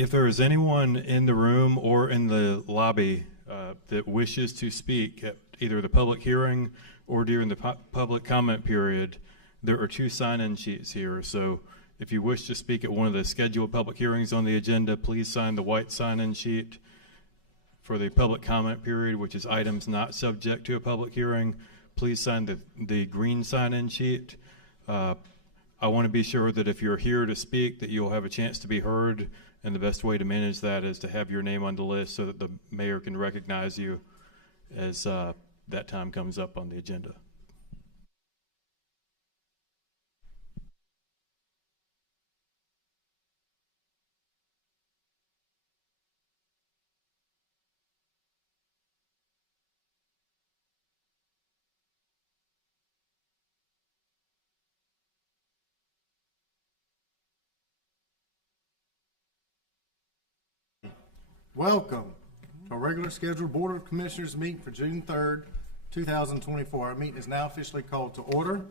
If there is anyone in the room or in the lobby that wishes to speak at either the public hearing or during the public comment period, there are 2 sign-in sheets here. So if you wish to speak at one of the scheduled public hearings on the agenda, please sign the white sign-in sheet. For the public comment period, which is items not subject to a public hearing, please sign the green sign-in sheet. I want to be sure that if you're here to speak, that you'll have a chance to be heard, and the best way to manage that is to have your name on the list so that the mayor can recognize you as that time comes up on the agenda. Welcome to our regular scheduled Board of Commissioners meeting for June 3rd, 2024. Our meeting is now officially called to order.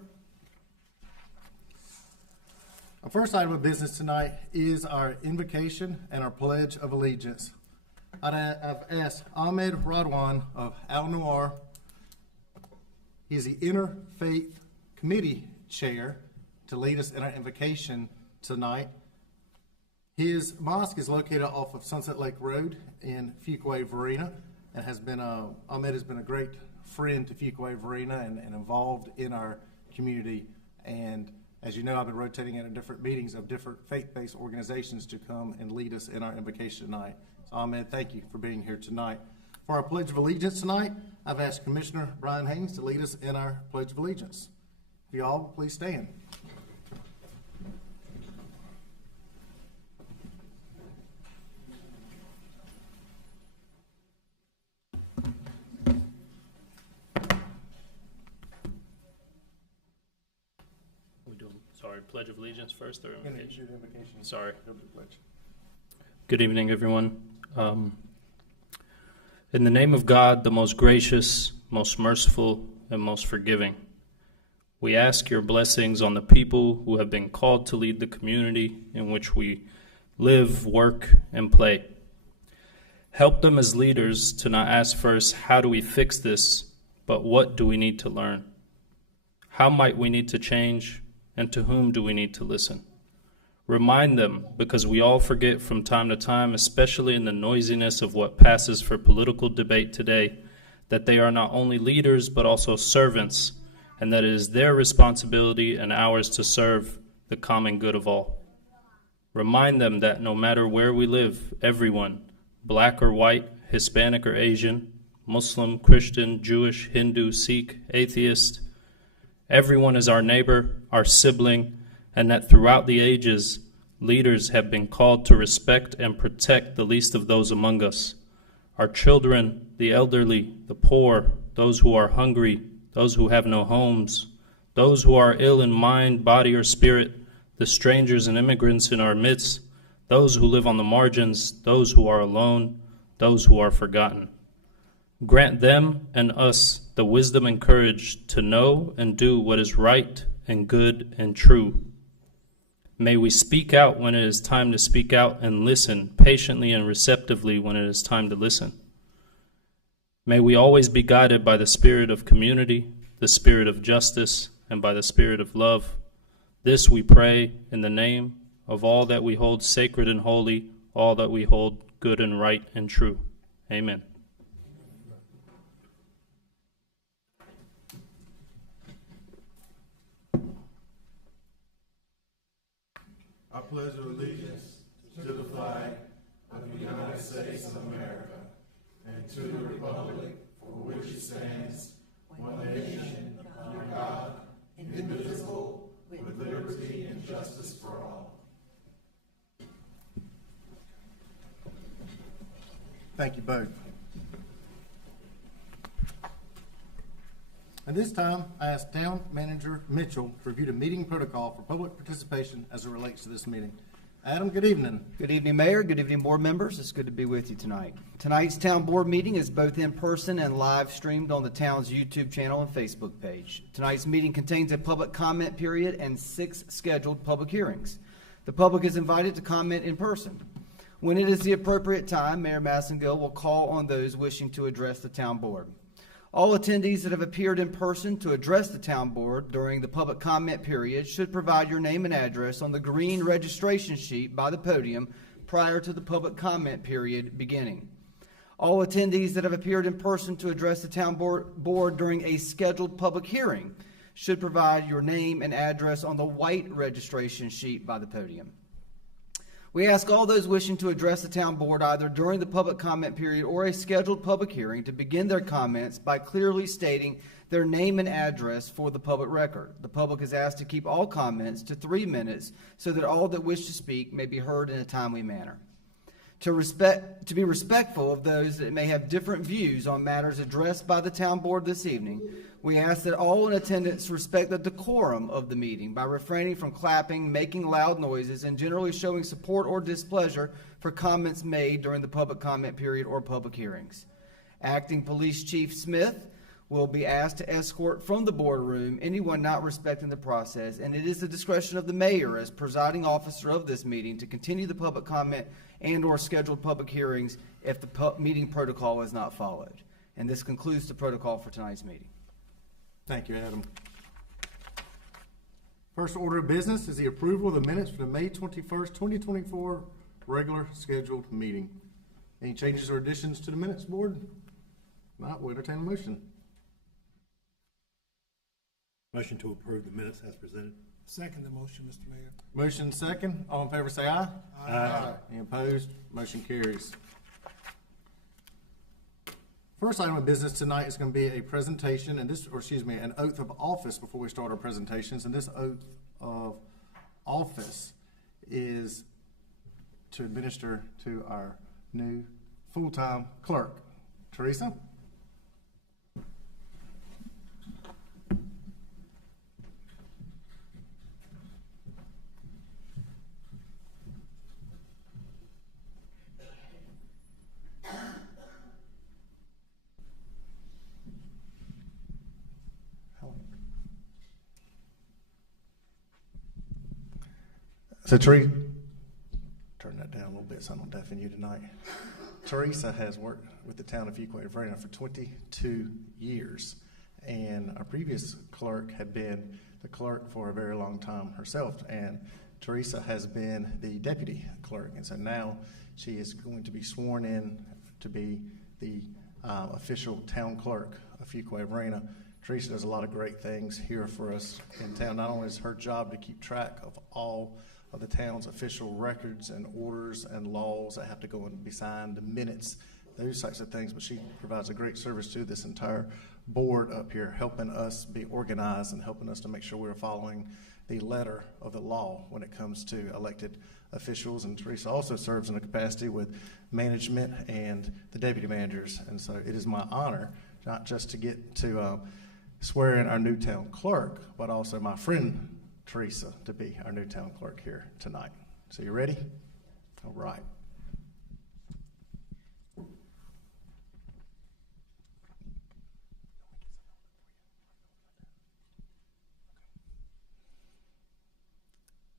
Our first item of business tonight is our invocation and our Pledge of Allegiance. I've asked Ahmed Radwan of Al Noir, he is the Interfaith Committee Chair, to lead us in our invocation tonight. His mosque is located off of Sunset Lake Road in Fuquay-Varina, and Ahmed has been a great friend to Fuquay-Varina and involved in our community. And as you know, I've been rotating into different meetings of different faith-based organizations to come and lead us in our invocation tonight. So Ahmed, thank you for being here tonight. For our Pledge of Allegiance tonight, I've asked Commissioner Brian Haynes to lead us in our Pledge of Allegiance. If you all please stand. Pledge of Allegiance first, or invocation? Invocation. Sorry. Good evening, everyone. In the name of God, the most gracious, most merciful, and most forgiving, we ask your blessings on the people who have been called to lead the community in which we live, work, and play. Help them as leaders to not ask first, how do we fix this, but what do we need to learn? How might we need to change? And to whom do we need to listen? Remind them, because we all forget from time to time, especially in the noisiness of what passes for political debate today, that they are not only leaders but also servants, and that it is their responsibility and ours to serve the common good of all. Remind them that no matter where we live, everyone, black or white, Hispanic or Asian, Muslim, Christian, Jewish, Hindu, Sikh, atheist, everyone is our neighbor, our sibling, and that throughout the ages, leaders have been called to respect and protect the least of those among us. Our children, the elderly, the poor, those who are hungry, those who have no homes, those who are ill in mind, body, or spirit, the strangers and immigrants in our midst, those who live on the margins, those who are alone, those who are forgotten. Grant them and us the wisdom and courage to know and do what is right and good and true. May we speak out when it is time to speak out and listen patiently and receptively when it is time to listen. May we always be guided by the spirit of community, the spirit of justice, and by the spirit of love. This we pray in the name of all that we hold sacred and holy, all that we hold good and right and true. Amen. I pledge allegiance to the flag of the United States of America and to the republic for which it stands, one nation, under God, indivisible, with liberty and justice for all. Thank you both. At this time, I ask Town Manager Mitchell to review the meeting protocol for public participation as it relates to this meeting. Adam, good evening. Good evening, Mayor. Good evening, board members. It's good to be with you tonight. Tonight's town board meeting is both in person and live streamed on the town's YouTube channel and Facebook page. Tonight's meeting contains a public comment period and 6 scheduled public hearings. The public is invited to comment in person. When it is the appropriate time, Mayor Massengill will call on those wishing to address the town board. All attendees that have appeared in person to address the town board during the public comment period should provide your name and address on the green registration sheet by the podium prior to the public comment period beginning. All attendees that have appeared in person to address the town board during a scheduled public hearing should provide your name and address on the white registration sheet by the podium. We ask all those wishing to address the town board either during the public comment period or a scheduled public hearing to begin their comments by clearly stating their name and address for the public record. The public is asked to keep all comments to 3 minutes so that all that wish to speak may be heard in a timely manner. To be respectful of those that may have different views on matters addressed by the town board this evening, we ask that all in attendance respect the decorum of the meeting by refraining from clapping, making loud noises, and generally showing support or displeasure for comments made during the public comment period or public hearings. Acting Police Chief Smith will be asked to escort from the boardroom anyone not respecting the process, and it is the discretion of the mayor as presiding officer of this meeting to continue the public comment and or scheduled public hearings if the meeting protocol is not followed. And this concludes the protocol for tonight's meeting. Thank you, Adam. First order of business is the approval of the minutes for the May 21st, 2024 regular scheduled meeting. Any changes or additions to the minutes, board? Not, we'll entertain a motion. Motion to approve the minutes as presented. Second the motion, Mr. Mayor. Motion second. All in favor say aye. Aye. Any opposed? Motion carries. First item of business tonight is going to be a presentation and an oath of office before we start our presentations. And this oath of office is to administer to our new full-time clerk. Teresa? So Teresa, turn that down a little bit so I don't deafen you tonight. Teresa has worked with the town of Fuquay-Varina for 22 years, and our previous clerk had been the clerk for a very long time herself, and Teresa has been the deputy clerk, and so now she is going to be sworn in to be the official town clerk of Fuquay-Varina. Teresa does a lot of great things here for us in town. Not only is her job to keep track of all of the town's official records and orders and laws that have to go and be signed, the minutes, those types of things, but she provides a great service to this entire board up here, helping us be organized and helping us to make sure we're following the letter of the law when it comes to elected officials. And Teresa also serves in a capacity with management and the deputy managers, and so it is my honor not just to get to swear in our new town clerk, but also my friend Teresa to be our new town clerk here tonight. So you ready? All right.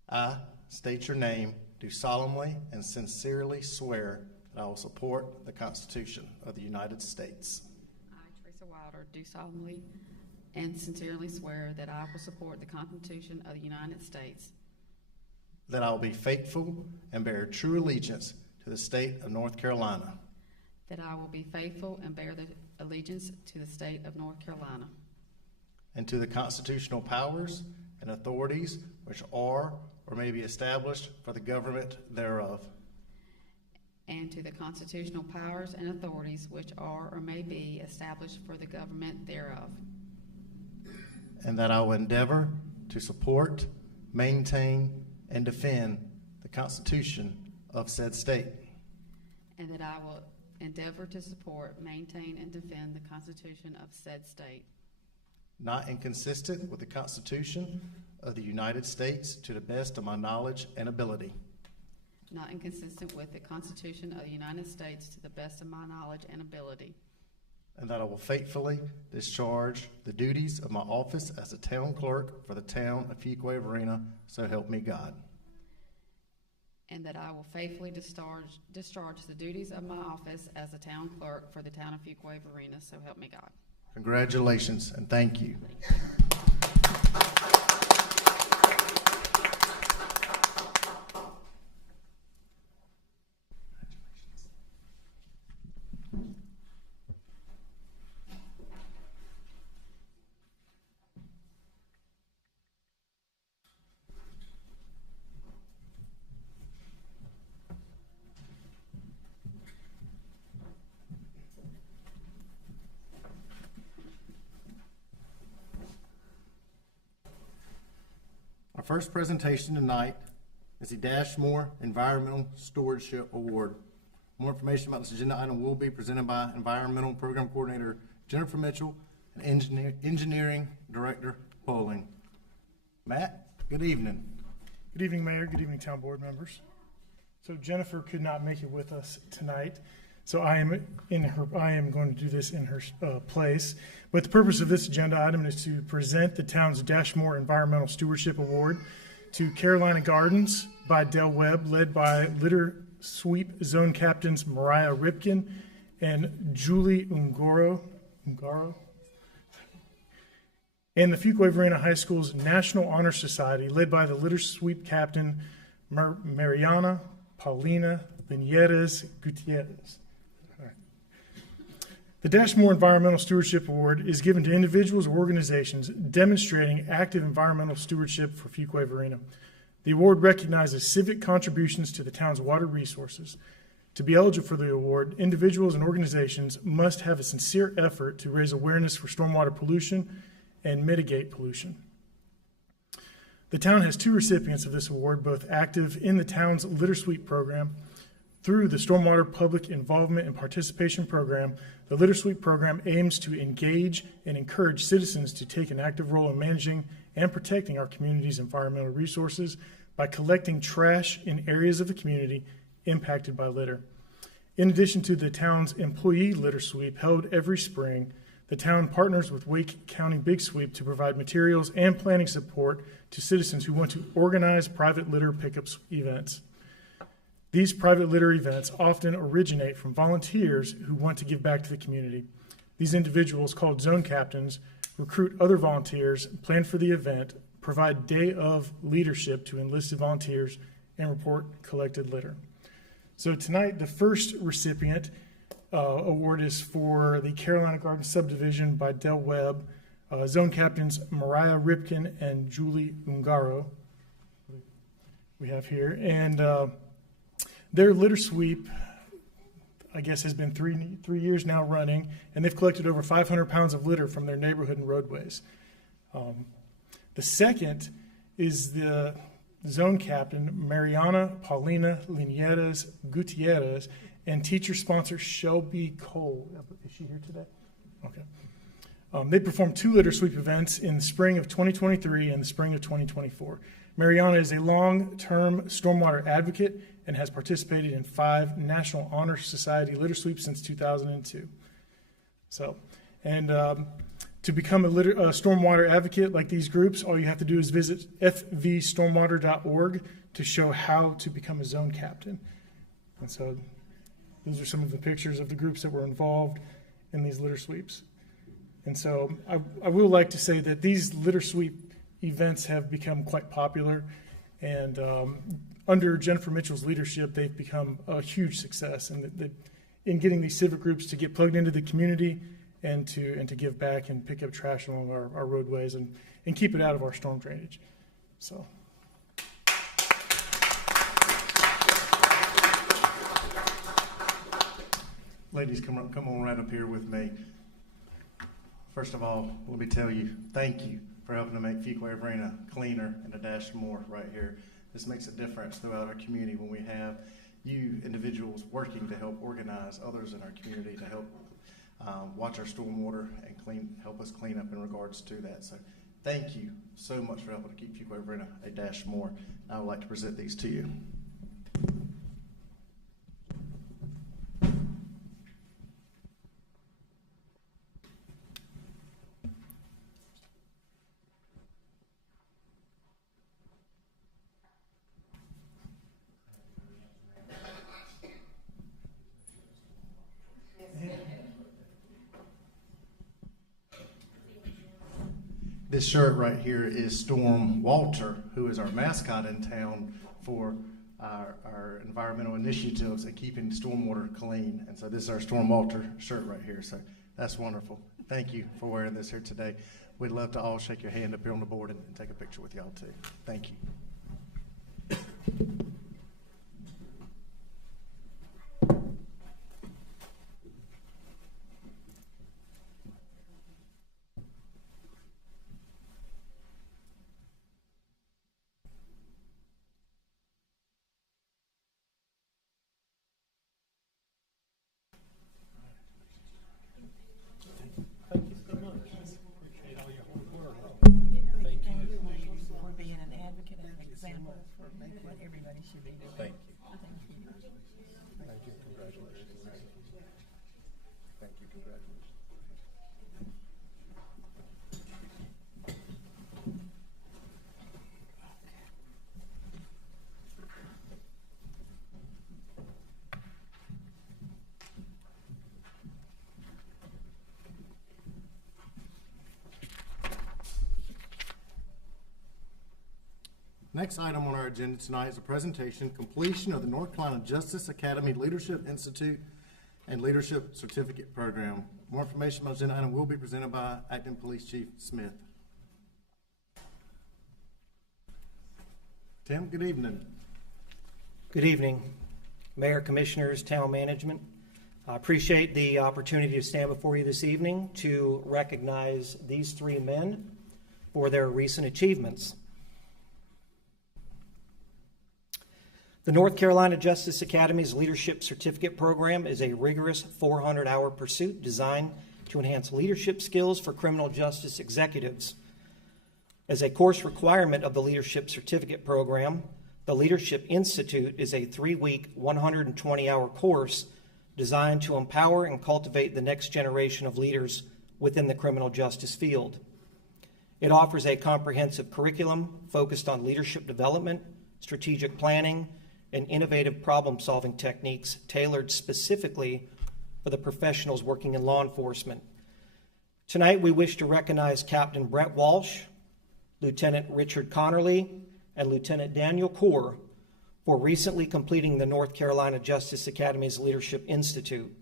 I state your name, do solemnly and sincerely swear that I will support the Constitution of the United States. I, Teresa Wilder, do solemnly and sincerely swear that I will support the Constitution of the United States. That I will be faithful and bear true allegiance to the state of North Carolina. That I will be faithful and bear the allegiance to the state of North Carolina. And to the constitutional powers and authorities which are or may be established for the government thereof. And to the constitutional powers and authorities which are or may be established for the government thereof. And that I will endeavor to support, maintain, and defend the Constitution of said state. And that I will endeavor to support, maintain, and defend the Constitution of said state. Not inconsistent with the Constitution of the United States to the best of my knowledge and ability. Not inconsistent with the Constitution of the United States to the best of my knowledge and ability. And that I will faithfully discharge the duties of my office as a town clerk for the town of Fuquay-Varina, so help me God. and that I will faithfully discharge the duties of my office as a town clerk for the town of Fuquay-Varina, so help me God. Congratulations and thank you. Our first presentation tonight is the Dashmore Environmental Stewardship Award. More information about this agenda item will be presented by Environmental Program Coordinator Jennifer Mitchell and Engineering Director Pauling. Matt, good evening. Good evening, Mayor. Good evening, Town Board members. So Jennifer could not make it with us tonight, so I am going to do this in her place. But the purpose of this agenda item is to present the town's Dashmore Environmental Stewardship Award to Carolina Gardens by Del Webb, led by Litter Sweep Zone Captains Mariah Ripken and Julie Ungaro, and the Fuquay-Varina High School's National Honor Society, led by the Litter Sweep Captain Mariana Paulina Linyeres Gutierrez. The Dashmore Environmental Stewardship Award is given to individuals or organizations demonstrating active environmental stewardship for Fuquay-Varina. The award recognizes civic contributions to the town's water resources. To be eligible for the award, individuals and organizations must have a sincere effort to raise awareness for stormwater pollution and mitigate pollution. The town has two recipients of this award, both active in the town's litter sweep program. Through the Stormwater Public Involvement and Participation Program, the Litter Sweep Program aims to engage and encourage citizens to take an active role in managing and protecting our community's environmental resources by collecting trash in areas of the community impacted by litter. In addition to the town's employee litter sweep held every spring, the town partners with Wake County Big Sweep to provide materials and planning support to citizens who want to organize private litter pickup events. These private litter events often originate from volunteers who want to give back to the community. These individuals, called zone captains, recruit other volunteers, plan for the event, provide day of leadership to enlisted volunteers, and report collected litter. So tonight, the first recipient award is for the Carolina Gardens subdivision by Del Webb, zone captains Mariah Ripken and Julie Ungaro. We have here, and their litter sweep, I guess, has been three years now running, and they've collected over 500 pounds of litter from their neighborhood and roadways. The second is the zone captain, Mariana Paulina Linyeres Gutierrez, and teacher sponsor Shelby Cole. Is she here today? Okay. They performed two litter sweep events in the spring of 2023 and the spring of 2024. Mariana is a long-term stormwater advocate and has participated in 5 National Honor Society litter sweeps since 2002. To become a stormwater advocate like these groups, all you have to do is visit fvstormwater.org to show how to become a zone captain. And so those are some of the pictures of the groups that were involved in these litter sweeps. And so I will like to say that these litter sweep events have become quite popular, and under Jennifer Mitchell's leadership, they've become a huge success in getting these civic groups to get plugged into the community and to give back and pick up trash along our roadways and keep it out of our storm drainage. So. Ladies, come on right up here with me. First of all, let me tell you, thank you for helping to make Fuquay-Varina cleaner and a dash more right here. This makes a difference throughout our community when we have you individuals working to help organize others in our community to help watch our stormwater and help us clean up in regards to that. So thank you so much for helping to keep Fuquay-Varina a dash more. I would like to present these to you. This shirt right here is Storm Walter, who is our mascot in town for our environmental initiatives and keeping stormwater clean. And so this is our Storm Walter shirt right here. So that's wonderful. Thank you for wearing this here today. We'd love to all shake your hand up here on the board and take a picture with y'all too. Thank you. For being an advocate and an example for what everybody should be doing. Thank you. Thank you. Thank you. Congratulations. Thank you. Congratulations. Next item on our agenda tonight is a presentation, completion of the North Carolina Justice Academy Leadership Institute and Leadership Certificate Program. More information about the agenda item will be presented by Acting Police Chief Smith. Tim, good evening. Good evening, Mayor, Commissioners, Town Management. I appreciate the opportunity to stand before you this evening to recognize these three men for their recent achievements. The North Carolina Justice Academy's Leadership Certificate Program is a rigorous 400-hour pursuit designed to enhance leadership skills for criminal justice executives. As a course requirement of the Leadership Certificate Program, the Leadership Institute is a 3-week, 120-hour course designed to empower and cultivate the next generation of leaders within the criminal justice field. It offers a comprehensive curriculum focused on leadership development, strategic planning, and innovative problem-solving techniques tailored specifically for the professionals working in law enforcement. Tonight, we wish to recognize Captain Brett Walsh, Lieutenant Richard Connerly, and Lieutenant Daniel Corr for recently completing the North Carolina Justice Academy's Leadership Institute.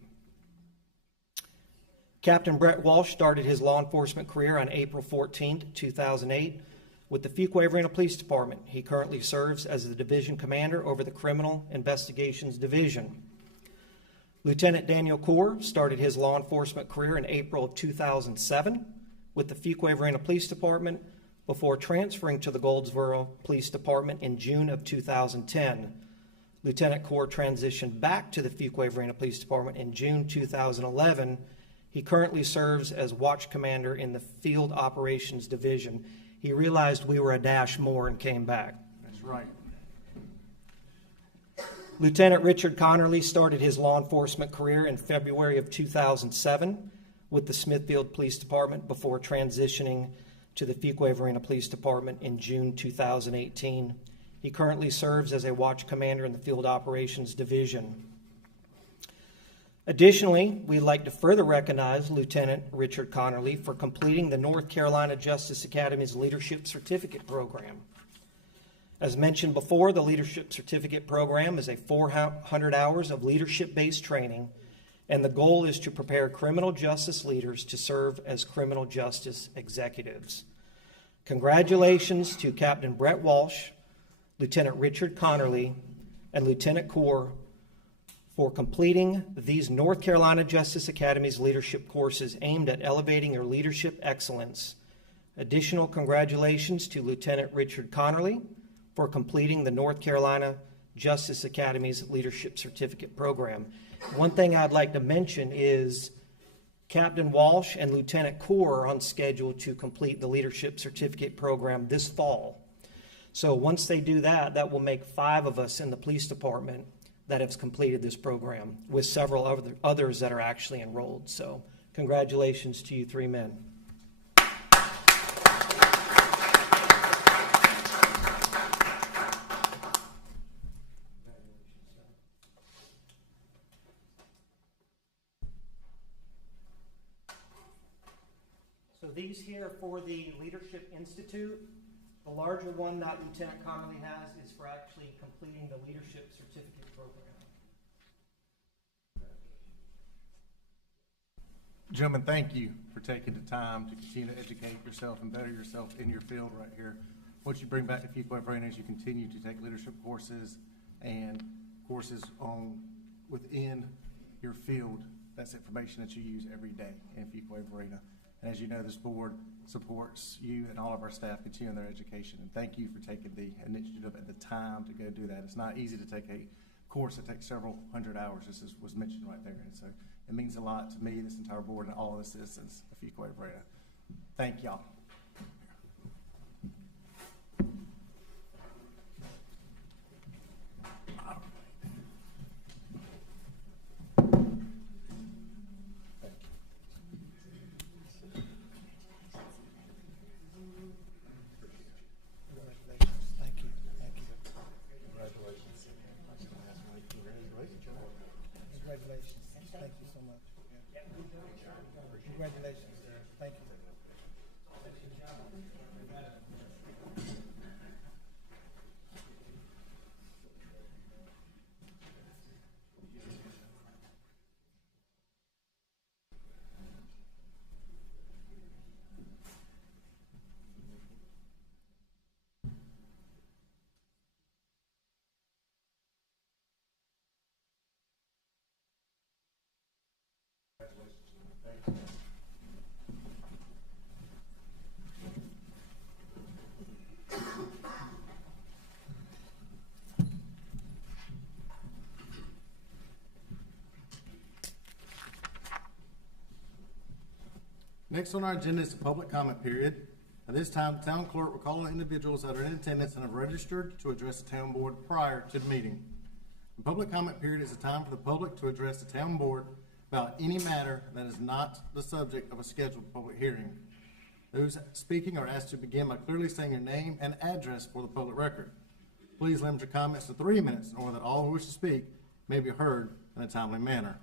Captain Brett Walsh started his law enforcement career on April 14, 2008, with the Fuquay-Varina Police Department. He currently serves as the Division Commander over the Criminal Investigations Division. Lieutenant Daniel Corr started his law enforcement career in April of 2007 with the Fuquay-Varina Police Department before transferring to the Goldsboro Police Department in June of 2010. Lieutenant Corr transitioned back to the Fuquay-Varina Police Department in June 2011. He currently serves as Watch Commander in the Field Operations Division. He realized we were a dash more and came back. That's right. Lieutenant Richard Connerly started his law enforcement career in February of 2007 with the Smithfield Police Department before transitioning to the Fuquay-Varina Police Department in June 2018. He currently serves as a Watch Commander in the Field Operations Division. Additionally, we'd like to further recognize Lieutenant Richard Connerly for completing the North Carolina Justice Academy's Leadership Certificate Program. As mentioned before, the Leadership Certificate Program is a 400 hours of leadership-based training, and the goal is to prepare criminal justice leaders to serve as criminal justice executives. Congratulations to Captain Brett Walsh, Lieutenant Richard Connerly, and Lieutenant Corr for completing these North Carolina Justice Academy's leadership courses aimed at elevating your leadership excellence. Additional congratulations to Lieutenant Richard Connerly for completing the North Carolina Justice Academy's Leadership Certificate Program. One thing I'd like to mention is Captain Walsh and Lieutenant Corr are on schedule to complete the Leadership Certificate Program this fall. So once they do that, that will make 5 of us in the police department that have completed this program, with several others that are actually enrolled. So congratulations to you 3 men. So These here for the Leadership Institute. The larger one that Lieutenant Connerly has is for actually completing the Leadership Certificate program. Gentlemen, thank you for taking the time to continue to educate yourself and better yourself in your field right here. What you bring back to Fuquay-Varina is you continue to take leadership courses and courses on within your field. That's information that you use every day in Fuquay-Varina. And as you know, this board supports you and all of our staff continuing their education. And thank you for taking the initiative and the time to go do that. It's not easy to take a course that takes several hundred hours, as was mentioned right there. And so it means a lot to me, this entire board, and all of the citizens of Fuquay-Varina. Thank y'all. Congratulations. Thank you so much. Congratulations. Thank you. Next on our agenda is the public comment period. At this time, the town clerk will call on individuals that are in attendance and have registered to address the town board prior to the meeting. The public comment period is a time for the public to address the town board about any matter that is not the subject of a scheduled public hearing. Those speaking are asked to begin by clearly saying your name and address for the public record. Please limit your comments to 3 minutes in order that all who wish to speak may be heard in a timely manner.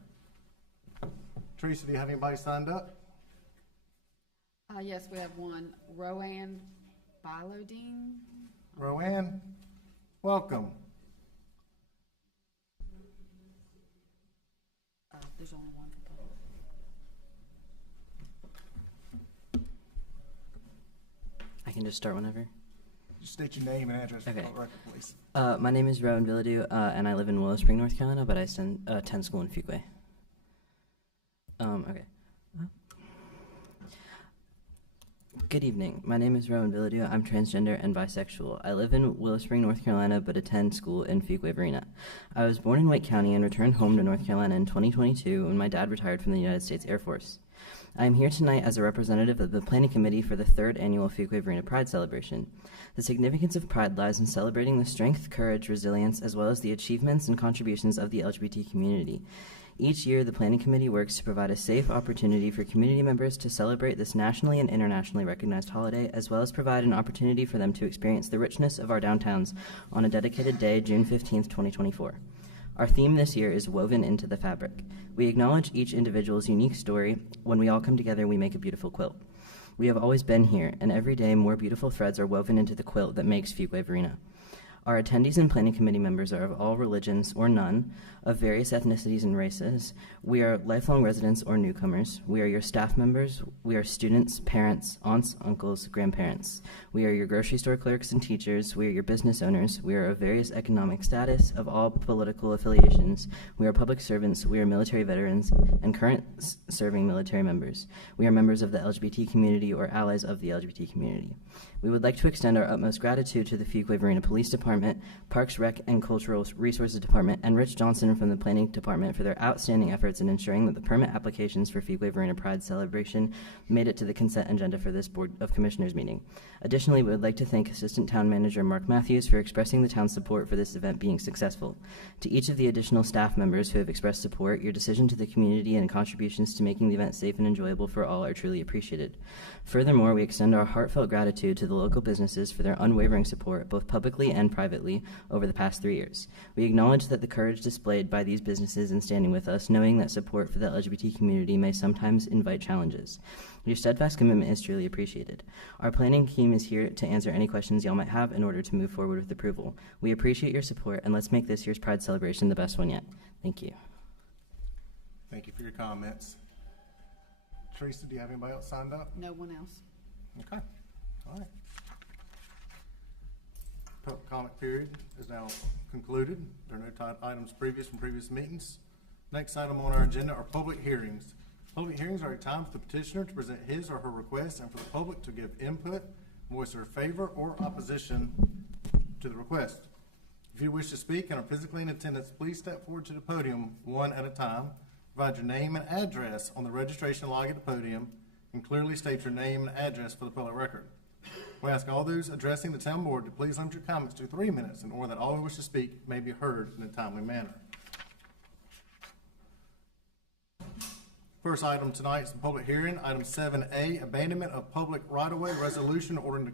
Teresa, do you have anybody signed up? Yes, we have one, Roanne Bilodine. Roanne, welcome. There's only one. I can just start whenever. Just state your name and address for the record, please. My name is Rowan Villadu, and I live in Willow Spring, North Carolina, but I attend school in Fuquay. Okay. Good evening. My name is Rowan Villadu. I'm transgender and bisexual. I live in Willow Spring, North Carolina, but attend school in Fuquay-Varina. I was born in White County and returned home to North Carolina in 2022 when my dad retired from the United States Air Force. I am here tonight as a representative of the Planning Committee for the 3rd Annual Fuquay-Varina Pride Celebration. The significance of Pride lies in celebrating the strength, courage, resilience, as well as the achievements and contributions of the LGBT community. Each year, the Planning Committee works to provide a safe opportunity for community members to celebrate this nationally and internationally recognized holiday, as well as provide an opportunity for them to experience the richness of our downtowns on a dedicated day, June 15th, 2024. Our theme this year is Woven into the Fabric. We acknowledge each individual's unique story. When we all come together, we make a beautiful quilt. We have always been here, and every day more beautiful threads are woven into the quilt that makes Fuquay-Varina. Our attendees and planning committee members are of all religions or none, of various ethnicities and races. We are lifelong residents or newcomers. We are your staff members. We are students, parents, aunts, uncles, grandparents. We are your grocery store clerks and teachers. We are your business owners. We are of various economic status, of all political affiliations. We are public servants. We are military veterans and current serving military members. We are members of the LGBT community or allies of the LGBT community. We would like to extend our utmost gratitude to the Fuquay-Varina Police Department, Parks, Rec, and Cultural Resources Department, and Rich Johnson from the Planning Department for their outstanding efforts in ensuring that the permit applications for Fuquay-Varina Pride Celebration made it to the consent agenda for this Board of Commissioners meeting. Additionally, we would like to thank Assistant Town Manager Mark Matthews for expressing the town's support for this event being successful. To each of the additional staff members who have expressed support, your decision to the community and contributions to making the event safe and enjoyable for all are truly appreciated. Furthermore, we extend our heartfelt gratitude to the local businesses for their unwavering support, both publicly and privately, privately over the past 3 years. We acknowledge that the courage displayed by these businesses in standing with us, knowing that support for the LGBT community may sometimes invite challenges. Your steadfast commitment is truly appreciated. Our planning team is here to answer any questions y'all might have in order to move forward with approval. We appreciate your support, and let's make this year's Pride celebration the best one yet. Thank you. Thank you for your comments. Teresa, do you have anybody else signed up? No one else. Okay, all right. Public comment period is now concluded. There are no items from previous meetings. Next item on our agenda are public hearings. Public hearings are a time for the petitioner to present his or her request and for the public to give input, voice their favor or opposition to the request. If you wish to speak and are physically in attendance, please step forward to the podium one at a time. Provide your name and address on the registration log at the podium and clearly state your name and address for the public record. We ask all those addressing the town board to please limit your comments to 3 minutes in order that all who wish to speak may be heard in a timely manner. First item tonight is the public hearing. Item 7A, abandonment of public right-of-way resolution ordering the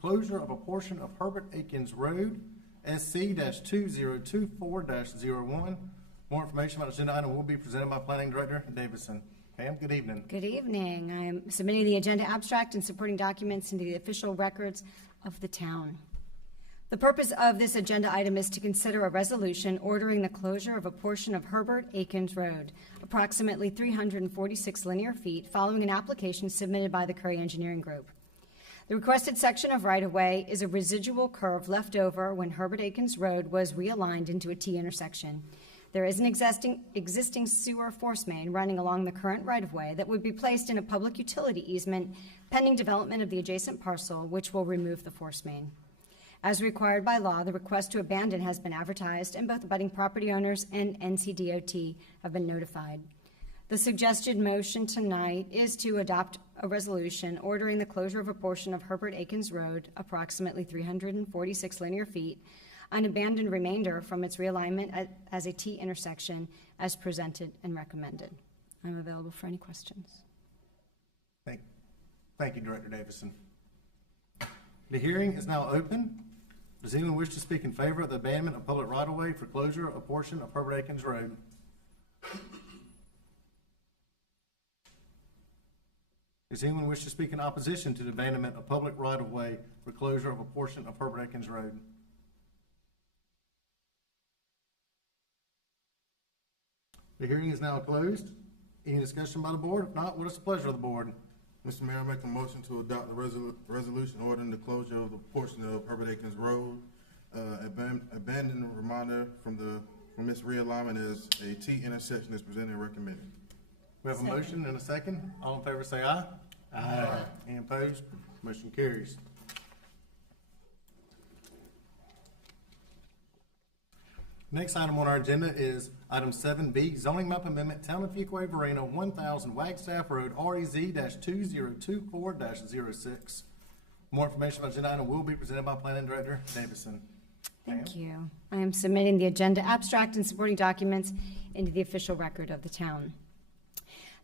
closure of a portion of Herbert Akins Road, SC-2024-01. More information about the agenda item will be presented by Planning Director Davison. Pam, good evening. Good evening. I am submitting the agenda abstract and supporting documents into the official records of the town. The purpose of this agenda item is to consider a resolution ordering the closure of a portion of Herbert Akins Road, approximately 346 linear feet, following an application submitted by the Curry Engineering Group. The requested section of right-of-way is a residual curve left over when Herbert Akins Road was realigned into a T intersection. There is an existing sewer force main running along the current right-of-way that would be placed in a public utility easement pending development of the adjacent parcel, which will remove the force main. As required by law, the request to abandon has been advertised, and both abutting property owners and NCDOT have been notified. The suggested motion tonight is to adopt a resolution ordering the closure of a portion of Herbert Akins Road, approximately 346 linear feet, an abandoned remainder from its realignment as a T intersection as presented and recommended. I'm available for any questions. Thank you, Director Davison. The hearing is now open. Does anyone wish to speak in favor of the abandonment of public right-of-way for closure of a portion of Herbert Akins Road? Does anyone wish to speak in opposition to the abandonment of public right-of-way for closure of a portion of Herbert Akins Road? The hearing is now closed. Any discussion by the board? If not, what is the pleasure of the board? Mr. Mayor, I make a motion to adopt the resolution ordering the closure of the portion of Herbert Akins Road, abandon the reminder from its realignment as a T intersection is presented and recommended. We have a motion and a second. All in favor say aye. Aye. Any opposed? Motion carries. Next item on our agenda is item 7B, zoning map amendment, Town of Fuquay-Varina, 1000 Wagstaff Road, REZ-2024-06. More information about the agenda item will be presented by Planning Director Davison. Thank you. I am submitting the agenda abstract and supporting documents into the official record of the town.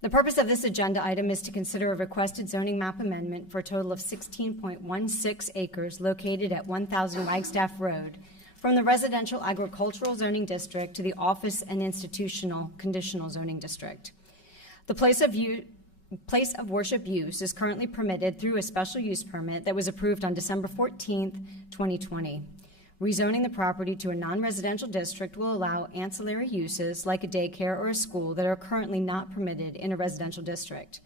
The purpose of this agenda item is to consider a requested zoning map amendment for a total of 16.16 acres located at 1000 Wagstaff Road, from the residential agricultural zoning district to the office and institutional conditional zoning district. The place of worship use is currently permitted through a special use permit that was approved on December 14th, 2020. Rezoning the property to a non-residential district will allow ancillary uses like a daycare or a school that are currently not permitted in a residential district.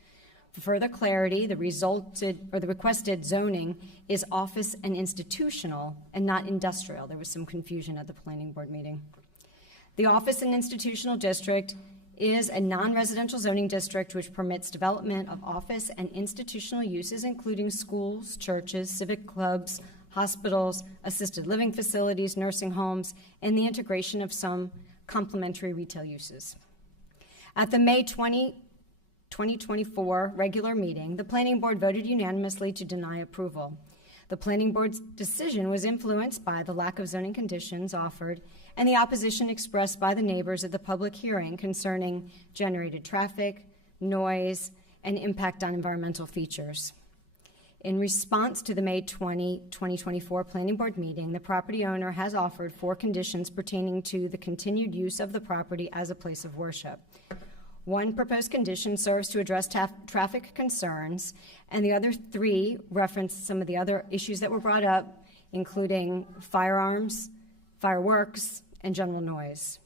For further clarity, the requested zoning is office and institutional and not industrial. There was some confusion at the planning board meeting. The office and institutional district is a non-residential zoning district which permits development of office and institutional uses, including schools, churches, civic clubs, hospitals, assisted living facilities, nursing homes, and the integration of some complementary retail uses. At the May 2024 regular meeting, the Planning Board voted unanimously to deny approval. The Planning Board's decision was influenced by the lack of zoning conditions offered and the opposition expressed by the neighbors at the public hearing concerning generated traffic, noise, and impact on environmental features. In response to the May 20, 2024 Planning Board meeting, the property owner has offered 4 conditions pertaining to the continued use of the property as a place of worship. One proposed condition serves to address traffic concerns, and the other 3 reference some of the other issues that were brought up, including firearms, fireworks, and general noise.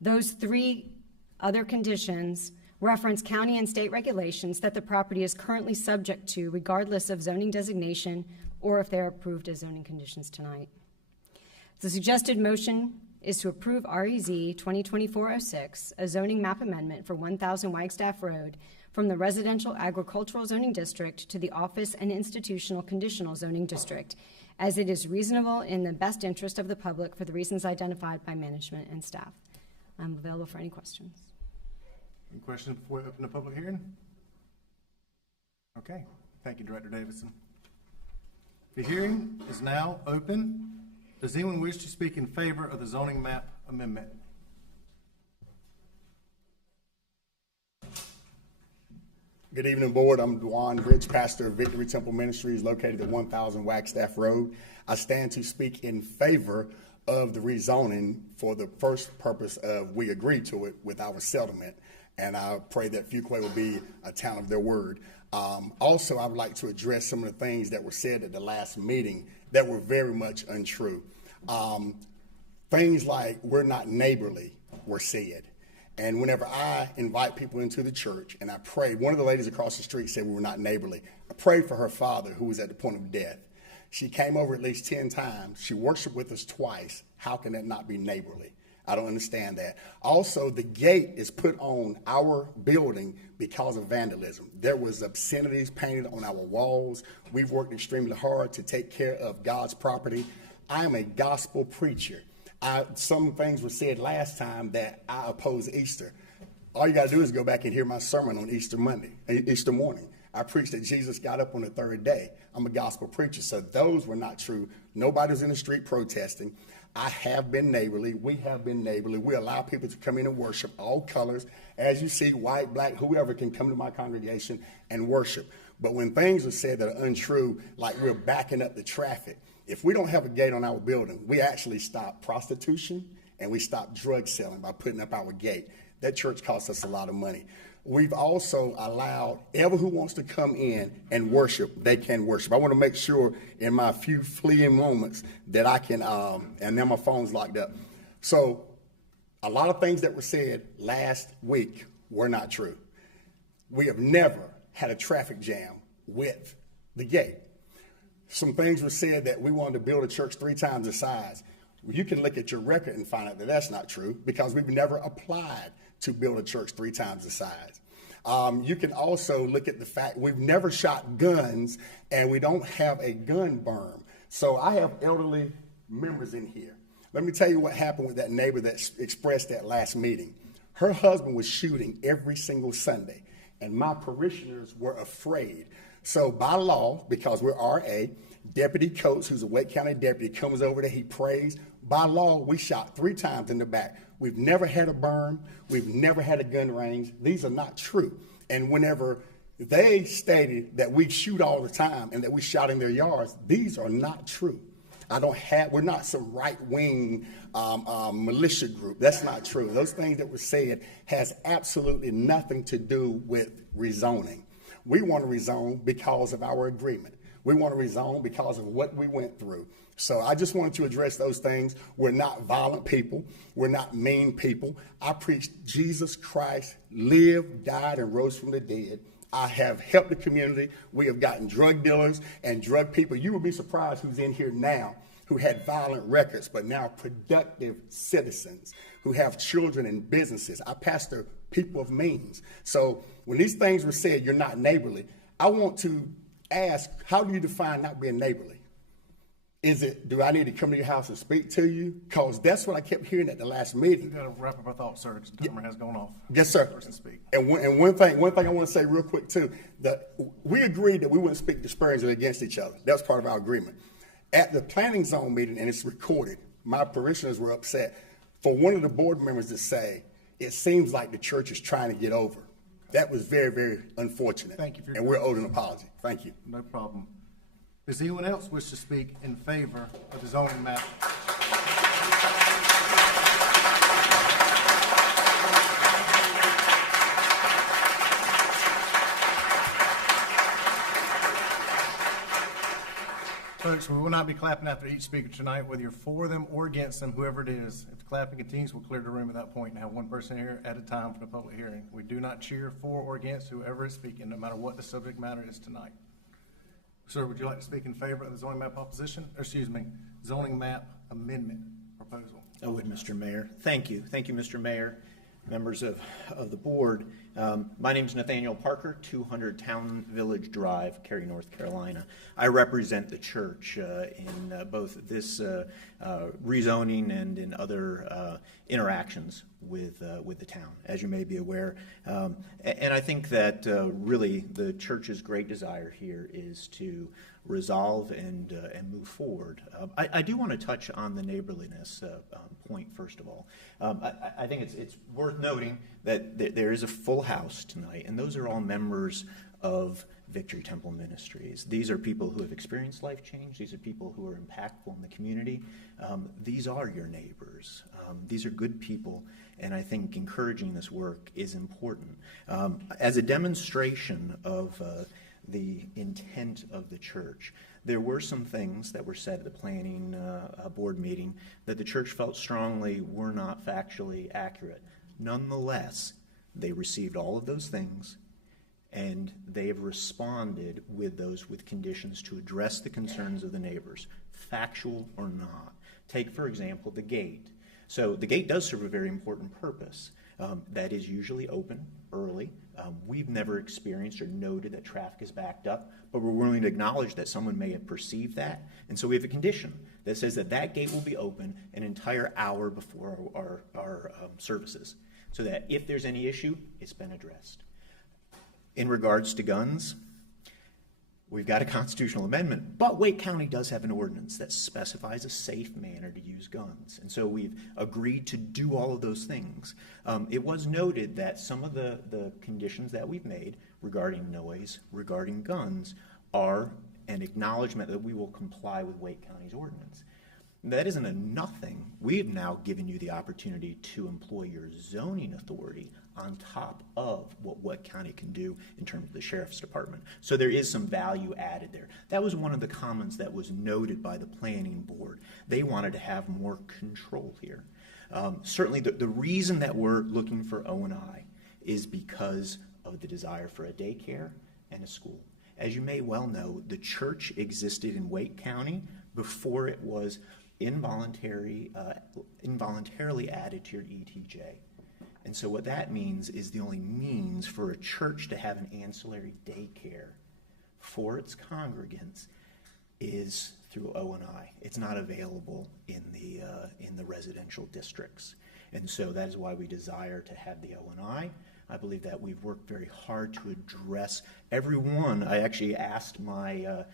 Those 3 other conditions reference county and state regulations that the property is currently subject to, regardless of zoning designation or if they're approved as zoning conditions tonight. The suggested motion is to approve REZ 2024-06, a zoning map amendment for 1000 Wagstaff Road from the residential agricultural zoning district to the office and institutional conditional zoning district, as it is reasonable in the best interest of the public for the reasons identified by management and staff. I'm available for any questions. Any questions before we open the public hearing? Okay, thank you, Director Davidson. The hearing is now open. Does anyone wish to speak in favor of the zoning map amendment? Good evening, Board. I'm Dwan Rich, pastor of Victory Temple Ministries, located at 1000 Wagstaff Road. I stand to speak in favor of the rezoning for the first purpose of we agreed to it with our settlement, and I pray that Fuquay will be a town of their word. Also, I would like to address some of the things that were said at the last meeting that were very much untrue. Things like we're not neighborly were said. And whenever I invite people into the church and I pray, one of the ladies across the street said we were not neighborly. I prayed for her father who was at the point of death. She came over at least 10 times. She worshiped with us twice. How can that not be neighborly? I don't understand that. Also, the gate is put on our building because of vandalism. There was obscenities painted on our walls. We've worked extremely hard to take care of God's property. I am a gospel preacher. Some things were said last time that I oppose Easter. All you got to do is go back and hear my sermon on Easter morning. I preached that Jesus got up on the 3rd day. I'm a gospel preacher, so those were not true. Nobody was in the street protesting. I have been neighborly. We have been neighborly. We allow people to come in and worship, all colors. As you see, white, black, whoever can come to my congregation and worship. But when things are said that are untrue, like we're backing up the traffic, if we don't have a gate on our building, we actually stop prostitution and we stop drug selling by putting up our gate. That church costs us a lot of money. We've also allowed everyone who wants to come in and worship, they can worship. I want to make sure in my few fleeting moments that I can, and then my phone's locked up. So a lot of things that were said last week were not true. We have never had a traffic jam with the gate. Some things were said that we wanted to build a church 3 times the size. Well, you can look at your record and find out that that's not true because we've never applied to build a church 3 times the size. You can also look at the fact we've never shot guns and we don't have a gun berm. So I have elderly members in here. Let me tell you what happened with that neighbor that expressed that last meeting. Her husband was shooting every single Sunday and my parishioners were afraid. So by law, because we're RA, Deputy Coates, who's a Wake County deputy, comes over there, he prays. By law, we shot 3 times in the back. We've never had a berm. We've never had a gun range. These are not true. And whenever they stated that we shoot all the time and that we shot in their yards, these are not true. We're not some right-wing militia group. That's not true. Those things that were said has absolutely nothing to do with rezoning. We want to rezone because of our agreement. We want to rezone because of what we went through. So I just wanted to address those things. We're not violent people. We're not mean people. I preached Jesus Christ lived, died, and rose from the dead. I have helped the community. We have gotten drug dealers and drug people. You will be surprised who's in here now who had violent records, but now productive citizens who have children and businesses. I pastor people of means. So when these things were said, you're not neighborly, I want to ask, how do you define not being neighborly? Is it, do I need to come to your house and speak to you? Because that's what I kept hearing at the last meeting. You got to wrap up our thoughts, sir. The timer has gone off. Yes, sir. Person speak. And one thing I want to say real quick too, that we agreed that we wouldn't speak disparagingly against each other. That's part of our agreement. At the planning zone meeting, and it's recorded, my parishioners were upset for one of the board members to say, it seems like the church is trying to get over. That was very, very unfortunate. Thank you for your And we're owed an apology. Thank you. No problem. Does anyone else wish to speak in favor of the zoning map? Folks, we will not be clapping after each speaker tonight, whether you're for them or against them, whoever it is. If the clapping continues, we'll clear the room at that point and have one person here at a time for the public hearing. We do not cheer for or against whoever is speaking, no matter what the subject matter is tonight. Sir, would you like to speak in favor of the zoning map zoning map amendment proposal? I would, Mr. Mayor. Thank you. Thank you, Mr. Mayor, members of the board. My name is Nathaniel Parker, 200 Town Village Drive, Cary, North Carolina. I represent the church in both this rezoning and in other interactions with the town, as you may be aware. And I think that really the church's great desire here is to resolve and move forward. I do want to touch on the neighborliness point first of all. I think it's worth noting that there is a full house tonight, and those are all members of Victory Temple Ministries. These are people who have experienced life change. These are people who are impactful in the community. These are your neighbors. These are good people, and I think encouraging this work is important. As a demonstration of the intent of the church, there were some things that were said at the planning board meeting that the church felt strongly were not factually accurate. Nonetheless, they received all of those things, and they have responded with conditions to address the concerns of the neighbors, factual or not. Take, for example, the gate. So the gate does serve a very important purpose. That is usually open early. We've never experienced or noted that traffic is backed up, but we're willing to acknowledge that someone may have perceived that. And so we have a condition that says that gate will be open an entire hour before our services, so that if there's any issue, it's been addressed. In regards to guns, we've got a constitutional amendment, but Wake County does have an ordinance that specifies a safe manner to use guns. And so we've agreed to do all of those things. It was noted that some of the conditions that we've made regarding noise, regarding guns, are an acknowledgement that we will comply with Wake County's ordinance. That isn't a nothing. We have now given you the opportunity to employ your zoning authority on top of what Wake County can do in terms of the sheriff's department. So there is some value added there. That was one of the comments that was noted by the planning board. They wanted to have more control here. Certainly the reason that we're looking for O&I is because of the desire for a daycare and a school. As you may well know, the church existed in Wake County before it was involuntarily added to your ETJ. And so what that means is the only means for a church to have an ancillary daycare for its congregants is through O&I. It's not available in the residential districts. And so that is why we desire to have the O&I. I believe that we've worked very hard to address every one. I actually asked I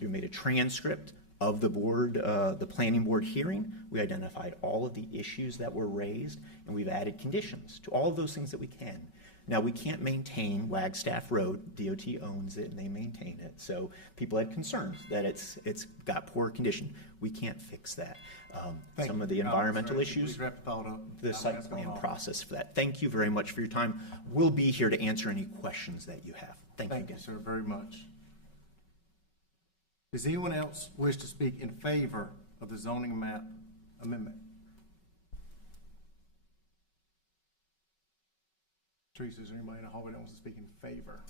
made a transcript of the board, the planning board hearing. We identified all of the issues that were raised, and we've added conditions to all of those things that we can. Now, we can't maintain Wagstaff Road. DOT owns it, and they maintain it. So people had concerns that it's got poor condition. We can't fix that. Some of the environmental issues, the site plan process for that. Thank you very much for your time. We'll be here to answer any questions that you have. Thank you, sir, very much. Does anyone else wish to speak in favor of the zoning map amendment? Teresa, is there anybody in the hallway that wants to speak in favor?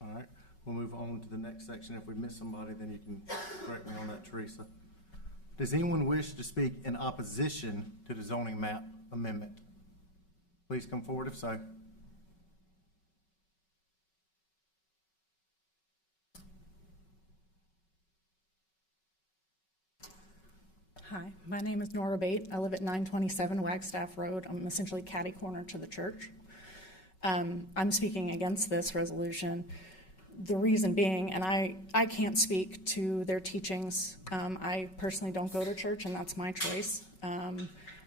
All right, we'll move on to the next section. If we miss somebody, then you can correct me on that, Teresa. Does anyone wish to speak in opposition to the zoning map amendment? Please come forward if so. Hi, my name is Nora Bate. I live at 927 Wagstaff Road. I'm essentially catty corner to the church. I'm speaking against this resolution. The reason being, and I can't speak to their teachings. I personally don't go to church, and that's my choice.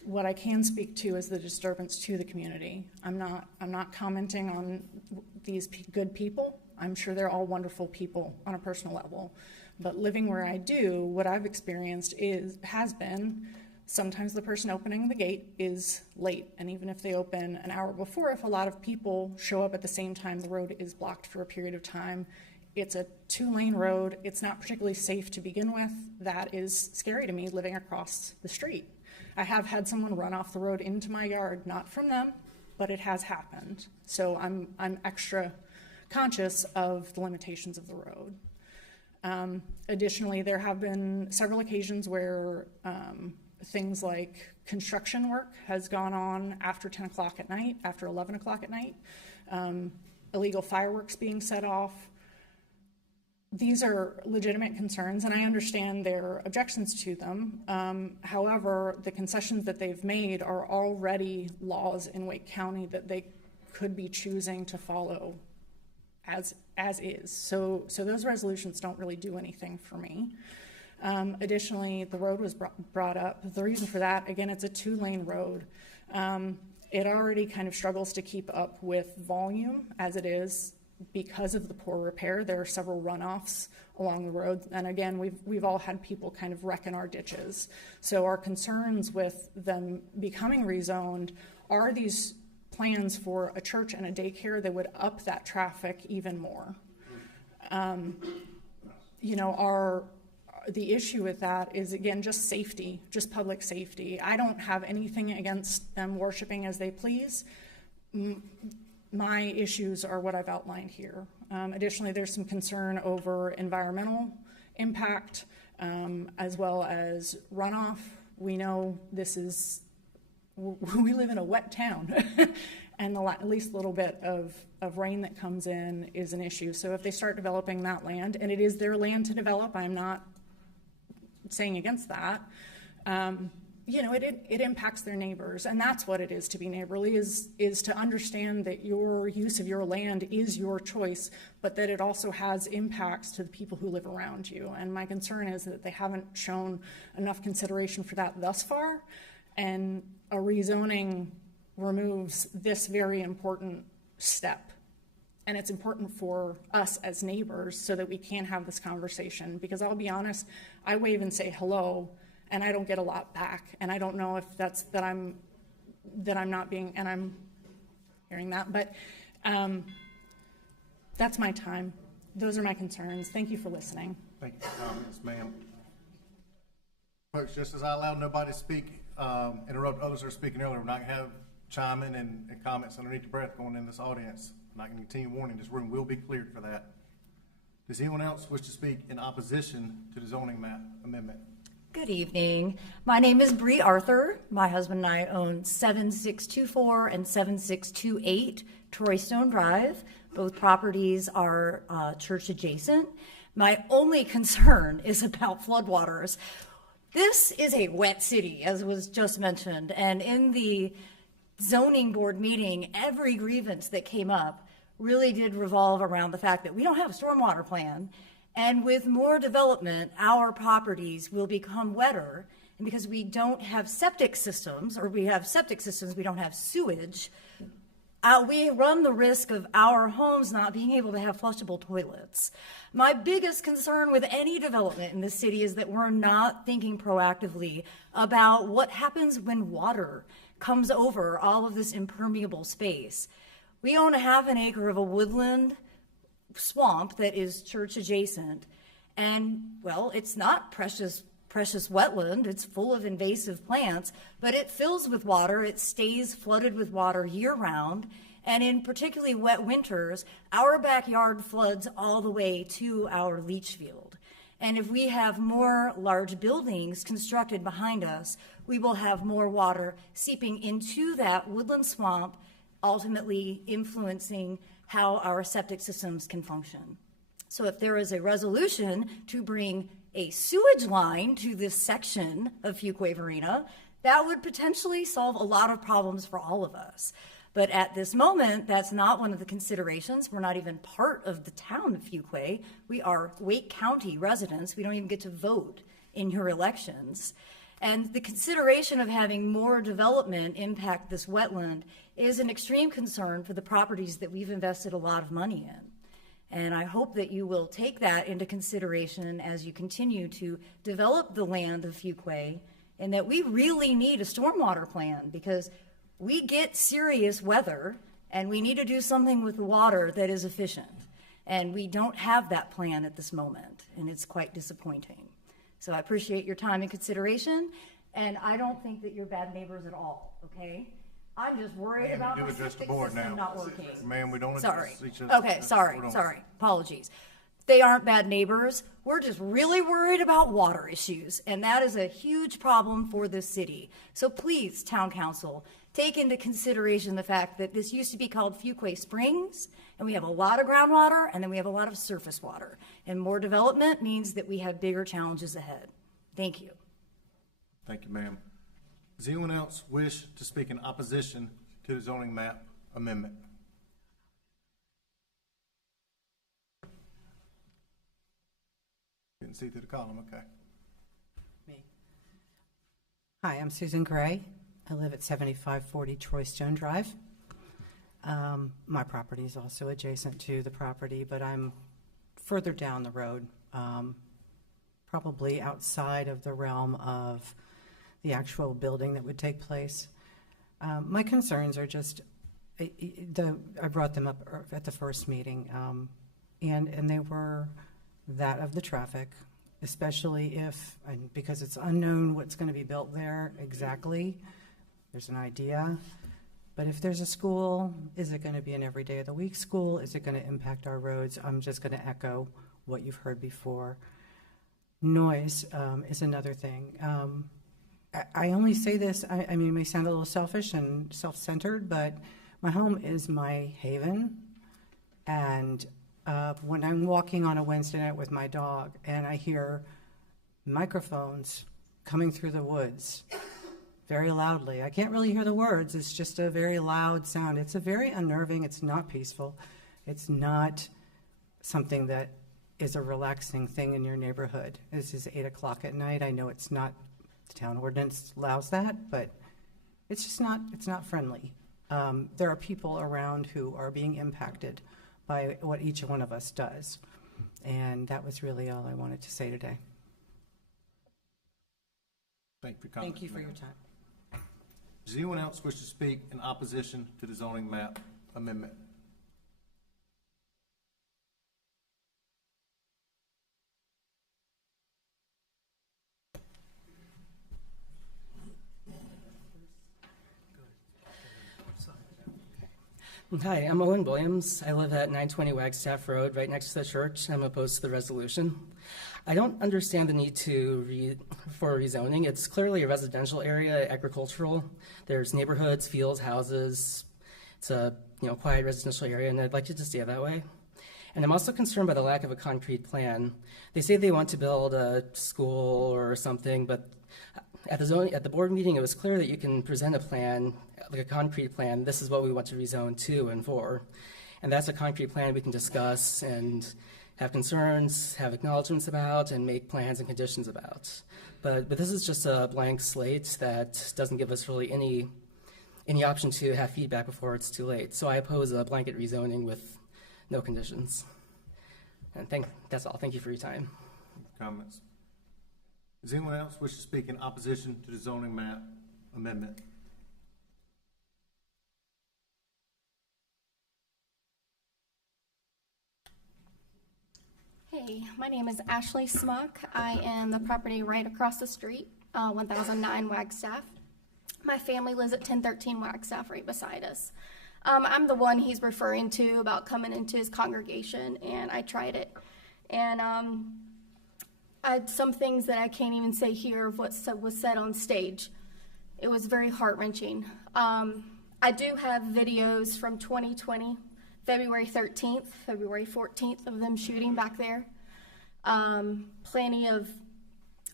What I can speak to is the disturbance to the community. I'm not commenting on these good people. I'm sure they're all wonderful people on a personal level. But living where I do, what I've experienced has been sometimes the person opening the gate is late. And even if they open an hour before, if a lot of people show up at the same time, the road is blocked for a period of time. It's a 2-lane road. It's not particularly safe to begin with. That is scary to me living across the street. I have had someone run off the road into my yard, not from them, but it has happened. So I'm extra conscious of the limitations of the road. Additionally, there have been several occasions where things like construction work has gone on after 10 o'clock at night, after 11 o'clock at night, illegal fireworks being set off. These are legitimate concerns, and I understand their objections to them. However, the concessions that they've made are already laws in Wake County that they could be choosing to follow as is. So those resolutions don't really do anything for me. Additionally, the road was brought up. The reason for that, again, it's a 2-lane road. It already kind of struggles to keep up with volume as it is because of the poor repair. There are several runoffs along the road. And again, we've all had people kind of wreck in our ditches. So our concerns with them becoming rezoned are these plans for a church and a daycare that would up that traffic even more. The issue with that is, again, just safety, just public safety. I don't have anything against them worshiping as they please. My issues are what I've outlined here. Additionally, there's some concern over environmental impact, as well as runoff. We know we live in a wet town, and at least a little bit of rain that comes in is an issue. So if they start developing that land, and it is their land to develop, I'm not saying against that, it impacts their neighbors, and that's what it is to be neighborly, is to understand that your use of your land is your choice, but that it also has impacts to the people who live around you. And my concern is that they haven't shown enough consideration for that thus far, and a rezoning removes this very important step. And it's important for us as neighbors so that we can have this conversation, because I'll be honest, I wave and say hello, and I don't get a lot back. And I don't know if that's that I'm not being, and I'm hearing that, but that's my time. Those are my concerns. Thank you for listening. Thank you for your comments, ma'am. Folks, just as I allowed nobody to speak, interrupt others who are speaking earlier, we're not going to have chiming and comments underneath the breath going in this audience. I'm not going to continue warning. This room will be cleared for that. Does anyone else wish to speak in opposition to the zoning map amendment? Good evening. My name is Bree Arthur. My husband and I own 7624 and 7628 Troy Stone Drive. Both properties are church adjacent. My only concern is about floodwaters. This is a wet city, as was just mentioned, and in the zoning board meeting, every grievance that came up really did revolve around the fact that we don't have a stormwater plan, and with more development, our properties will become wetter, and because we don't have septic systems, or we have septic systems, we don't have sewage, we run the risk of our homes not being able to have flushable toilets. My biggest concern with any development in this city is that we're not thinking proactively about what happens when water comes over all of this impermeable space. We own a half an acre of a woodland swamp that is church adjacent, and well, it's not precious wetland. It's full of invasive plants, but it fills with water. It stays flooded with water year round, and in particularly wet winters, our backyard floods all the way to our leach field. And if we have more large buildings constructed behind us, we will have more water seeping into that woodland swamp, ultimately influencing how our septic systems can function. So if there is a resolution to bring a sewage line to this section of Fuquay-Varina, that would potentially solve a lot of problems for all of us. But at this moment, that's not one of the considerations. We're not even part of the town of Fuquay. We are Wake County residents. We don't even get to vote in your elections. And the consideration of having more development impact this wetland is an extreme concern for the properties that we've invested a lot of money in. And I hope that you will take that into consideration as you continue to develop the land of Fuquay, and that we really need a stormwater plan, because we get serious weather and we need to do something with the water that is efficient. And we don't have that plan at this moment, and it's quite disappointing. So I appreciate your time and consideration, and I don't think that you're bad neighbors at all, okay? I'm just worried about my septic system not working. Ma'am, we don't Sorry. address each other. Okay, sorry, apologies. They aren't bad neighbors. We're just really worried about water issues, and that is a huge problem for this city. So please, Town Council, take into consideration the fact that this used to be called Fuquay Springs, and we have a lot of groundwater, and then we have a lot of surface water. And more development means that we have bigger challenges ahead. Thank you. Thank you, ma'am. Does anyone else wish to speak in opposition to the zoning map amendment? Didn't see through the column, okay. Hi, I'm Susan Gray. I live at 7540 Troy Stone Drive. My property is also adjacent to the property, but I'm further down the road, probably outside of the realm of the actual building that would take place. My concerns are just, I brought them up at the first meeting, and they were that of the traffic, especially if, and because it's unknown what's going to be built there exactly. There's an idea, but if there's a school, is it going to be an every day of the week school? Is it going to impact our roads? I'm just going to echo what you've heard before. Noise is another thing. I only say this, I mean, it may sound a little selfish and self-centered, but my home is my haven. And when I'm walking on a Wednesday night with my dog and I hear microphones coming through the woods very loudly, I can't really hear the words. It's just a very loud sound. It's a very unnerving. It's not peaceful. It's not something that is a relaxing thing in your neighborhood. This is 8 o'clock at night. I know it's not, the town ordinance allows that, but it's just not, it's not friendly. There are people around who are being impacted by what each one of us does. And that was really all I wanted to say today. Thank you for your comment. Thank you for your time. Does anyone else wish to speak in opposition to the zoning map amendment? Hi, I'm Owen Williams. I live at 920 Wagstaff Road, right next to the church. I'm opposed to the resolution. I don't understand the need for rezoning. It's clearly a residential area, agricultural. There's neighborhoods, fields, houses. It's a quiet residential area, and I'd like it to stay that way. And I'm also concerned by the lack of a concrete plan. They say they want to build a school or something, but at the board meeting, it was clear that you can present a plan, like a concrete plan. This is what we want to rezone to and for. And that's a concrete plan we can discuss and have concerns, have acknowledgments about, and make plans and conditions about. But this is just a blank slate that doesn't give us really any option to have feedback before it's too late. So I oppose a blanket rezoning with no conditions. And that's all. Thank you for your time. Comments? Does anyone else wish to speak in opposition to the zoning map amendment? Hey, my name is Ashley Smuck. I am the property right across the street, 1009 Wagstaff. My family lives at 1013 Wagstaff right beside us. I'm the one he's referring to about coming into his congregation, and I tried it. And I had some things that I can't even say here of what was said on stage. It was very heart-wrenching. I do have videos from 2020, February 13th, February 14th of them shooting back there. Plenty of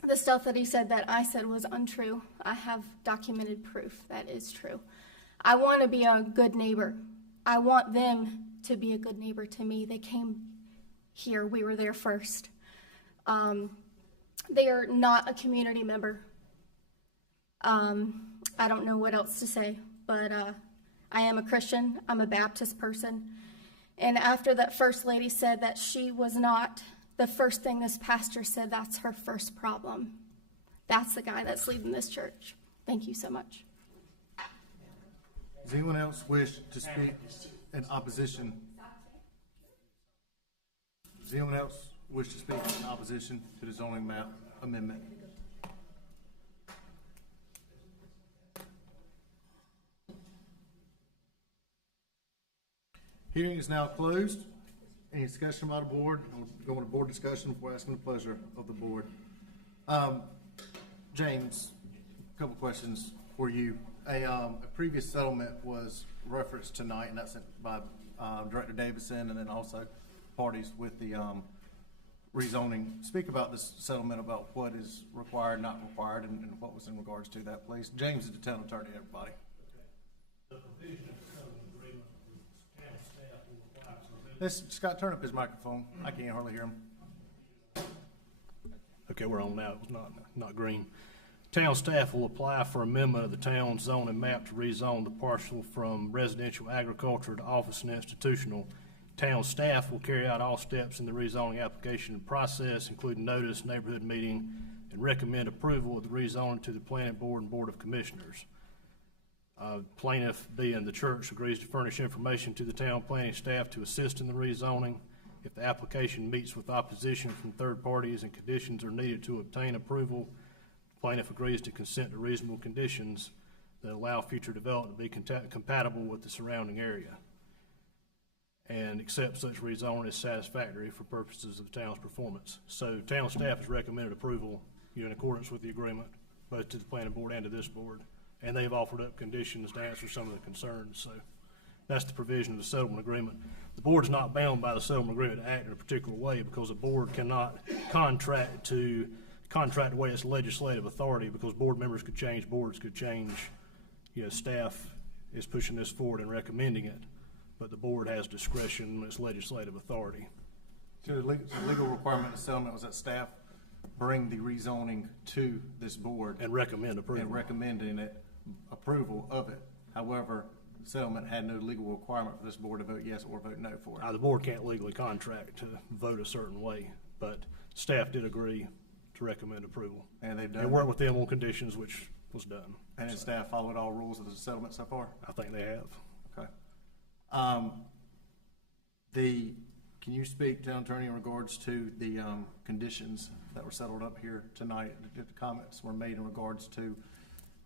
the stuff that he said that I said was untrue. I have documented proof that is true. I want to be a good neighbor. I want them to be a good neighbor to me. They came here. We were there first. They are not a community member. I don't know what else to say, but I am a Christian. I'm a Baptist person. And after that first lady said that she was not, the first thing this pastor said, that's her first problem. That's the guy that's leading this church. Thank you so much. Does anyone else wish to speak in opposition? Does anyone else wish to speak in opposition to the zoning map amendment? Hearing is now closed. Any discussion by the board? I'll go on to board discussion before asking the pleasure of the board. James, a couple questions for you. A previous settlement was referenced tonight, and that's by Director Davison, and then also parties with the rezoning. Speak about this settlement, about what is required, not required, and what was in regards to that, please. James is the town attorney, everybody. The provision of the settlement agreement with town staff will apply to Let's, Scott, turn up his microphone. I can't hardly hear him. Okay, we're on now. It was not green. Town staff will apply for amendment of the town's zoning map to rezone the parcel from residential agriculture to office and institutional. Town staff will carry out all steps in the rezoning application process, including notice, neighborhood meeting, and recommend approval of the rezoning to the planning board and board of commissioners. Plaintiff, being the church, agrees to furnish information to the town planning staff to assist in the rezoning. If the application meets with opposition from third parties and conditions are needed to obtain approval, plaintiff agrees to consent to reasonable conditions that allow future development to be compatible with the surrounding area and accept such rezoning as satisfactory for purposes of the town's performance. So town staff has recommended approval in accordance with the agreement, both to the planning board and to this board, and they've offered up conditions to answer some of the concerns. So that's the provision of the settlement agreement. The board is not bound by the settlement agreement to act in a particular way, because the board cannot contract the way it's legislative authority, because board members could change, boards could change. Staff is pushing this forward and recommending it, but the board has discretion in its legislative authority. So the legal requirement of settlement was that staff bring the rezoning to this board and recommend approval. And recommending it, approval of it. However, the settlement had no legal requirement for this board to vote yes or vote no for it. The board can't legally contract to vote a certain way, but staff did agree to recommend approval. And they've done. And worked with them on conditions, which was done. And has staff followed all rules of the settlement so far? I think they have. Okay. Can you speak, town attorney, in regards to the conditions that were settled up here tonight? The comments were made in regards to,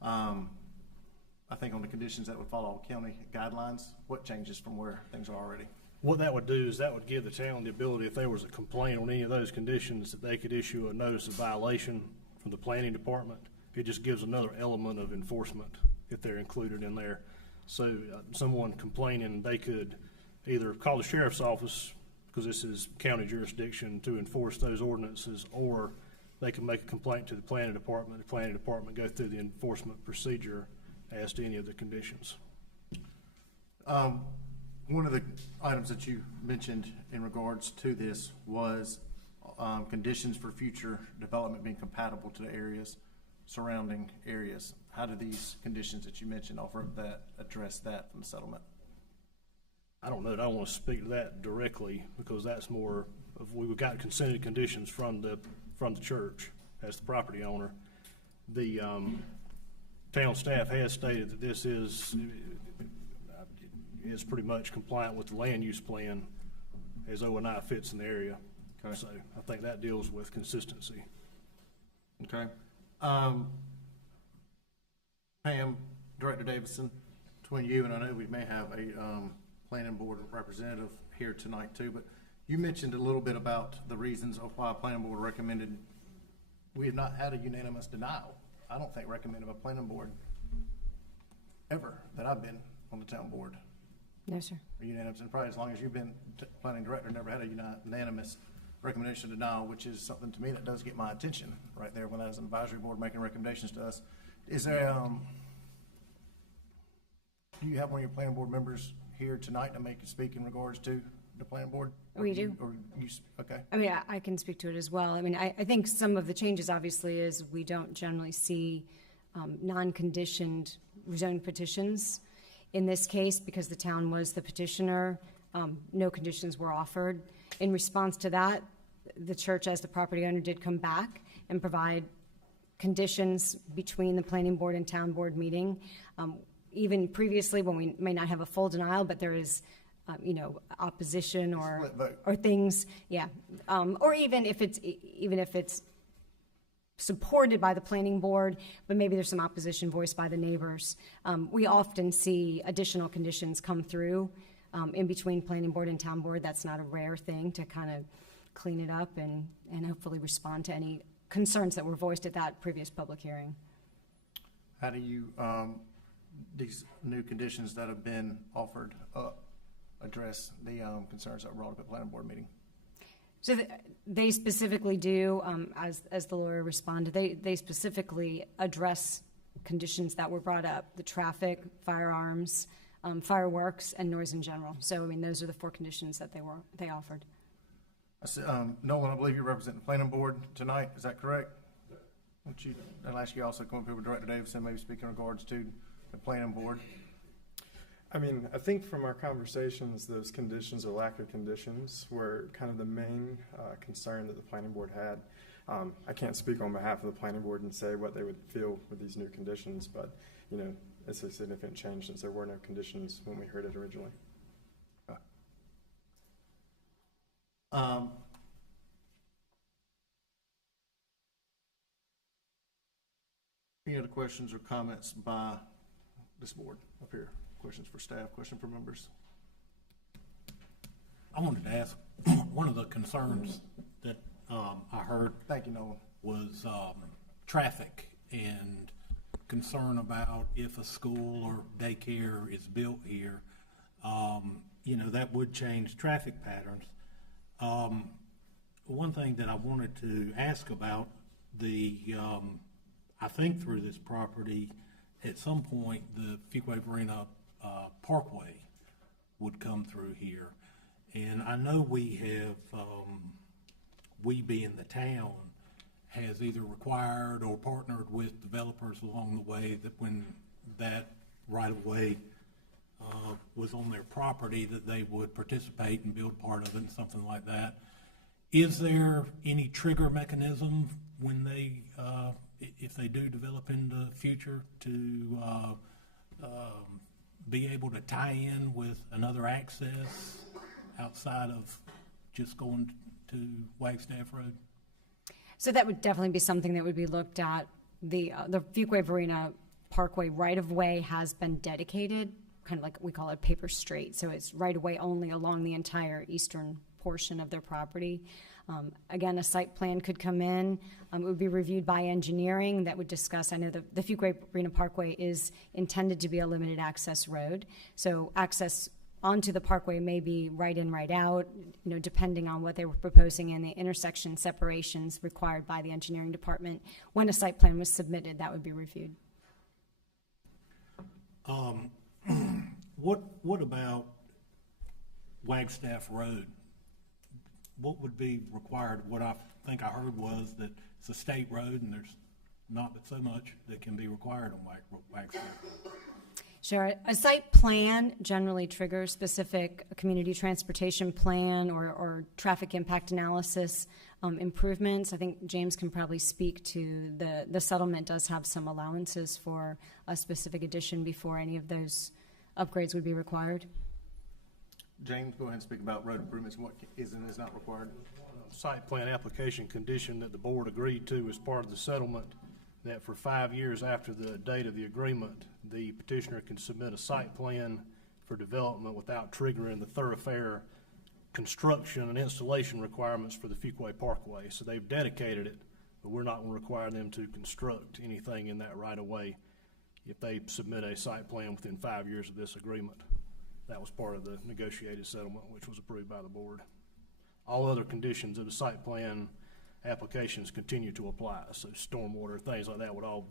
I think, on the conditions that would follow county guidelines. What changes from where things are already? What that would do is that would give the town the ability, if there was a complaint on any of those conditions, that they could issue a notice of violation from the planning department. It just gives another element of enforcement if they're included in there. So someone complaining, they could either call the sheriff's office, because this is county jurisdiction, to enforce those ordinances, or they can make a complaint to the planning department. The planning department go through the enforcement procedure as to any of the conditions. One of the items that you mentioned in regards to this was conditions for future development being compatible to the areas, surrounding areas. How do these conditions that you mentioned address that from the settlement? I don't know. I don't want to speak to that directly, because that's more of, we've got consented conditions from the church as the property owner. The town staff has stated that this is pretty much compliant with the land use plan as O&I fits in the area. Okay. So I think that deals with consistency. Okay. Pam, Director Davison, between you and I know we may have a planning board representative here tonight too, but you mentioned a little bit about the reasons of why planning board recommended. We have not had a unanimous denial, I don't think, recommended by planning board ever that I've been on the town board. No, sir. A unanimous, and probably as long as you've been planning director, never had a unanimous recommendation denial, which is something to me that does get my attention right there when I was an advisory board making recommendations to us. Is there, do you have one of your planning board members here tonight to speak in regards to the planning board? We do. Okay. I mean, I can speak to it as well. I mean, I think some of the changes obviously is we don't generally see non-conditioned rezoning petitions. In this case, because the town was the petitioner, no conditions were offered. In response to that, the church, as the property owner, did come back and provide conditions between the planning board and town board meeting. Even previously, when we may not have a full denial, but there is, opposition or things, yeah, or even if it's supported by the planning board, but maybe there's some opposition voiced by the neighbors. We often see additional conditions come through in between planning board and town board. That's not a rare thing to kind of clean it up and hopefully respond to any concerns that were voiced at that previous public hearing. How do you, these new conditions that have been offered address the concerns that were brought up at planning board meeting? So they specifically do, as the lawyer responded, they specifically address conditions that were brought up: the traffic, firearms, fireworks, and noise in general. So, I mean, those are the 4 conditions that they offered. Nolan, I believe you represent the planning board tonight. Is that correct? I'll ask you also come up here with Director Davidson, maybe speak in regards to the planning board. I mean, I think from our conversations, those conditions or lack of conditions were kind of the main concern that the planning board had. I can't speak on behalf of the planning board and say what they would feel with these new conditions, but, it's a significant change since there were no conditions when we heard it originally. Any other questions or comments by this board up here? Questions for staff, question for members? I wanted to ask, one of the concerns that I heard Thank you, Nolan. was traffic and concern about if a school or daycare is built here, that would change traffic patterns. One thing that I wanted to ask about, I think through this property, at some point, the Fuquay-Varina Parkway would come through here. And I know we being the town, has either required or partnered with developers along the way that when that right-of-way was on their property, that they would participate and build part of it and something like that. Is there any trigger mechanism when they, if they do develop in the future, to be able to tie in with another access outside of just going to Wagstaff Road? So that would definitely be something that would be looked at. The Fuquay-Varina Parkway right-of-way has been dedicated, kind of like we call it paper straight. So it's right-of-way only along the entire eastern portion of their property. Again, a site plan could come in. It would be reviewed by engineering that would discuss. I know the Fuquay-Varina Parkway is intended to be a limited access road. So access onto the parkway may be right in, right out, depending on what they were proposing and the intersection separations required by the engineering department. When a site plan was submitted, that would be reviewed. What about Wagstaff Road? What would be required? What I think I heard was that it's a state road and there's not so much that can be required on Wagstaff. Sure. A site plan generally triggers specific community transportation plan or traffic impact analysis improvements. I think James can probably speak to the settlement does have some allowances for a specific addition before any of those upgrades would be required. James, go ahead and speak about road improvements and what is and is not required. Site plan application condition that the board agreed to as part of the settlement, that for 5 years after the date of the agreement, the petitioner can submit a site plan for development without triggering the thoroughfare construction and installation requirements for the Fuquay Parkway. So they've dedicated it, but we're not going to require them to construct anything in that right of way if they submit a site plan within 5 years of this agreement. That was part of the negotiated settlement, which was approved by the board. All other conditions of the site plan applications continue to apply. So stormwater, things like that would all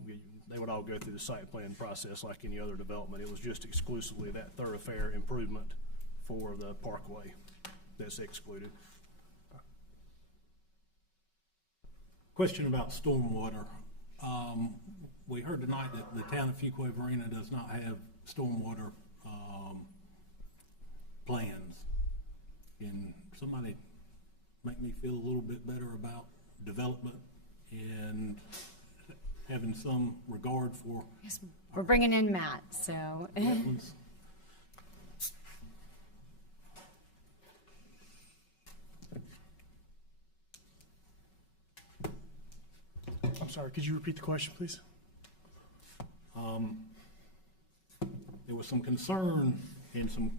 go through the site plan process like any other development. It was just exclusively that thoroughfare improvement for the parkway that's excluded. Question about stormwater. we heard tonight that the town of Fuquay-Varina does not have stormwater plans. Can somebody make me feel a little bit better about development and having some regard for Yes, we're bringing in Matt, so. wetlands? I'm sorry, could you repeat the question, please? There was some concern and some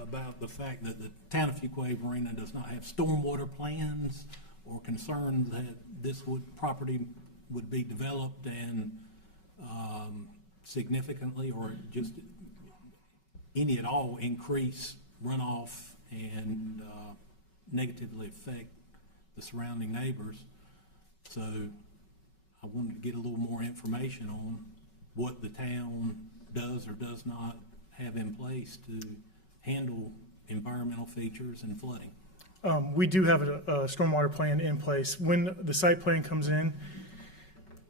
about the fact that the town of Fuquay-Varina does not have stormwater plans, or concern that this property would be developed and significantly or just any at all increase runoff and negatively affect the surrounding neighbors. So I wanted to get a little more information on what the town does or does not have in place to handle environmental features and flooding. We do have a stormwater plan in place. When the site plan comes in,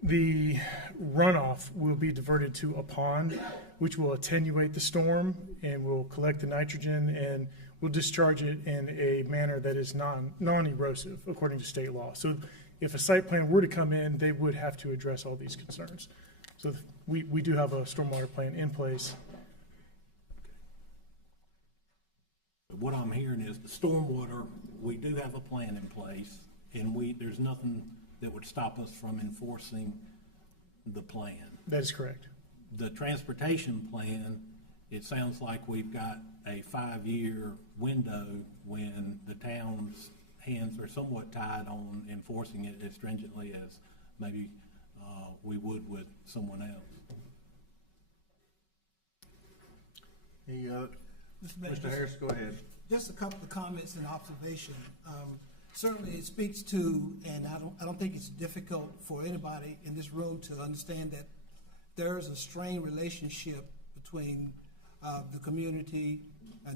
the runoff will be diverted to a pond, which will attenuate the storm and will collect the nitrogen and will discharge it in a manner that is non-erosive according to state law. So if a site plan were to come in, they would have to address all these concerns. So we do have a stormwater plan in place. What I'm hearing is the stormwater, we do have a plan in place, and there's nothing that would stop us from enforcing the plan. That is correct. The transportation plan, it sounds like we've got a 5-year window when the town's hands are somewhat tied on enforcing it as stringently as maybe we would with someone else. Mr. Harris, go ahead. Just a couple of comments and observation. Certainly it speaks to, and I don't think it's difficult for anybody in this room to understand that there is a strained relationship between the community,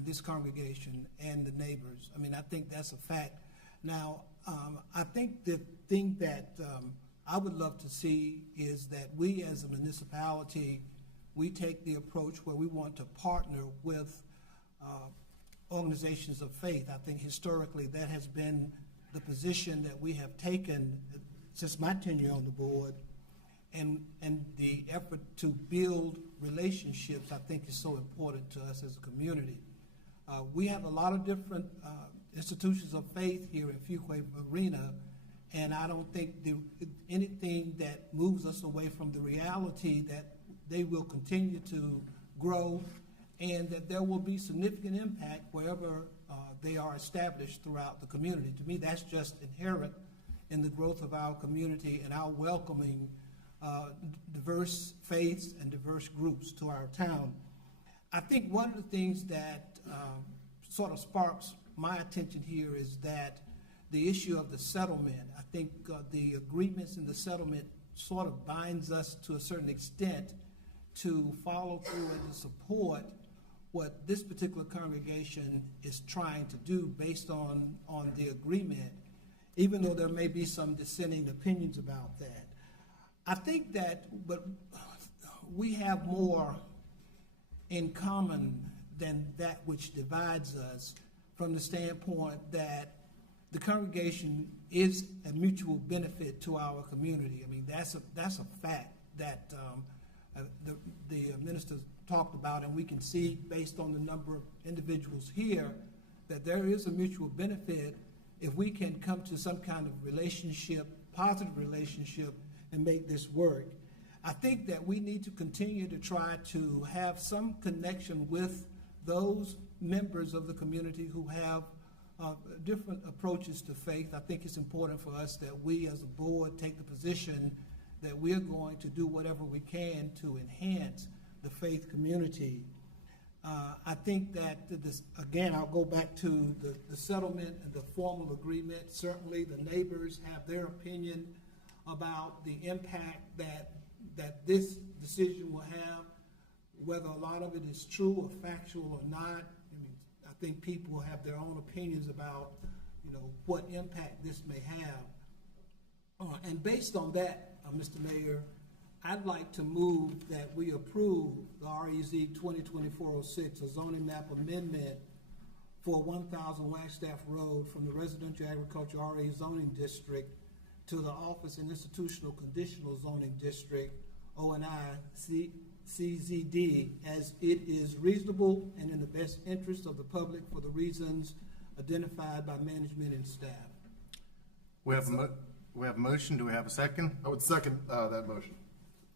this congregation, and the neighbors. I mean, I think that's a fact. Now, I think the thing that I would love to see is that we as a municipality, we take the approach where we want to partner with organizations of faith. I think historically that has been the position that we have taken since my tenure on the board, and the effort to build relationships I think is so important to us as a community. We have a lot of different institutions of faith here in Fuquay-Varina, and I don't think anything that moves us away from the reality that they will continue to grow and that there will be significant impact wherever they are established throughout the community. To me, that's just inherent in the growth of our community and our welcoming diverse faiths and diverse groups to our town. I think one of the things that sort of sparks my attention here is that the issue of the settlement. I think the agreements in the settlement sort of binds us to a certain extent to follow through and to support what this particular congregation is trying to do based on the agreement, even though there may be some dissenting opinions about that. I think that, but we have more in common than that which divides us, from the standpoint that the congregation is a mutual benefit to our community. I mean, that's a fact that the minister talked about, and we can see based on the number of individuals here that there is a mutual benefit if we can come to some kind of relationship, positive relationship, and make this work. I think that we need to continue to try to have some connection with those members of the community who have different approaches to faith. I think it's important for us that we as a board take the position that we're going to do whatever we can to enhance the faith community. I think that, again, I'll go back to the settlement and the formal agreement. Certainly the neighbors have their opinion about the impact that this decision will have, whether a lot of it is true or factual or not. I mean, I think people have their own opinions about, what impact this may have. And based on that, Mr. Mayor, I'd like to move that we approve the REZ 2024-06, a zoning map amendment for 1,000 Wagstaff Road from the Residential Agriculture RA zoning district to the Office and Institutional Conditional Zoning District, O&I CZD, as it is reasonable and in the best interest of the public for the reasons identified by management and staff. We have a motion. Do we have a second? I would second that motion.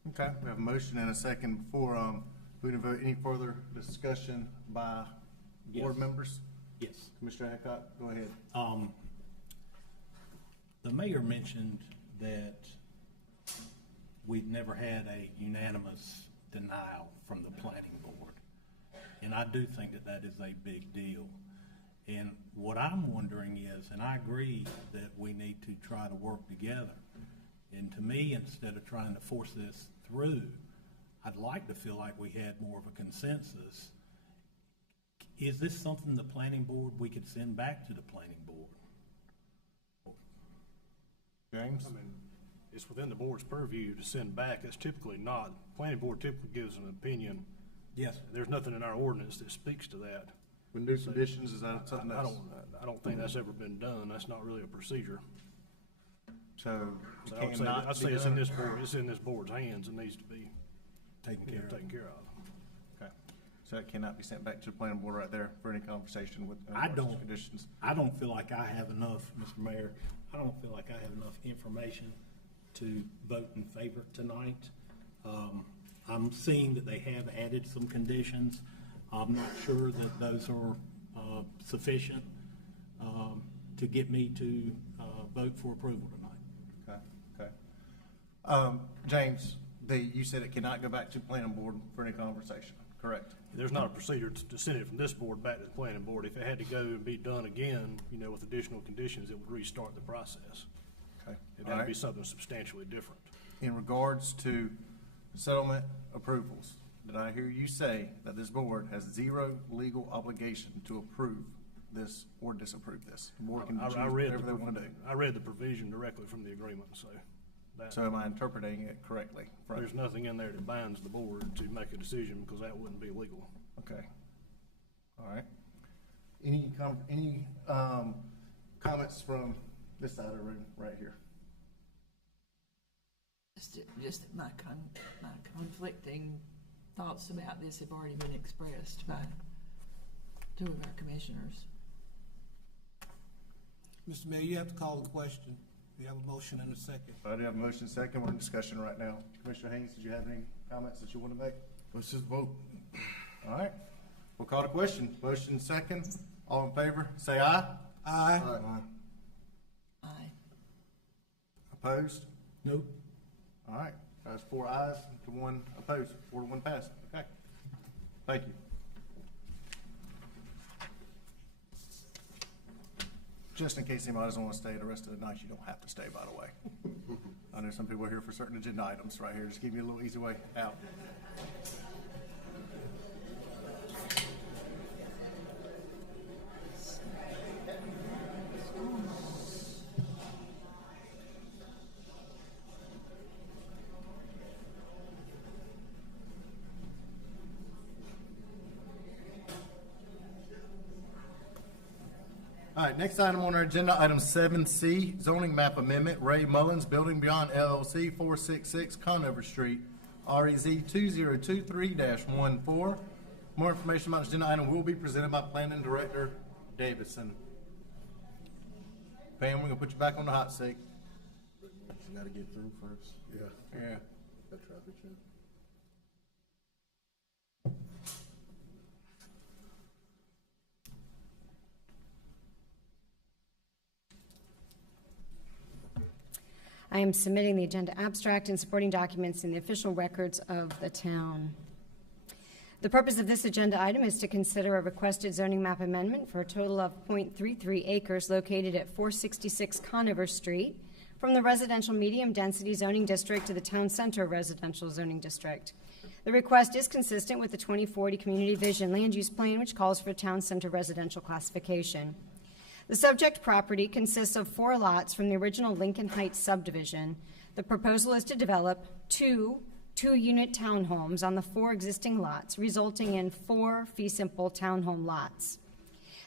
Okay, we have a motion and a second before we can vote. Any further discussion by board members? Yes. Commissioner Hancock, go ahead. The mayor mentioned that we'd never had a unanimous denial from the planning board. And I do think that that is a big deal. And what I'm wondering is, and I agree that we need to try to work together. And to me, instead of trying to force this through, I'd like to feel like we had more of a consensus. Is this something the planning board, we could send back to the planning board? James? I mean, it's within the board's purview to send back. That's typically not. Planning board typically gives an opinion. Yes. There's nothing in our ordinance that speaks to that. With new conditions, is that something I that's? I don't think that's ever been done. That's not really a procedure. So I would say, I'd say it's in this board. It's in this board's hands and needs to be taken care of. Okay. So it cannot be sent back to the planning board right there for any conversation with conditions. I don't feel like I have enough, Mr. Mayor. I don't feel like I have enough information to vote in favor tonight. I'm seeing that they have added some conditions. I'm not sure that those are sufficient to get me to vote for approval tonight. Okay. James, you said it cannot go back to the planning board for any conversation, correct? There's not a procedure to send it from this board back to the planning board. If it had to go and be done again, with additional conditions, it would restart the process. Okay. It'd have to be something substantially different. In regards to settlement approvals, did I hear you say that this board has zero legal obligation to approve this or disapprove this? The board can choose whatever they want to do. I read the provision directly from the agreement, so. So am I interpreting it correctly? There's nothing in there that binds the board to make a decision because that wouldn't be legal. Okay. All right. Any comments from this side of the room right here? Just my conflicting thoughts about this have already been expressed by two of our commissioners. Mr. Mayor, you have to call the question. We have a motion and a second. I do have a motion second. We're in discussion right now. Commissioner Haynes, did you have any comments that you want to make? Let's just vote. All right. We'll call the question. Motion second. All in favor, say aye. Aye. Aye. Opposed? No. All right. That's 4 ayes to 1 opposed. 4 to 1 passed. Okay. Thank you. Just in case anybody doesn't want to stay the rest of the night, you don't have to stay, by the way. I know some people are here for certain agenda items right here. Just give you a little easy way out. All right, next item on our agenda, item 7C, zoning map amendment, Ray Mullins, Building Beyond LLC, 466 Conover Street, REZ 2023-14. More information about this agenda item will be presented by Planning Director Davison. Pam, we're gonna put you back on the hot seat. You gotta get through first. Yeah. Yeah. That traffic jam. I am submitting the agenda abstract and supporting documents in the official records of the town. The purpose of this agenda item is to consider a requested zoning map amendment for a total of 0.33 acres located at 466 Conover Street from the residential medium density zoning district to the town center residential zoning district. The request is consistent with the 2040 Community Vision Land Use Plan, which calls for town center residential classification. The subject property consists of 4 lots from the original Lincoln Heights subdivision. The proposal is to develop 2 2-unit townhomes on the 4 existing lots, resulting in 4 fee simple townhome lots.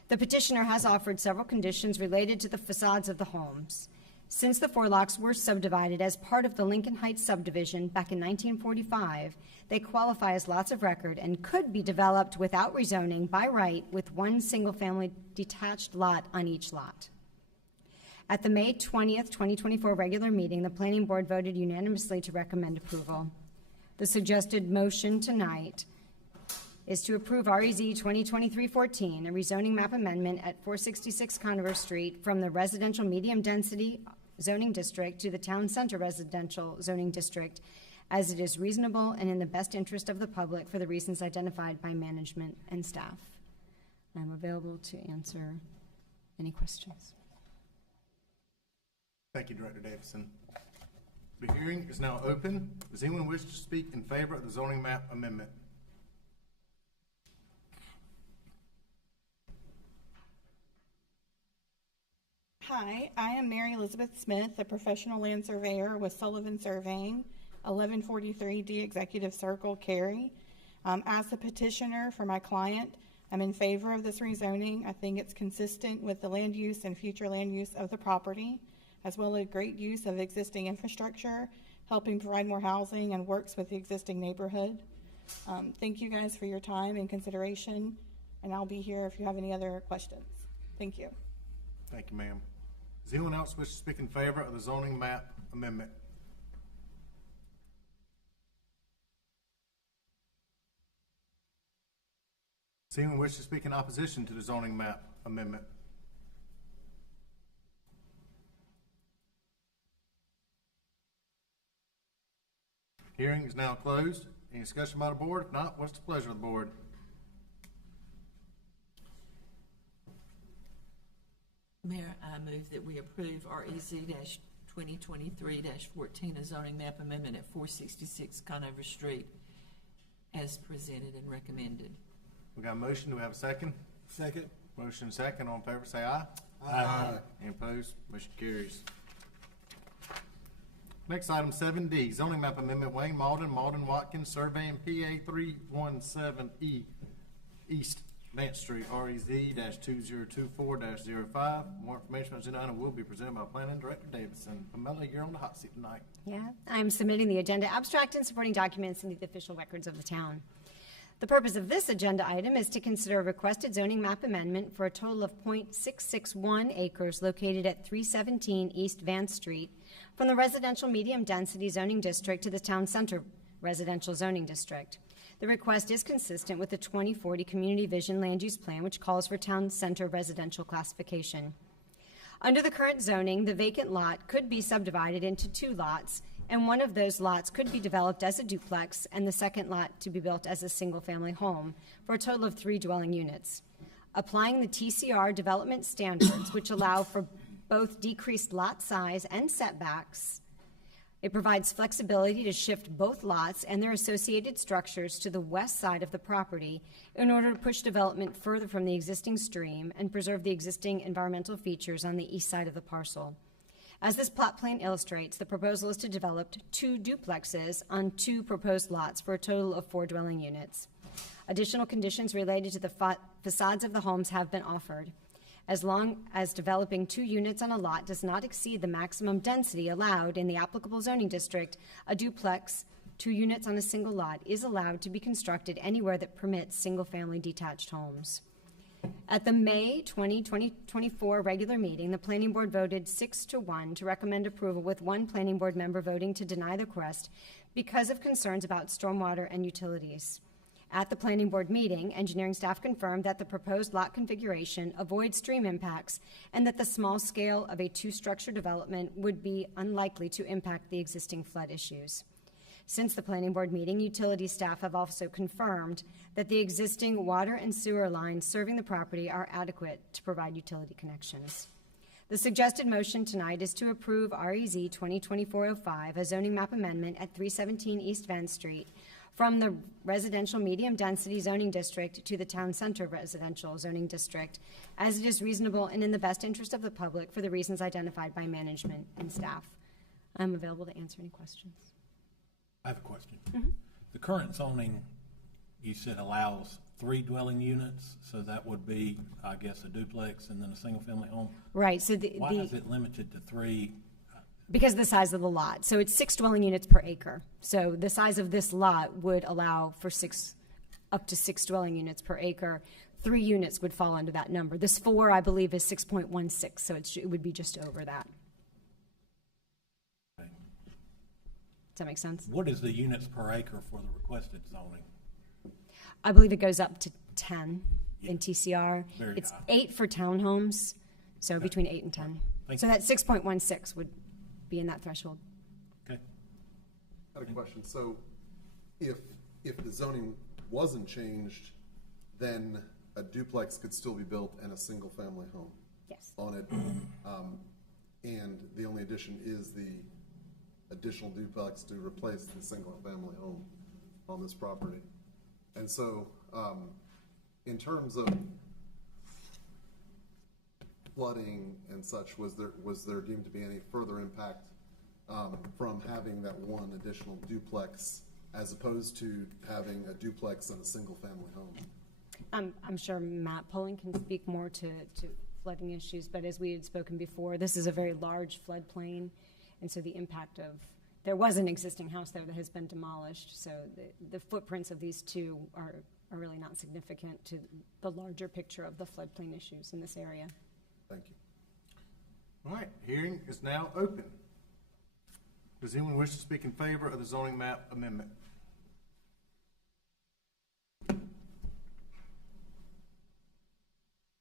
The petitioner has offered several conditions related to the facades of the homes. Since the 4 lots were subdivided as part of the Lincoln Heights subdivision back in 1945, they qualify as lots of record and could be developed without rezoning by right with 1 single-family detached lot on each lot. At the May 20th, 2024 regular meeting, the Planning Board voted unanimously to recommend approval. The suggested motion tonight is to approve REZ 2023-14, a rezoning map amendment at 466 Conover Street from the residential medium density zoning district to the town center residential zoning district, as it is reasonable and in the best interest of the public for the reasons identified by management and staff. I'm available to answer any questions. Thank you, Director Davison. The hearing is now open. Does anyone wish to speak in favor of the zoning map amendment? Hi, I am Mary Elizabeth Smith, a professional land surveyor with Sullivan Surveying, 1143 D Executive Circle, Cary. As the petitioner for my client, I'm in favor of this rezoning. I think it's consistent with the land use and future land use of the property, as well as great use of existing infrastructure, helping provide more housing and works with the existing neighborhood. Thank you guys for your time and consideration, and I'll be here if you have any other questions. Thank you. Thank you, ma'am. Does anyone else wish to speak in favor of the zoning map amendment? Does anyone wish to speak in opposition to the zoning map amendment? Hearing is now closed. Any discussion by the board? If not, what's the pleasure of the board? Mayor, I move that we approve REZ 2023-14, a zoning map amendment at 466 Conover Street, as presented and recommended. We got a motion. Do we have a second? Second. Motion second. All in favor, say aye. Aye. Any opposed? Motion carries. Next item, 7D, zoning map amendment, Wayne Malden Watkins, surveying PA 317E, East Vance Street, REZ-2024-05. More information on agenda item will be presented by Planning Director Davison. Pamela, you're on the hot seat tonight. Yeah, I'm submitting the agenda abstract and supporting documents into the official records of the town. The purpose of this agenda item is to consider a requested zoning map amendment for a total of .661 acres located at 317 East Vance Street from the residential medium density zoning district to the town center residential zoning district. The request is consistent with the 2040 Community Vision Land Use Plan, which calls for town center residential classification. Under the current zoning, the vacant lot could be subdivided into 2 lots, and one of those lots could be developed as a duplex and the second lot to be built as a single-family home for a total of 3 dwelling units. Applying the TCR development standards, which allow for both decreased lot size and setbacks, it provides flexibility to shift both lots and their associated structures to the west side of the property in order to push development further from the existing stream and preserve the existing environmental features on the east side of the parcel. As this plot plan illustrates, the proposal is to develop 2 duplexes on 2 proposed lots for a total of 4 dwelling units. Additional conditions related to the facades of the homes have been offered. As long as developing 2 units on a lot does not exceed the maximum density allowed in the applicable zoning district, a duplex, 2 units on a single lot, is allowed to be constructed anywhere that permits single-family detached homes. At the May 2024 regular meeting, the Planning Board voted 6-1 to recommend approval, with 1 Planning Board member voting to deny the request because of concerns about stormwater and utilities. At the Planning Board meeting, engineering staff confirmed that the proposed lot configuration avoids stream impacts and that the small scale of a 2-structure development would be unlikely to impact the existing flood issues. Since the Planning Board meeting, utility staff have also confirmed that the existing water and sewer lines serving the property are adequate to provide utility connections. The suggested motion tonight is to approve REZ 2024-05, a zoning map amendment at 317 East Vance Street, from the residential medium density zoning district to the town center residential zoning district, as it is reasonable and in the best interest of the public for the reasons identified by management and staff. I'm available to answer any questions. I have a question. Mhm. The current zoning, you said allows 3 dwelling units, so that would be, I guess, a duplex and then a single-family home? Right, so Why is it limited to 3? because of the size of the lot. So it's 6 dwelling units per acre. So the size of this lot would allow for up to 6 dwelling units per acre. 3 units would fall under that number. This 4, I believe, is 6.16, so it would be just over that. Okay. Does that make sense? What is the units per acre for the requested zoning? I believe it goes up to 10 in TCR. Very It's high. 8 for townhomes, so between 8 and 10. Thank So you. that 6.16 would be in that threshold. Okay. I had a question. So if the zoning wasn't changed, then a duplex could still be built and a single-family home? Yes. On it, and the only addition is the additional duplex to replace the single-family home on this property. And so, in terms of flooding and such, was there deemed to be any further impact from having that one additional duplex as opposed to having a duplex and a single-family home? I'm sure Matt Pullen can speak more to flooding issues, but as we had spoken before, this is a very large floodplain, and so the impact of, there was an existing house there that has been demolished, so the footprints of these two are really not significant to the larger picture of the floodplain issues in this area. Thank you. All right, hearing is now open. Does anyone wish to speak in favor of the zoning map amendment?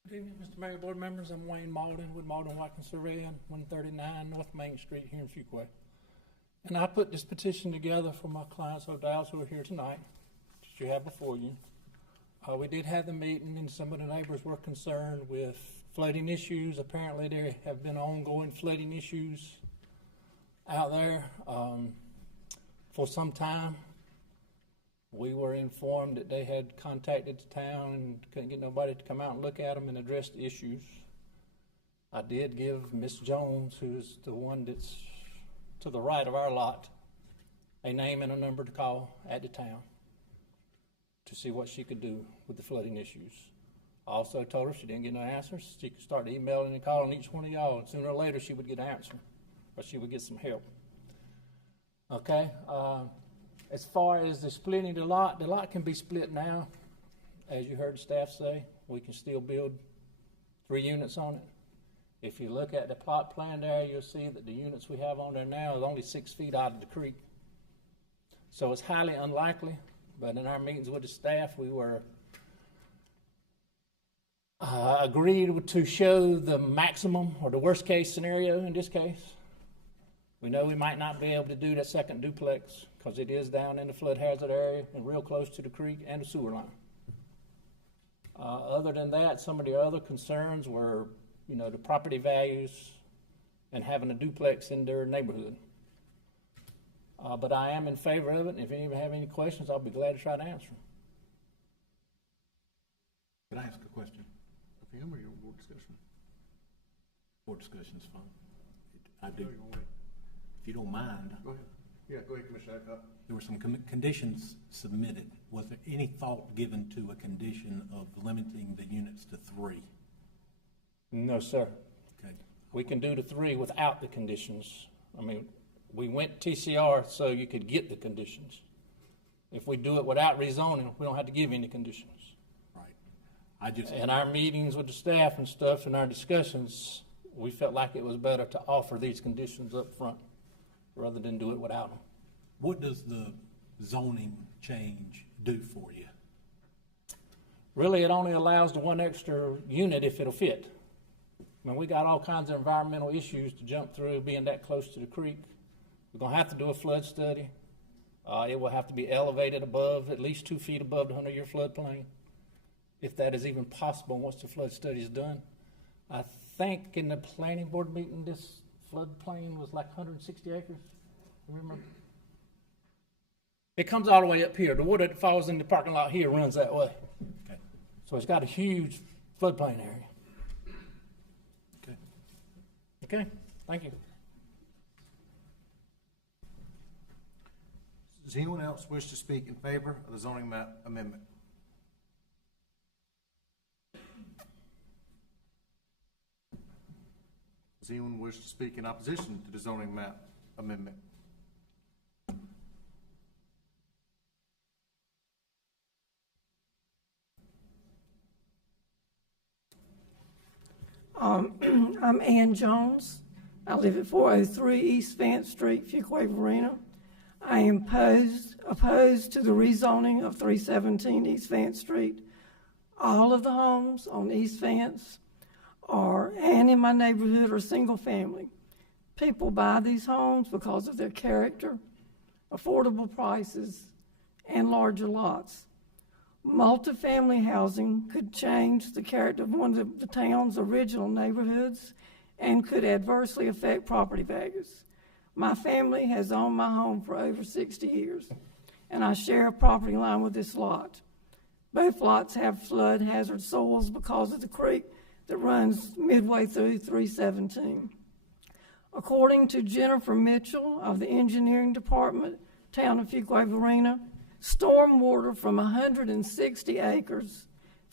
Good evening, Mr. Mayor, board members. I'm Wayne Malden with Malden Watkins Surveying, 139 North Main Street here in Fuquay. And I put this petition together for my clients, O'Dowds, who are here tonight, that you have before you. We did have the meeting, and some of the neighbors were concerned with flooding issues. Apparently, there have been ongoing flooding issues out there for some time. We were informed that they had contacted the town and couldn't get nobody to come out and look at them and address the issues. I did give Miss Jones, who's the one that's to the right of our lot, a name and a number to call at the town to see what she could do with the flooding issues. I also told her if she didn't get no answers, she could start emailing and calling each one of y'all, and sooner or later she would get an answer, or she would get some help. Okay? As far as the splitting the lot can be split now. As you heard staff say, we can still build 3 units on it. If you look at the plot plan there, you'll see that the units we have on there now is only 6 feet out of the creek. So it's highly unlikely, but in our meetings with the staff, we were agreed to show the maximum or the worst case scenario in this case. We know we might not be able to do that second duplex because it is down in the flood hazard area and real close to the creek and the sewer line. Other than that, some of the other concerns were, the property values and having a duplex in their neighborhood. But I am in favor of it, and if any of you have any questions, I'll be glad to try to answer them. Can I ask a question of him or your board discussion? Board discussion is fine. I do. If you don't mind. Go ahead. Yeah, go ahead, Commissioner Adcock. There were some conditions submitted. Was there any thought given to a condition of limiting the units to 3? No, sir. Okay. We can do the 3 without the conditions. I mean, we went TCR so you could get the conditions. If we do it without rezoning, we don't have to give any conditions. Right. In our meetings with the staff and stuff, in our discussions, we felt like it was better to offer these conditions up front rather than do it without them. What does the zoning change do for you? Really, it only allows the 1 extra unit if it'll fit. I mean, we got all kinds of environmental issues to jump through being that close to the creek. We're going to have to do a flood study. It will have to be elevated above, at least 2 feet above the 100-year floodplain, if that is even possible once the flood study is done. I think in the planning board meeting, this floodplain was like 160 acres. Remember? It comes all the way up here. The water that falls in the parking lot here runs that way. Okay. So it's got a huge floodplain area. Okay. Okay, thank you. Does Does anyone else wish to speak in favor of the zoning map amendment? Does anyone wish to speak in opposition to the zoning map amendment? I'm Ann Jones. I live at 403 East Vance Street, Fuquay-Varina. I am opposed to the rezoning of 317 East Vance Street. All of the homes on East Vance and in my neighborhood are single family. People buy these homes because of their character, affordable prices, and larger lots. Multifamily housing could change the character of one of the town's original neighborhoods and could adversely affect property values. My family has owned my home for over 60 years, and I share a property line with this lot. Both lots have flood hazard soils because of the creek that runs midway through 317. According to Jennifer Mitchell of the engineering department, town of Fuquay-Varina, stormwater from 160 acres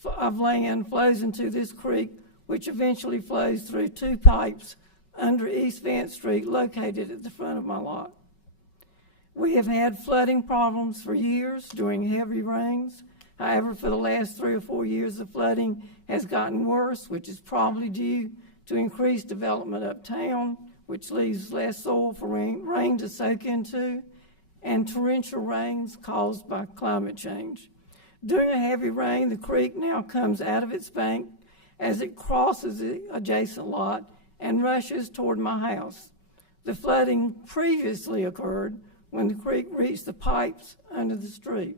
of land flows into this creek, which eventually flows through two pipes under East Vance Street located at the front of my lot. We have had flooding problems for years during heavy rains. However, for the last 3 or 4 years, the flooding has gotten worse, which is probably due to increased development uptown, which leaves less soil for rain to soak into, and torrential rains caused by climate change. During a heavy rain, the creek now comes out of its bank as it crosses the adjacent lot and rushes toward my house. The flooding previously occurred when the creek reached the pipes under the street.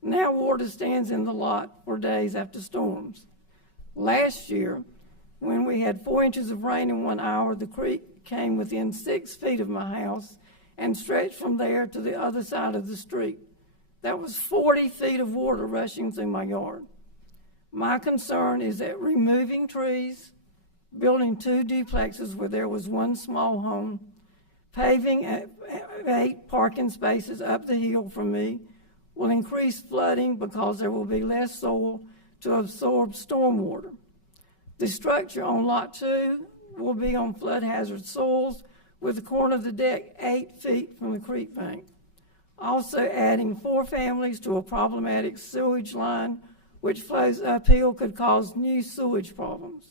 Now water stands in the lot for days after storms. Last year, when we had 4 inches of rain in 1 hour, the creek came within 6 feet of my house and stretched from there to the other side of the street. That was 40 feet of water rushing through my yard. My concern is that removing trees, building 2 duplexes where there was 1 small home, paving 8 parking spaces up the hill from me will increase flooding because there will be less soil to absorb stormwater. The structure on Lot 2 will be on flood hazard soils with the corner of the deck 8 feet from the creek bank. Also adding 4 families to a problematic sewage line which flows uphill could cause new sewage problems.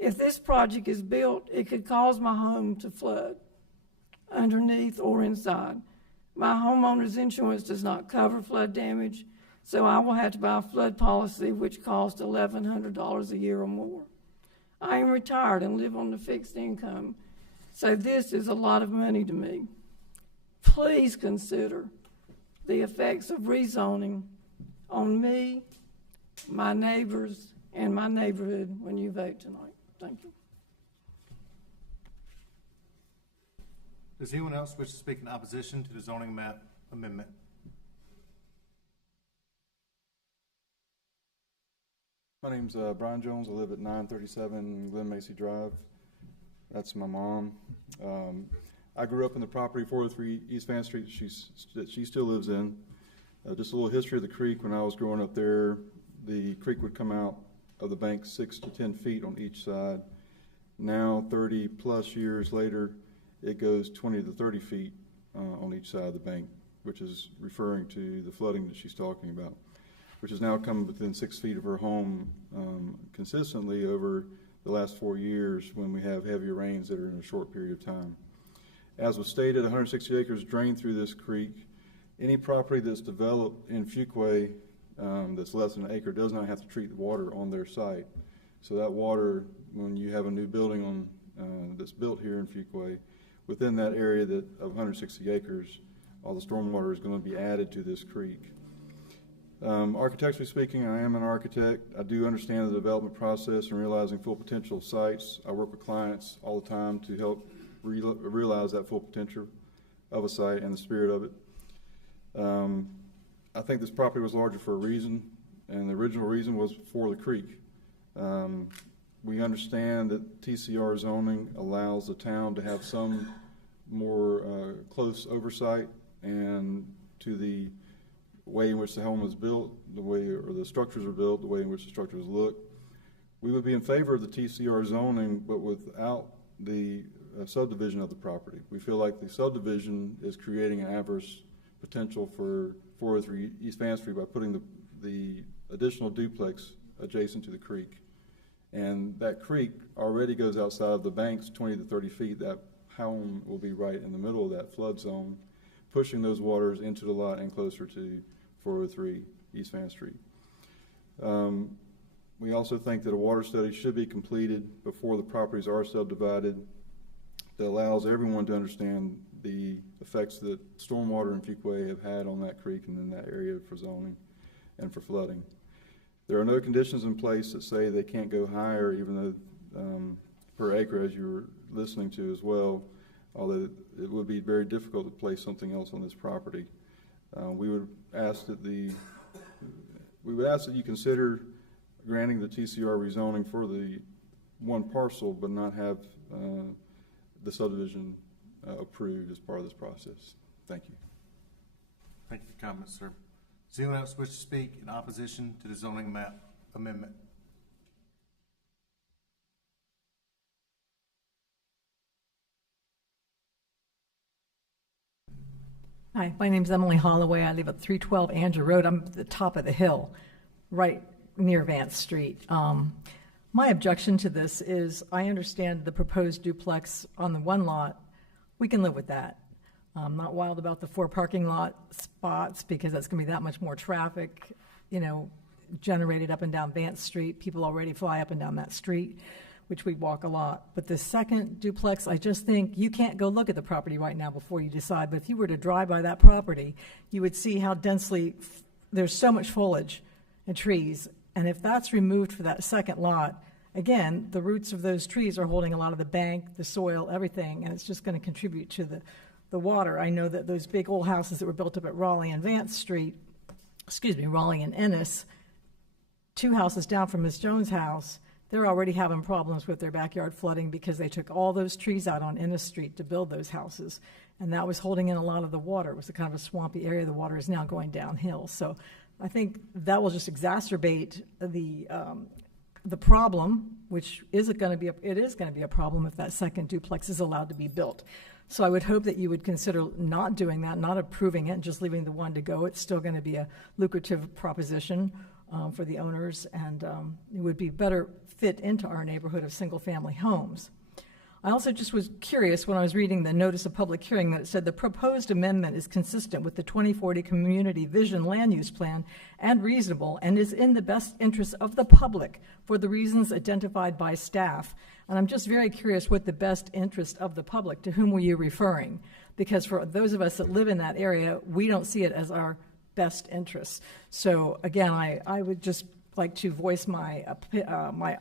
If this project is built, it could cause my home to flood underneath or inside. My homeowner's insurance does not cover flood damage, so I will have to buy a flood policy which costs $1,100 a year or more. I am retired and live on the fixed income, so this is a lot of money to me. Please consider the effects of rezoning on me, my neighbors, and my neighborhood when you vote tonight. Thank you. Does anyone else wish to speak in opposition to the zoning map amendment? My name's Brian Jones. I live at 937 Glen Macy Drive. That's my mom. I grew up in the property 403 East Vance Street that she still lives in. Just a little history of the creek. When I was growing up there, the creek would come out of the bank 6 to 10 feet on each side. Now, 30 plus years later, it goes 20 to 30 feet on each side of the bank, which is referring to the flooding that she's talking about, which has now come within 6 feet of her home consistently over the last 4 years when we have heavy rains that are in a short period of time. As was stated, 160 acres drain through this creek. Any property that's developed in Fuquay that's less than an acre does not have to treat the water on their site. So that water, when you have a new building on that's built here in Fuquay, within that area of 160 acres, all the stormwater is going to be added to this creek. Architecturally speaking, I am an architect. I do understand the development process and realizing full potential of sites. I work with clients all the time to help realize that full potential of a site and the spirit of it. I think this property was larger for a reason, and the original reason was for the creek. We understand that TCR zoning allows the town to have some more close oversight and to the way in which the home is built, the way, or the structures are built, the way in which the structures look. We would be in favor of the TCR zoning, but without the subdivision of the property. We feel like the subdivision is creating an adverse potential for 403 East Vance Street by putting the additional duplex adjacent to the creek. And that creek already goes outside of the banks 20 to 30 feet. That home will be right in the middle of that flood zone, pushing those waters into the lot and closer to 403 East Vance Street. We also think that a water study should be completed before the properties are subdivided that allows everyone to understand the effects that stormwater and Fuquay have had on that creek and in that area for zoning and for flooding. There are no conditions in place that say they can't go higher, even though per acre, as you were listening to as well, although it would be very difficult to place something else on this property. We would ask that you consider granting the TCR rezoning for the one parcel, but not have the subdivision approved as part of this process. Thank you. Thank you for your comments, sir. Does anyone else wish to speak in opposition to the zoning map amendment? Hi, my name's Emily Holloway. I live at 312 Andrew Road. I'm at the top of the hill, right near Vance Street. My objection to this is I understand the proposed duplex on the one lot. We can live with that. I'm not wild about the 4 parking lot spots because that's going to be that much more traffic, generated up and down Vance Street. People already fly up and down that street, which we walk a lot. But the second duplex, I just think you can't go look at the property right now before you decide. But if you were to drive by that property, you would see how densely there's so much foliage and trees. And if that's removed for that second lot, again, the roots of those trees are holding a lot of the bank, the soil, everything, and it's just going to contribute to the water. I know that those big old houses that were built up at Raleigh and Vance Street, Raleigh and Ennis, 2 houses down from Miss Jones' house, they're already having problems with their backyard flooding because they took all those trees out on Ennis Street to build those houses, and that was holding in a lot of the water. It was a kind of a swampy area. The water is now going downhill. So I think that will just exacerbate the problem, which is going to be a problem if that second duplex is allowed to be built. So I would hope that you would consider not doing that, not approving it, and just leaving the one to go. It's still going to be a lucrative proposition for the owners, and it would be better fit into our neighborhood of single-family homes. I also just was curious when I was reading the notice of public hearing that it said the proposed amendment is consistent with the 2040 Community Vision Land Use Plan and reasonable and is in the best interest of the public for the reasons identified by staff. And I'm just very curious what the best interest of the public, to whom were you referring? Because for those of us that live in that area, we don't see it as our best interest. So again, I would just like to voice my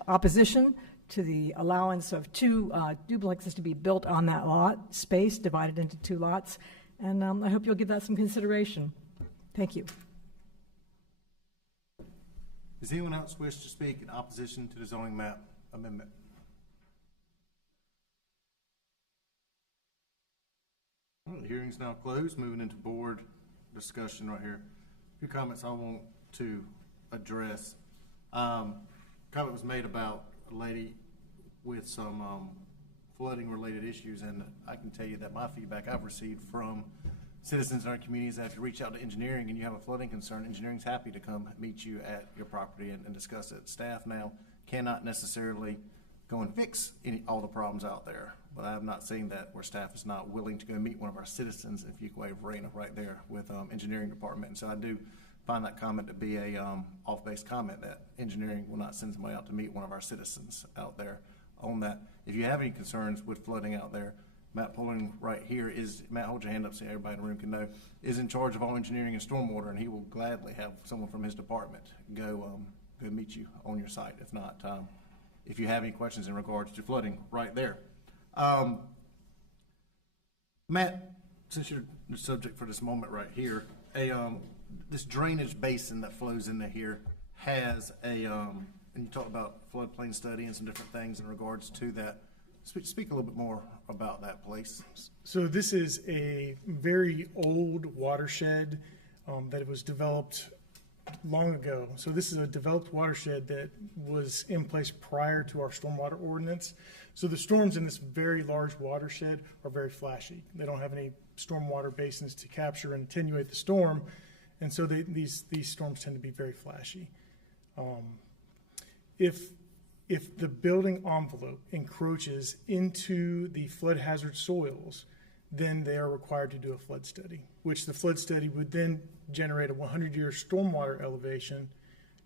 opposition to the allowance of 2 duplexes to be built on that lot, space divided into 2 lots, and I hope you'll give that some consideration. Thank you. Does anyone else wish to speak in opposition to the zoning map amendment? Well, the hearing's now closed. Moving into board discussion right here. A few comments I want to address. Comment was made about a lady with some flooding related issues, and I can tell you that my feedback I've received from citizens in our communities after reach out to engineering and you have a flooding concern, engineering's happy to come meet you at your property and discuss it. Staff now cannot necessarily go and fix all the problems out there, but I have not seen that where staff is not willing to go meet one of our citizens in Fuquay-Varina right there with engineering department. And so I do find that comment to be a off-base comment that engineering will not send somebody out to meet one of our citizens out there on that. If you have any concerns with flooding out there, Matt Pulling right here is, Matt, hold your hand up so everybody in the room can know, is in charge of all engineering and stormwater, and he will gladly have someone from his department go meet you on your site. If not, if you have any questions in regards to flooding right there. Matt, since you're the subject for this moment right here, this drainage basin that flows into here has and you talk about floodplain study and some different things in regards to that. Speak a little bit more about that place. So this is a very old watershed that was developed long ago. So this is a developed watershed that was in place prior to our stormwater ordinance. So the storms in this very large watershed are very flashy. They don't have any stormwater basins to capture and attenuate the storm, and so these storms tend to be very flashy. If the building envelope encroaches into the flood hazard soils, then they are required to do a flood study, which the flood study would then generate a 100-year stormwater elevation,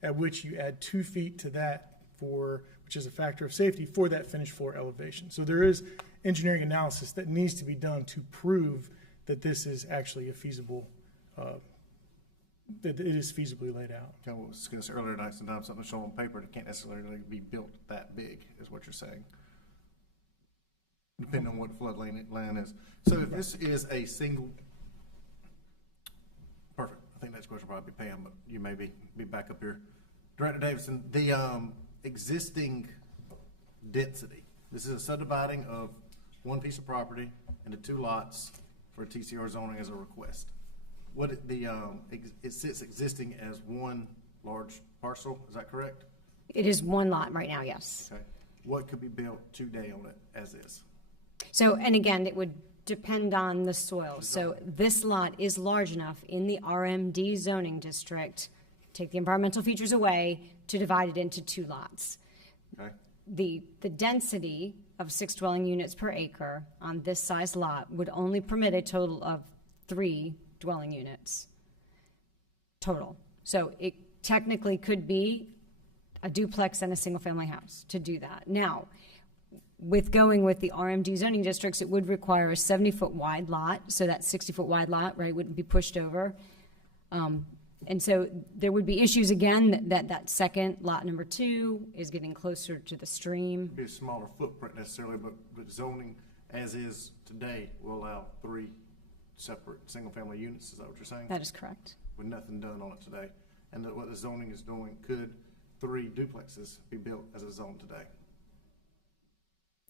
at which you add 2 feet to that which is a factor of safety for that finished floor elevation. So there is engineering analysis that needs to be done to prove that this is actually a feasible, that it is feasibly laid out. I was discussed earlier tonight, sometimes something shown on paper that can't necessarily be built that big, is what you're saying. Depending on what floodland land is. So if this is a single, perfect. I think that's question will probably be Pam, but you may be back up here. Director Davidson, the existing density. This is a subdividing of one piece of property into 2 lots for TCR zoning as a request. It sits existing as one large parcel, is that correct? It is one lot right now, yes. Okay. What could be built today on it as is? So, and again, it would depend on the soil. So this lot is large enough in the RMD zoning district, take the environmental features away, to divide it into 2 lots. Okay. The density of 6 dwelling units per acre on this size lot would only permit a total of 3 dwelling units total. So it technically could be a duplex and a single-family house to do that. Now, with going with the RMD zoning districts, it would require a 70-foot wide lot, so that 60-foot wide lot, right, wouldn't be pushed over. And so there would be issues again that second lot number 2 is getting closer to the stream. It'd be a smaller footprint necessarily, but zoning as is today will allow 3 separate single-family units. Is that what you're saying? That is correct. With nothing done on it today. And what the zoning is doing, could 3 duplexes be built as a zone today?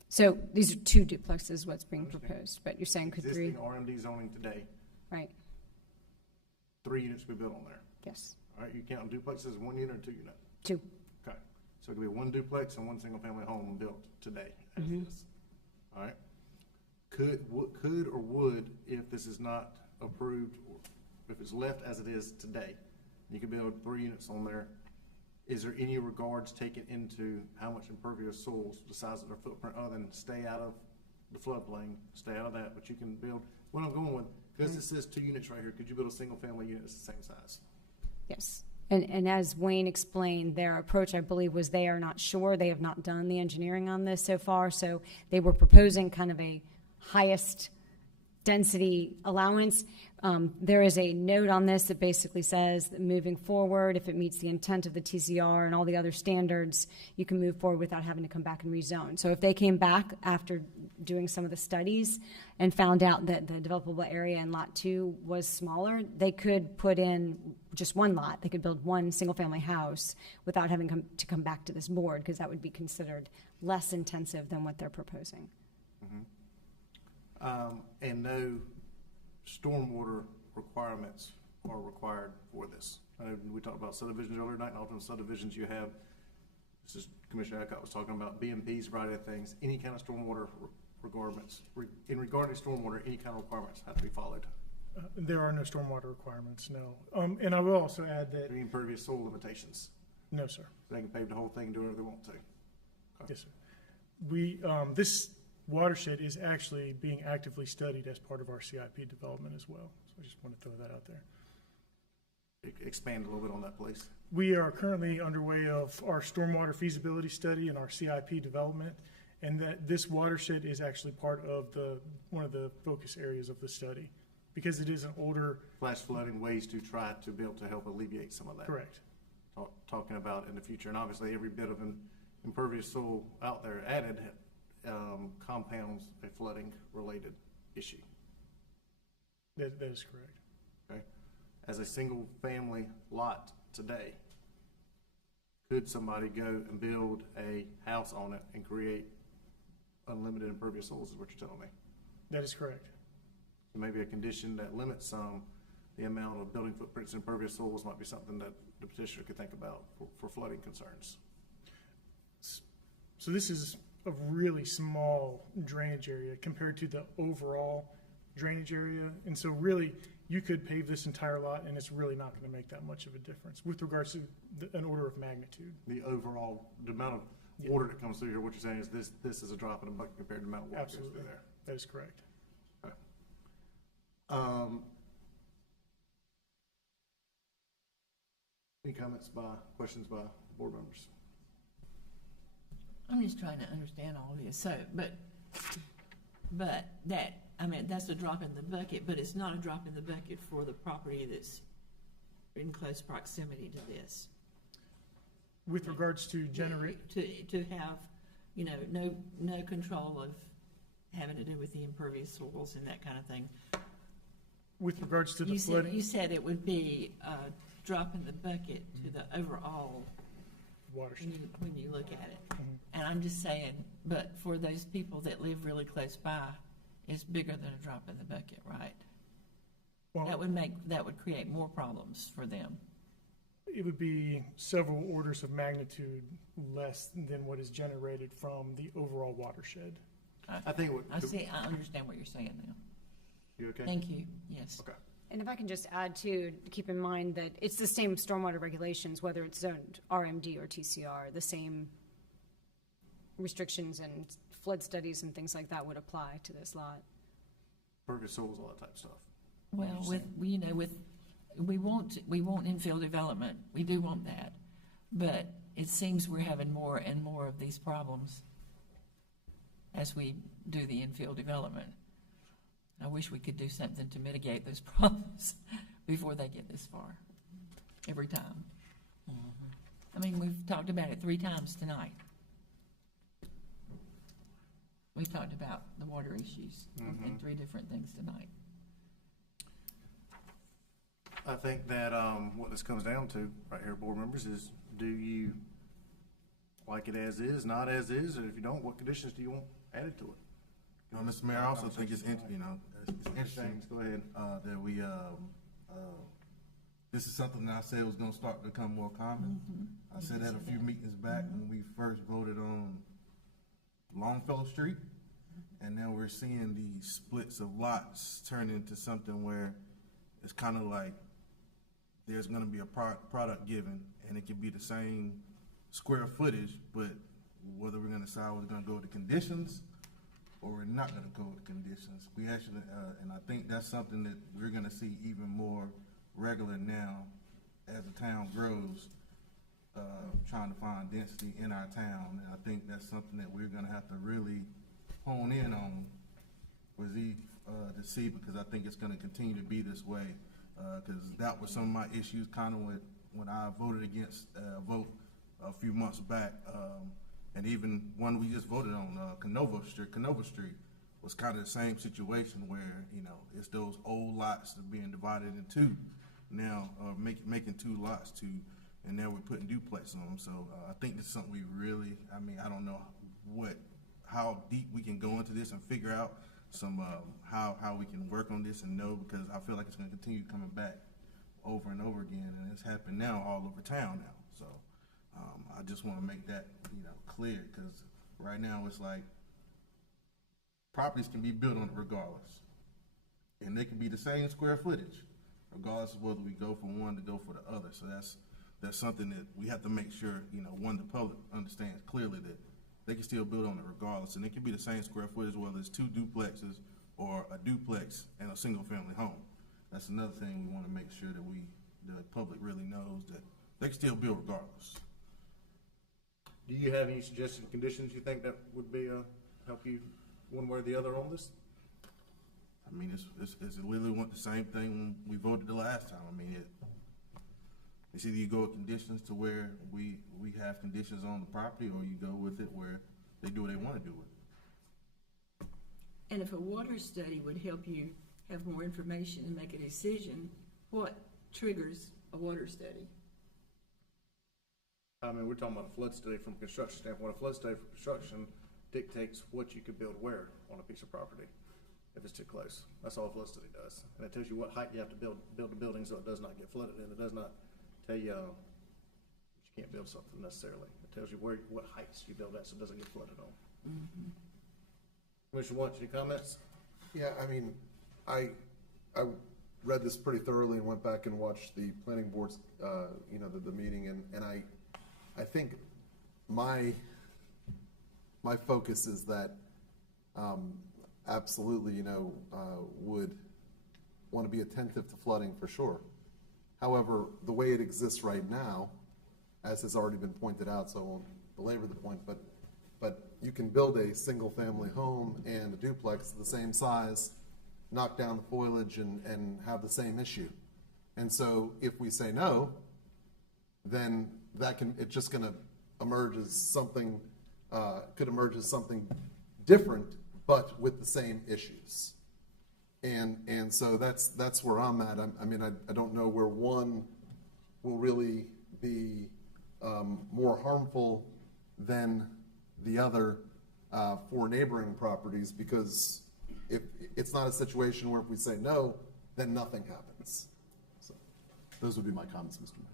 So these are 2 duplexes, what's being proposed, but you're saying could 3? Existing RMD zoning today, Right, 3 units be built on there. yes. All right, you count duplexes as 1 unit or 2 unit? 2. Okay, so it could be 1 duplex and 1 single-family home built today as is. All right. Could or would, if this is not approved, or if it's left as it is today, you could build 3 units on there. Is there any regards taken into how much impervious soils, the size of their footprint, other than stay out of the floodplain, stay out of that, but you can build, what I'm going with, because this says 2 units right here, could you build a single-family unit that's the same size? Yes. And as Wayne explained, their approach, I believe, was they are not sure. They have not done the engineering on this so far, so they were proposing kind of a highest density allowance. There is a note on this that basically says that moving forward, if it meets the intent of the TCR and all the other standards, you can move forward without having to come back and rezone. So if they came back after doing some of the studies and found out that the developable area in Lot 2 was smaller, they could put in just 1 lot. They could build 1 single-family house without having to come back to this board, because that would be considered less intensive than what they're proposing. And no stormwater requirements are required for this. We talked about subdivisions earlier tonight, and alternate subdivisions you have, this is Commissioner Eckhart was talking about BMPs, variety of things, any kind of stormwater requirements. In regarding stormwater, any kind of requirements have to be followed. There are no stormwater requirements, no. And I will also add that. Any impervious soil limitations? No, sir. So they can pave the whole thing and do whatever they want to. Okay. Yes, sir. This watershed is actually being actively studied as part of our CIP development as well. So I just want to throw that out there. Expand a little bit on that, please. We are currently underway of our stormwater feasibility study and our CIP development, and that this watershed is actually part of one of the focus areas of the study, because it is an older. Flash flooding, ways to try to be able to help alleviate some of that. Correct. Talking about in the future, and obviously every bit of an impervious soil out there added compounds a flooding related issue. That is correct. Okay. As a single family lot today, could somebody go and build a house on it and create unlimited impervious soils is what you're telling me. That is correct. So maybe a condition that limits the amount of building footprints and impervious soils might be something that the petitioner could think about for flooding concerns. So this is a really small drainage area compared to the overall drainage area. And so really, you could pave this entire lot and it's really not going to make that much of a difference with regards to an order of magnitude. The amount of water that comes through here, what you're saying is this is a drop in a bucket compared to the amount of water that goes through there. That is correct. Okay. Any comments questions by board members? I'm just trying to understand all of this. So, but that, I mean, that's a drop in the bucket, but it's not a drop in the bucket for the property that's in close proximity to this. With regards to generate to have, you know, no control of having to do with the impervious soils and that kind of thing. With regards to the flooding, you said it would be a drop in the bucket to the overall watershed when you look at it. And I'm just saying, but for those people that live really close by, it's bigger than a drop in the bucket, right? Well, that would create more problems for them. It would be several orders of magnitude less than what is generated from the overall watershed. I think I understand what you're saying now. You okay? Thank you. Yes. Okay. And if I can just add to keep in mind that it's the same stormwater regulations, whether it's zoned RMD or TCR, the same restrictions and flood studies and things like that would apply to this lot. Impervious soils, all that type of stuff. Well, we want infill development. We do want that, but it seems we're having more and more of these problems as we do the infill development. I wish we could do something to mitigate those problems before they get this far, every time. I mean, we've talked about it 3 times tonight. We've talked about the water issues in 3 different things tonight. I think that what this comes down to right here, board members, is do you like it as is, not as is, or if you don't, what conditions do you want added to it? Mr. Mayor, I also think it's interesting. Go ahead. That we this is something that I said was going to start to become more common. I said that a few meetings back when we first voted on Longfellow Street, and now we're seeing these splits of lots turn into something where it's kind of like there's going to be a product given, and it could be the same square footage, but whether we're going to decide we're going to go with the conditions or we're not going to go with the conditions. We actually, and I think that's something that we're going to see even more regular now as the town grows, trying to find density in our town. And I think that's something that we're going to have to really hone in on with to see, because I think it's going to continue to be this way. Because that was some of my issues kind of when I voted against vote a few months back. And even one we just voted on, Conover Street was kind of the same situation where, you know, it's those old lots that are being divided in 2 now, making 2 lots and now we're putting duplex on them. So I think this is something we really, I mean, I don't know how deep we can go into this and figure out some, how we can work on this and know, because I feel like it's going to continue coming back over and over again, and it's happened now all over town now. So I just want to make that, you know, clear, because right now it's like properties can be built on it regardless, and they can be the same square footage regardless of whether we go for one to go for the other. So that's something that we have to make sure, you know, the public understands clearly that they can still build on it regardless, and it can be the same square footage whether it's 2 duplexes or a duplex and a single family home. That's another thing we want to make sure that the public really knows, that they can still build regardless. Do you have any suggested conditions you think that would be help you one way or the other on this? I mean, it's literally the same thing when we voted the last time. I mean, it's either you go with conditions to where we have conditions on the property, or you go with it where they do what they want to do with it. And if a water study would help you have more information and make a decision, what triggers a water study? I mean, we're talking about a flood study from a construction standpoint. A flood study for construction dictates what you could build where on a piece of property if it's too close. That's all felicity does. And it tells you what height you have to build the building so it does not get flooded in. It does not tell you you can't build something necessarily. It tells you what heights you build at so it doesn't get flooded on. Commissioner Wunsch, any comments? Yeah, I mean, I read this pretty thoroughly and went back and watched the planning board's, the meeting, and I think my focus is that absolutely, would want to be attentive to flooding for sure. However, the way it exists right now, as has already been pointed out, so I won't belabor the point, but you can build a single-family home and a duplex the same size, knock down the foliage, and have the same issue. And so if we say no, then it's just going to emerge as something, could emerge as something different, but with the same issues. And so that's where I'm at. I don't know where one will really be more harmful than the other for neighboring properties, because if it's not a situation where if we say no, then nothing happens. So those would be my comments, Mr. Mayor.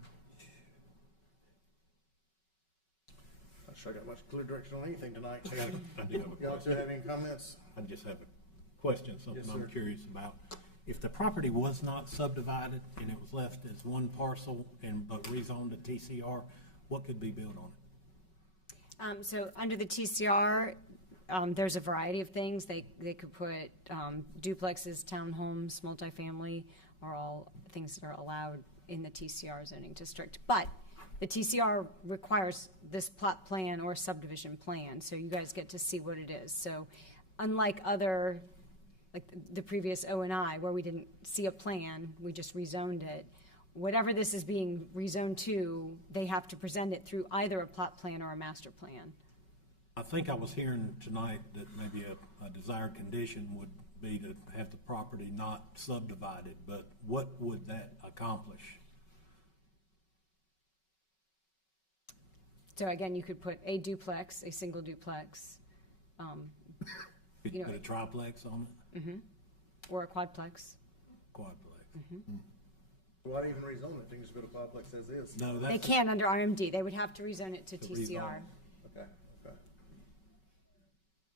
Not sure I got much clear direction on anything tonight. I do have a Y'all question. two have any comments? I just have a question, something Yes, I'm sir. curious about. If the property was not subdivided and it was left as one parcel but rezoned to TCR, what could be built on it? So under the TCR, there's a variety of things. They could put duplexes, townhomes, multifamily are all things that are allowed in the TCR zoning district. But the TCR requires this plot plan or subdivision plan, so you guys get to see what it is. So unlike other, like the previous O&I, where we didn't see a plan, we just rezoned it, whatever this is being rezoned to, they have to present it through either a plot plan or a master plan. I think I was hearing tonight that maybe a desired condition would be to have the property not subdivided, but what would that accomplish? So again, you could put a duplex, a single duplex. Could you put a triplex on it? Or a quadplex. Quadplex. Why even rezone it? They can just build a quadplex as is. No, They can under RMD. They would have to rezone it to TCR. Okay.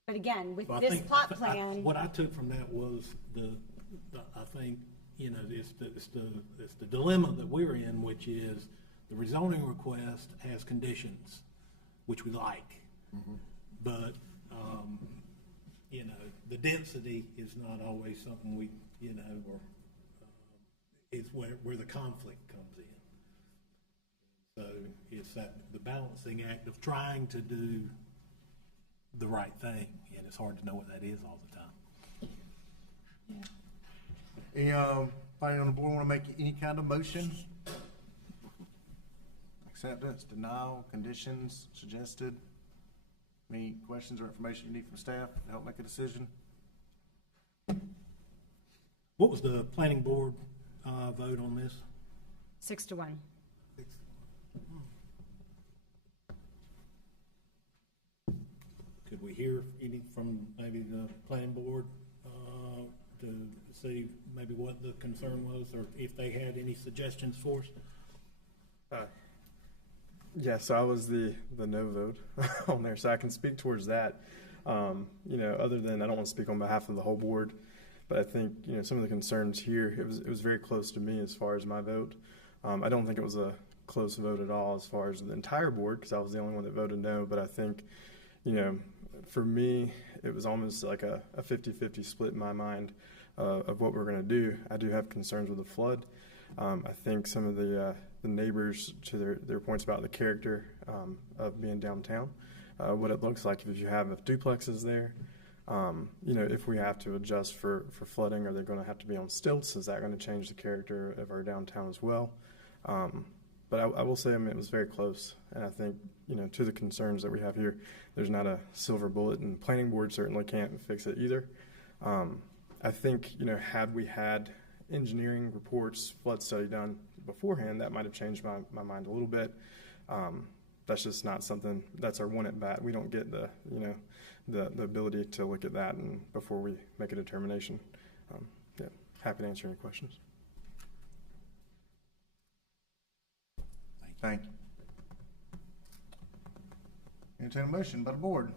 But again, with Well, I this think- plot plan, What I took from that was I think, it's the dilemma that we're in, which is the rezoning request has conditions, which we like. But, the density is not always something we, or is where the conflict comes in. So it's the balancing act of trying to do the right thing, and it's hard to know what that is all the time. Anybody on the board want to make any kind of motion? Acceptance, denial, conditions, suggested? Any questions or information you need from staff to help make a decision? What was the planning board vote on this? 6-1. Could we hear any from maybe the planning board to see maybe what the concern was, or if they had any suggestions for us? Yeah, so I was the no vote on there, so I can speak towards that. Other than, I don't want to speak on behalf of the whole board, but I think, some of the concerns here, it was very close to me as far as my vote. I don't think it was a close vote at all as far as the entire board, because I was the only one that voted no, but I think, for me, it was almost like a 50-50 split in my mind of what we're going to do. I do have concerns with the flood. I think some of the neighbors, to their points about the character of being downtown, what it looks like if you have duplexes there, if we have to adjust for flooding, are they going to have to be on stilts? Is that going to change the character of our downtown as well? But I will say, it was very close. And I think, to the concerns that we have here, there's not a silver bullet, and planning board certainly can't fix it either. I think, had we had engineering reports, flood study done beforehand, that might have changed my mind a little bit. that's just not something, that's our one at bat. We don't get the, you know, the ability to look at that and before we make a determination. Yeah, happy to answer any questions. Thank you. Entertain a motion by the board.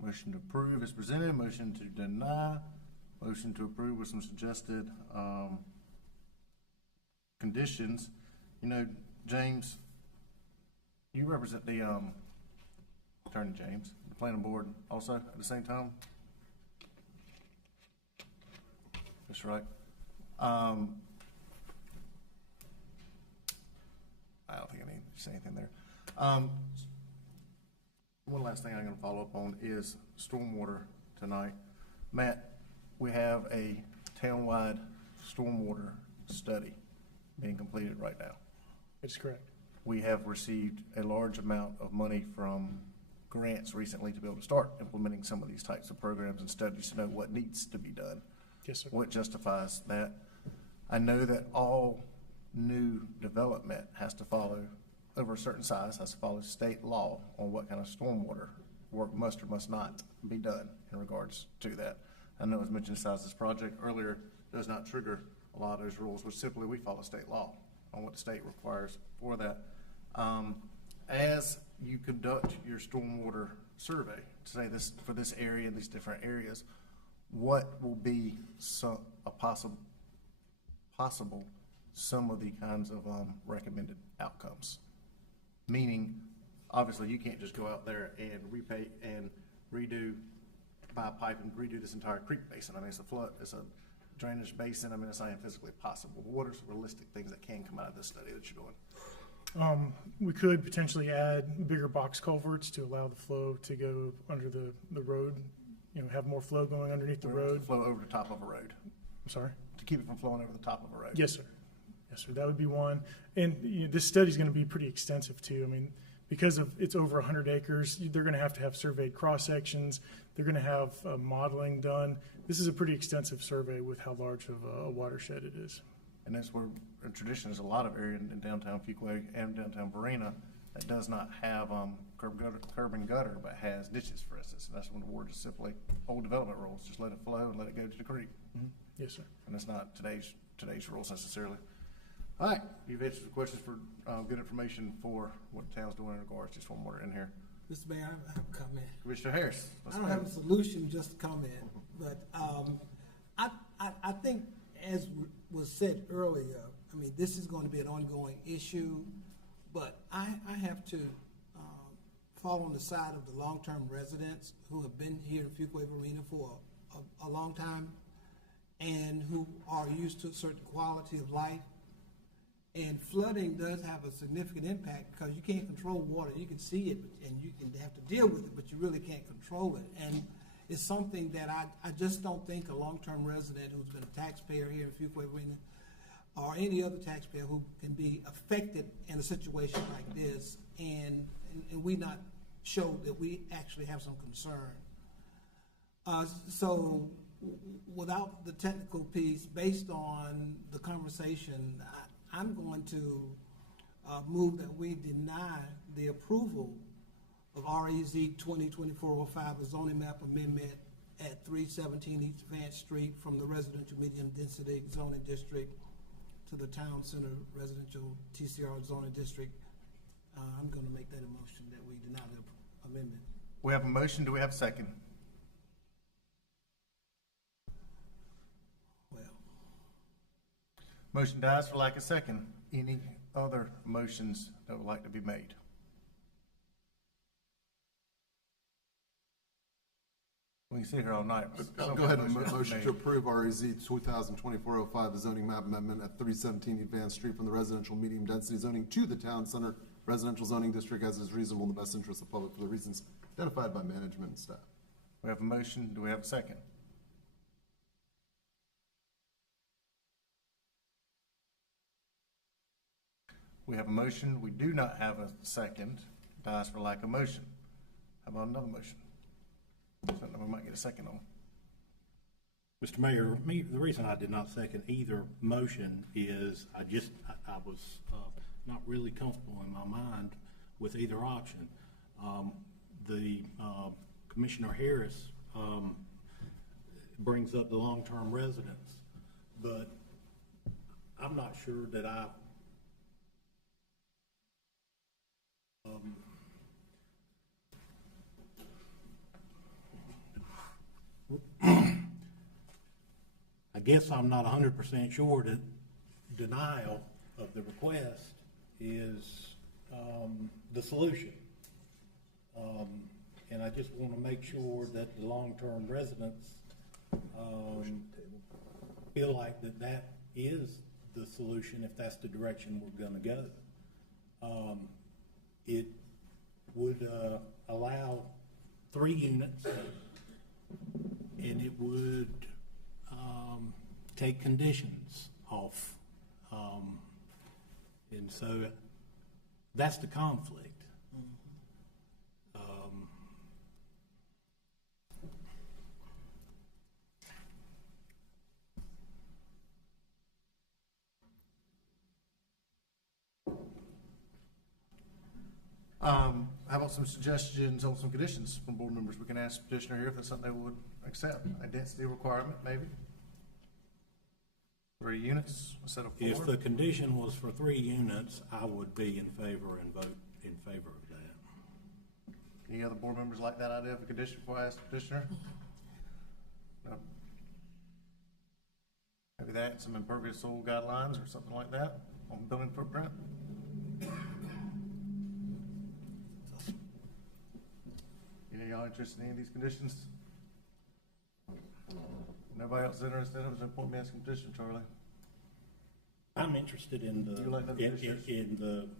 Motion to approve is presented, motion to deny, motion to approve with some suggested conditions. You know, James, you represent the Attorney James, the planning board also at the same time? That's right. I don't think I need to say anything there. One last thing I'm going to follow up on is stormwater tonight. Matt, we have a townwide stormwater study being completed right now. That's correct. We have received a large amount of money from grants recently to be able to start implementing some of these types of programs and studies to know what needs to be done. Yes, sir. What justifies that. I know that all new development has to follow, over a certain size, has to follow state law on what kind of stormwater work must or must not be done in regards to that. I know it was mentioned the size of this project earlier does not trigger a lot of those rules, which simply we follow state law on what the state requires for that. As you conduct your stormwater survey, say this for this area and these different areas, what will be some of the kinds of recommended outcomes? Meaning, obviously, you can't just go out there and repay and buy a pipe and redo this entire creek basin. I mean, it's a flood, it's a drainage basin. I mean, it's not even physically possible. But what are some realistic things that can come out of this study that you're doing? We could potentially add bigger box culverts to allow the flow to go under the road, you know, have more flow going underneath the road. Flow over the top of a road. I'm sorry? To keep it from flowing over the top of a road. Yes, sir. Yes, sir. That would be one. And you know, this study is going to be pretty extensive too. I mean, because of it's over 100 acres, they're going to have surveyed cross sections. They're going to have modeling done. This is a pretty extensive survey with how large of a watershed it is. And that's where in tradition there's a lot of area in downtown Fuquay and downtown Varina that does not have curb and gutter, but has ditches, for instance. And that's when the word is simply old development rules. Just let it flow and let it go to the creek. Mm-hmm. Yes, sir. And it's not today's rules necessarily. All right, you've answered the questions for good information for what the town's doing in regards to stormwater in here. Mr. Mayor, I have a comment. Commissioner Harris. I don't have a solution, just a comment. But I think, as was said earlier, I mean, this is going to be an ongoing issue, but I have to fall on the side of the long-term residents who have been here in Fuquay-Varina for a long time and who are used to a certain quality of life. And flooding does have a significant impact because you can't control water. You can see it and you can have to deal with it, but you really can't control it. And it's something that I just don't think a long-term resident who's been a taxpayer here in Fuquay-Varina or any other taxpayer who can be affected in a situation like this and we not show that we actually have some concern. So without the technical piece, based on the conversation, I'm going to move that we deny the approval of REZ 2024-05, a zoning map amendment at 317 East Vance Street from the residential medium density zoning district to the town center residential TCR zoning district. I'm going to make that a motion that we deny the amendment. We have a motion. Do we have a second? Motion dies for lack of second. Any other motions that would like to be made? We can sit here all night. Go ahead and motion to approve REZ 2024-05, the zoning map amendment at 317 Advanced Street from the residential medium density zoning to the town center residential zoning district as is reasonable in the best interest of the public for the reasons identified by management and staff. We have a motion. Do we have a second? We have a motion. We do not have a second. Dies for lack of motion. How about another motion? Something we might get a second on. Mr. Mayor, the reason I did not second either motion is I was not really comfortable in my mind with either option. Commissioner Harris brings up the long-term residents, but I'm not sure that I guess I'm not 100% sure that denial of the request is the solution. And I just want to make sure that the long-term residents feel like that is the solution if that's the direction we're going to go. It would allow 3 units, and it would take conditions off. And so that's the conflict. How about some suggestions on some conditions from board members? We can ask the petitioner here if that's something they would accept. A density requirement, maybe? 3 units instead of 4? If the condition was for 3 units, I would be in favor and vote in favor of that. Any other board members like that idea of a condition before I ask the petitioner? No. Maybe that and some impervious soil guidelines or something like that on building footprint? Any of y'all interested in any of these conditions? Nobody else is interested? It was important me asking petition, Charlie. I'm interested in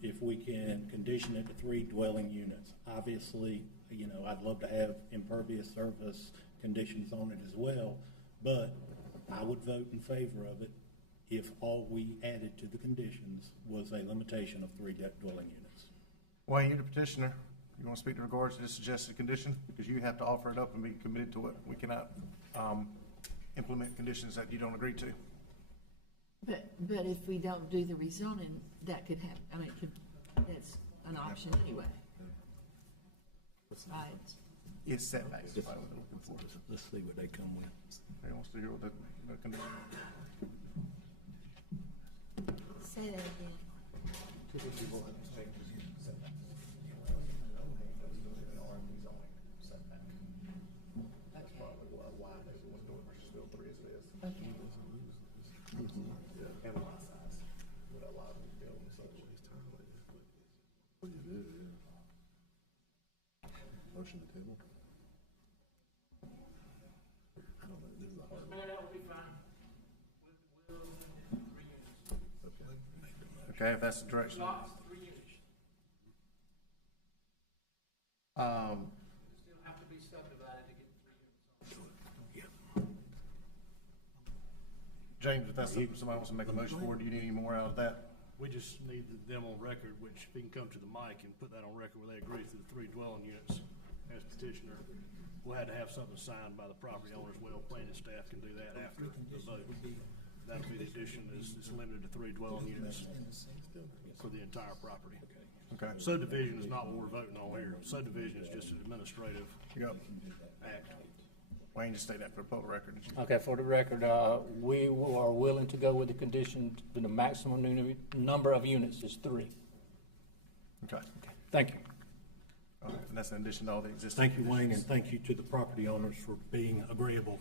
if we can condition it to 3 dwelling units. Obviously, I'd love to have impervious surface conditions on it as well, but I would vote in favor of it if all we added to the conditions was a limitation of 3 dwelling units. Wayne, you're the petitioner. You want to speak in regards to this suggested condition? Because you have to offer it up and be committed to it. We cannot implement conditions that you don't agree to. But if we don't do the rezoning, that could happen. That's an option anyway. Besides. It's setbacks. Let's see what they come with. They wants to hear what the condition. Say that again. Motion to table. I don't know. This is a hard one. That would be fine. Okay, if that's the direction. Lots, 3 units. Still have to be subdivided to get 3 units. James, if that's something somebody wants to make a motion for, do you need any more out of that? We just need them on record, which we can come to the mic and put that on record where they agree to the 3 dwelling units as petitioner. We'll have to have something signed by the property owner as well. Planning staff can do that after the vote. That'll be the addition is it's limited to 3 dwelling units for the entire property. Okay. Subdivision is not what we're voting on here. Subdivision is just an administrative act. Wayne, just state that for the public record. Okay, for the record, we are willing to go with the condition that the maximum number of units is 3. Okay. Thank you. All right, and that's in addition to all the existing. Thank you, Wayne, and thank you to the property owners for being agreeable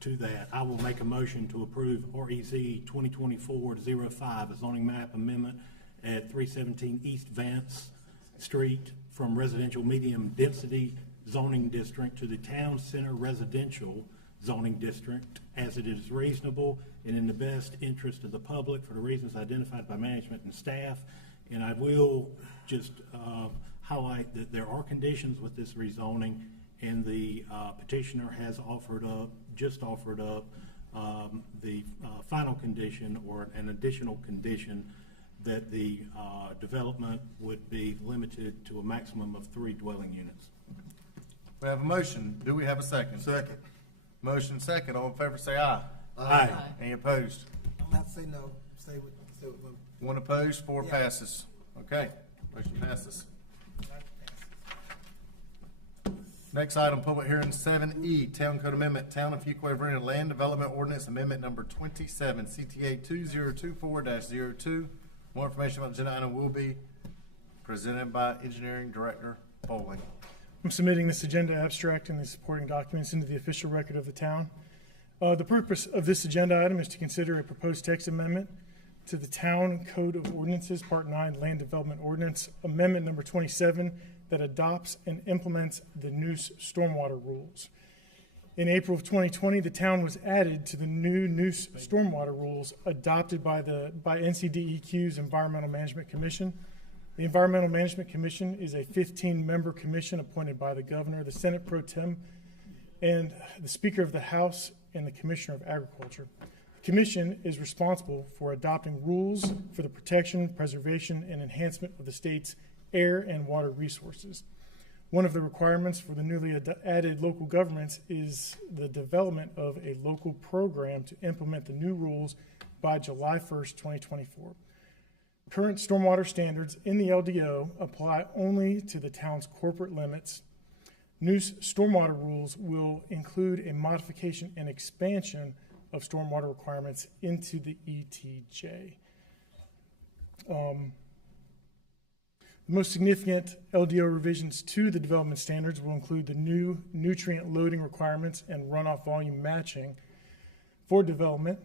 to that. I will make a motion to approve REZ 2024-05, a zoning map amendment at 317 East Vance Street from residential medium density zoning district to the town center residential zoning district as it is reasonable and in the best interest of the public for the reasons identified by management and staff. And I will just highlight that there are conditions with this rezoning, and the petitioner has offered up the final condition or an additional condition that the development would be limited to a maximum of 3 dwelling units. We have a motion. Do we have a second? Second. Motion second. All in favor say aye. Aye. Any opposed? I'm not say no, stay with women. One opposed, four Yeah. passes. Okay, motion passes. Next item, public hearing 7E, Town Code Amendment, Town of Fuquay-Varina Land Development Ordinance Amendment Number 27, CTA 2024-02. More information about the agenda item will be presented by Engineering Director Bowling. I'm submitting this agenda abstract and the supporting documents into the official record of the town. The purpose of this agenda item is to consider a proposed text amendment to the Town Code of Ordinances, Part 9, Land Development Ordinance, Amendment Number 27, that adopts and implements the new stormwater rules. In April of 2020, the town was added to the new stormwater rules adopted by NCDEQ's Environmental Management Commission. The Environmental Management Commission is a 15-member commission appointed by the governor, the Senate Pro Tem, and the Speaker of the House and the Commissioner of Agriculture. The commission is responsible for adopting rules for the protection, preservation, and enhancement of the state's air and water resources. One of the requirements for the newly added local governments is the development of a local program to implement the new rules by July 1st, 2024. Current stormwater standards in the LDO apply only to the town's corporate limits. New stormwater rules will include a modification and expansion of stormwater requirements into the ETJ. The most significant LDO revisions to the development standards will include the new nutrient loading requirements and runoff volume matching for development.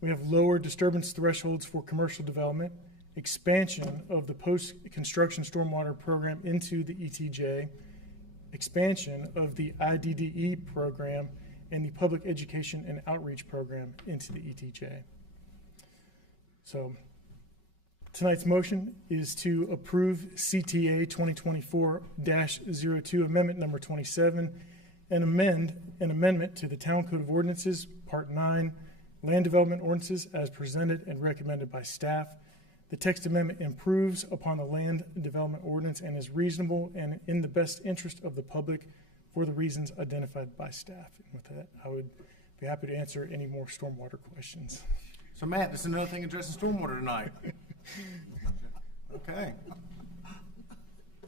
We have lower disturbance thresholds for commercial development, expansion of the post-construction stormwater program into the ETJ, expansion of the IDDE program, and the public education and outreach program into the ETJ. So, tonight's motion is to approve CTA 2024-02 Amendment Number 27 and amend an amendment to the Town Code of Ordinances, Part 9, Land Development Ordinances as presented and recommended by staff. The text amendment improves upon the Land Development Ordinance and is reasonable and in the best interest of the public for the reasons identified by staff. And with that, I would be happy to answer any more stormwater questions. So Matt, this is another thing addressing stormwater tonight. Okay.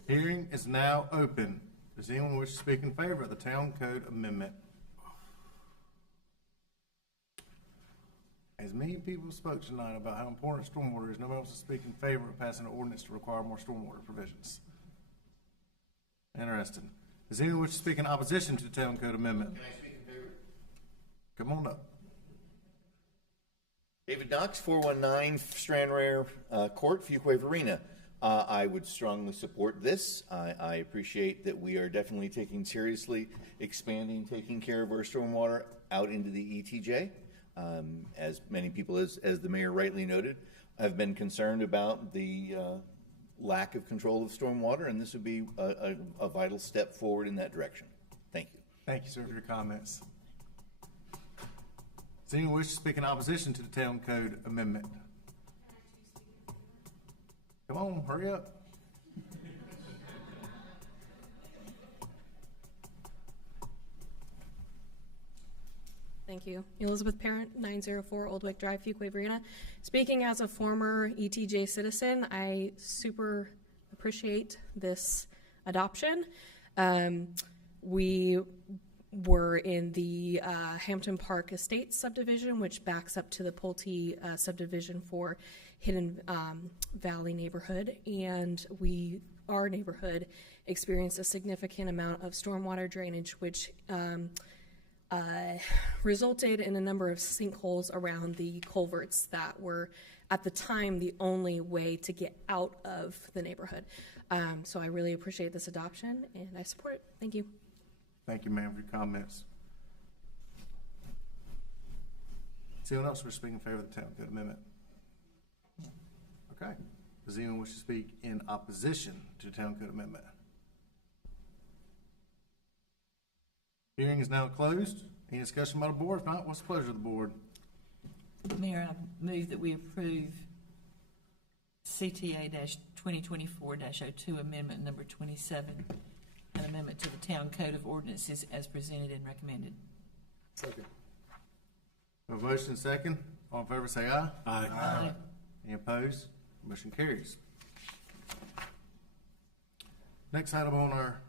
Hearing is now open. Does anyone wish to speak in favor of the Town Code Amendment? As many people spoke tonight about how important stormwater is, nobody wants to speak in favor of passing an ordinance to require more stormwater provisions. Interesting. Does anyone wish to speak in opposition to the Town Code Amendment? Can I speak in favor? Come on up. David Knox, 419 Stranraer Court, Fuquay-Varina. I would strongly support this. I appreciate that we are definitely taking seriously expanding, taking care of our stormwater out into the ETJ. As many people, as the mayor rightly noted, have been concerned about the lack of control of stormwater, and this would be a vital step forward in that direction. Thank you. Thank you, sir, for your comments. Does anyone wish to speak in opposition to the Town Code Amendment? Come on, hurry up. Thank you. Elizabeth Parent, 904 Old Wick Drive, Fuquay-Varina. Speaking as a former ETJ citizen, I super appreciate this adoption. We were in the Hampton Park Estates subdivision, which backs up to the Pulte subdivision for Hidden Valley neighborhood, and our neighborhood experienced a significant amount of stormwater drainage, which resulted in a number of sinkholes around the culverts that were, at the time, the only way to get out of the neighborhood. So I really appreciate this adoption, and I support it. Thank you. Thank you, ma'am, for your comments. Does anyone else wish to speak in favor of the Town Code Amendment? Okay. Does anyone wish to speak in opposition to the Town Code Amendment? Hearing is now closed. Any discussion by the board? If not, what's the pleasure of the board? Mayor, I move that we approve CTA-2024-02 Amendment Number 27, an amendment to the Town Code of Ordinances as presented and recommended. Second. A motion second. All in favor say aye. Aye. Aye. Any opposed? Motion carries. Next item on our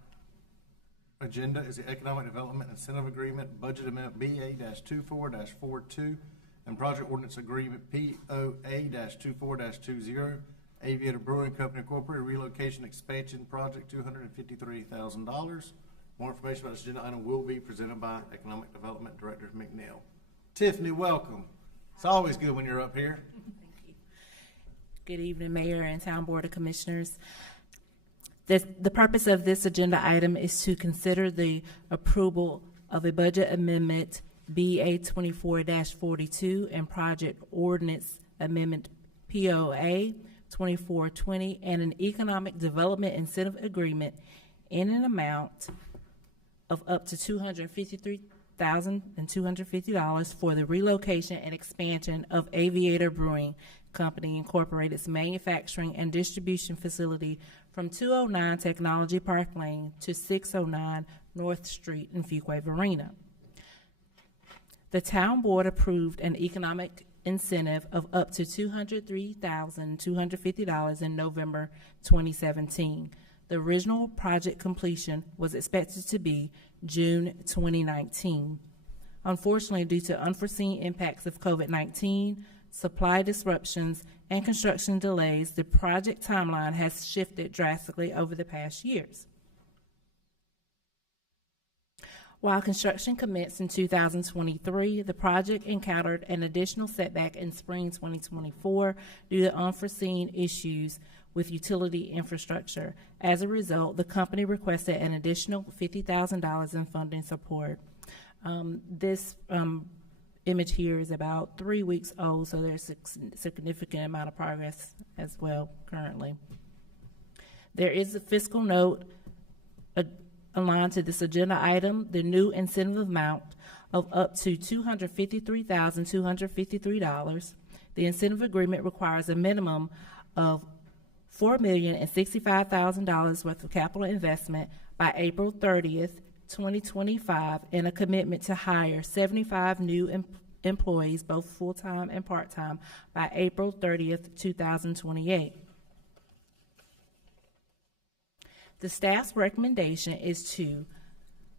agenda is the Economic Development Incentive Agreement, Budget Amendment BA-24-42, and Project Ordinance Agreement POA-24-20, Aviator Brewing Company Incorporated Relocation Expansion Project, $253,000. More information about this agenda item will be presented by Economic Development Director McNeil. Tiffany, welcome. It's always good when you're up here. Good evening, Mayor and Town Board of Commissioners. The purpose of this agenda item is to consider the approval of a budget amendment BA 24-42 and Project Ordinance Amendment POA 2420 and an Economic Development Incentive Agreement in an amount of up to $253,250 for the relocation and expansion of Aviator Brewing Company Incorporated's manufacturing and distribution facility from 209 Technology Park Lane to 609 North Street in Fuquay-Varina. The Town Board approved an economic incentive of up to $203,250 in November 2017. The original project completion was expected to be June 2019. Unfortunately, due to unforeseen impacts of COVID-19, supply disruptions, and construction delays, the project timeline has shifted drastically over the past years. While construction commenced in 2023, the project encountered an additional setback in spring 2024 due to unforeseen issues with utility infrastructure. As a result, the company requested an additional $50,000 in funding support. This image here is about 3 weeks old, so there's a significant amount of progress as well currently. There is a fiscal note aligned to this agenda item. The new incentive amount of up to $253,253. The incentive agreement requires a minimum of $4,065,000 worth of capital investment by April 30th, 2025, and a commitment to hire 75 new employees, both full-time and part-time, by April 30th, 2028. The staff's recommendation is to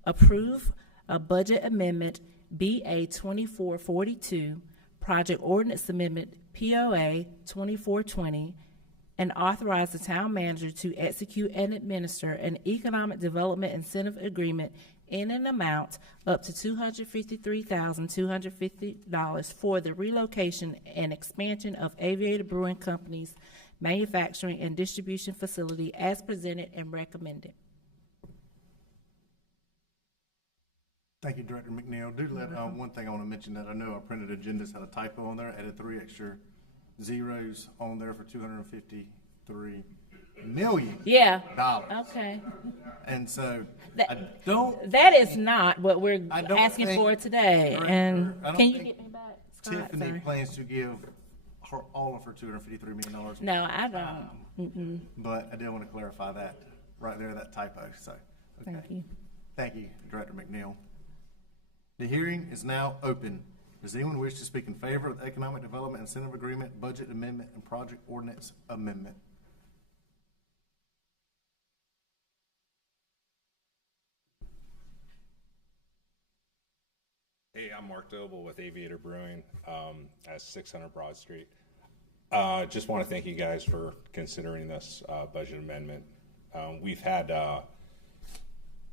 approve a budget amendment BA 2442, Project Ordinance Amendment POA 2420, and authorize the town manager to execute and administer an economic development incentive agreement in an amount up to $253,250 for the relocation and expansion of Aviator Brewing Company's manufacturing and distribution facility as presented and recommended. Thank you, Director McNeil. One thing I want to mention that I know our printed agendas had a typo on there, added 3 extra zeros on there for $253 million. Yeah. Okay. And so that is not what we're asking for today. And can you get me back, Scott? Tiffany plans to give her all of her $253 million. No, I don't. But I did want to clarify that right there, that typo. So, okay. Thank you. Thank you, Director McNeil. The hearing is now open. Does anyone wish to speak in favor of the Economic Development Incentive Agreement, Budget Amendment, and Project Ordinance Amendment? Hey, I'm Mark Doble with Aviator Brewing at 600 Broad Street. Just want to thank you guys for considering this budget amendment.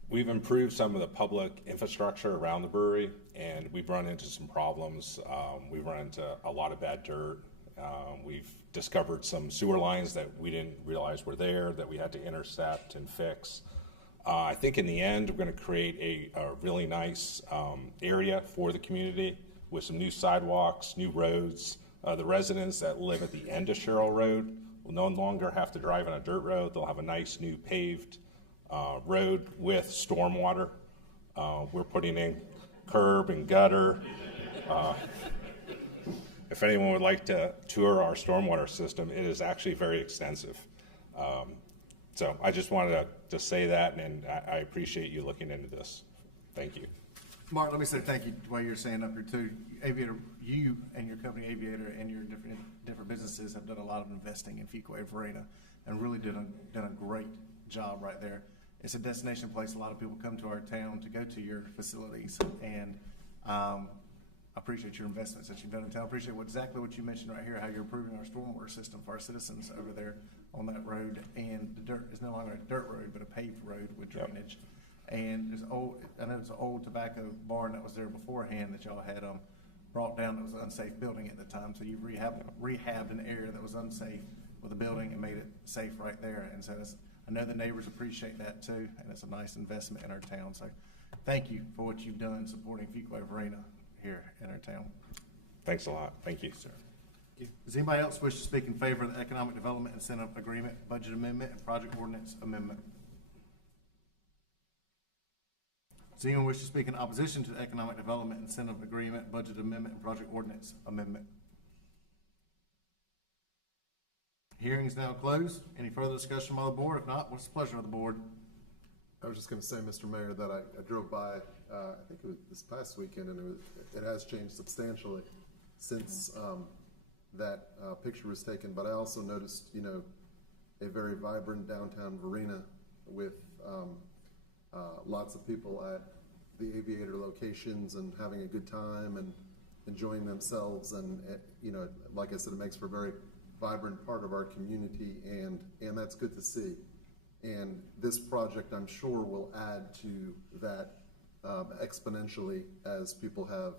We've improved some of the public infrastructure around the brewery, and we've run into some problems. We've run into a lot of bad dirt. We've discovered some sewer lines that we didn't realize were there that we had to intercept and fix. I think in the end, we're going to create a really nice area for the community with some new sidewalks, new roads. The residents that live at the end of Sherrill Road will no longer have to drive on a dirt road. They'll have a nice new paved road with stormwater. We're putting in curb and gutter. If anyone would like to tour our stormwater system, it is actually very extensive. So I just wanted to say that, and I appreciate you looking into this. Thank you. Mark, let me say thank you while you're saying up here too. Aviator, you and your company Aviator and your different businesses have done a lot of investing in Fuquay-Varina and really done a great job right there. It's a destination place. A lot of people come to our town to go to your facilities, and I appreciate your investments that you've done in town. I appreciate exactly what you mentioned right here, how you're improving our stormwater system for our citizens over there on that road. And the dirt is no longer a dirt road, but a paved road with drainage. Yep. And there's I know there's an old tobacco barn that was there beforehand that y'all had brought down. That was an unsafe building at the time. So you rehabbed an area that was unsafe with a building and made it safe right there. And so I know the neighbors appreciate that too, and it's a nice investment in our town. So thank you for what you've done supporting Fuquay-Varina here in our town. Thanks a lot. Thank you, sir. Does anybody else wish to speak in favor of the Economic Development Incentive Agreement, Budget Amendment, and Project Ordinance Amendment? Does anyone wish to speak in opposition to the Economic Development Incentive Agreement, Budget Amendment, and Project Ordinance Amendment? Hearing is now closed. Any further discussion by the board? If not, what's the pleasure of the board? I was just going to say, Mr. Mayor, that I drove by, I think it was this past weekend, and it has changed substantially since that picture was taken. But I also noticed, a very vibrant downtown Varina with lots of people at the Aviator locations and having a good time and enjoying themselves. And, like I said, it makes for a very vibrant part of our community, and that's good to see. And this project, I'm sure, will add to that exponentially as people have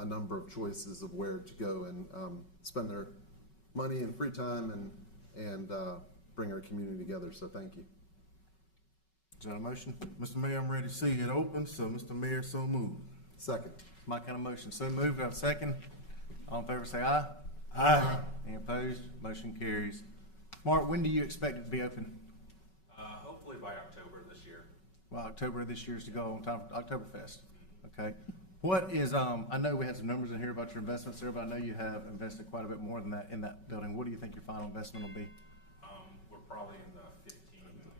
a number of choices of where to go and spend their money and free time and bring our community together. So thank you. Is that a motion? Mr. Mayor, I'm ready to see it open, so Mr. Mayor, so moved. Second. My kind of motion. So moved. I have a second. All in favor say aye. Aye. Any opposed? Motion carries. Mark, when do you expect it to be open? Hopefully by October this year. Well, October of this year is to go on time for Oktoberfest. Okay. What is, I know we had some numbers in here about your investments there, but I know you have invested quite a bit more than that in that building. What do you think your final investment will be? We're probably in the 15 million.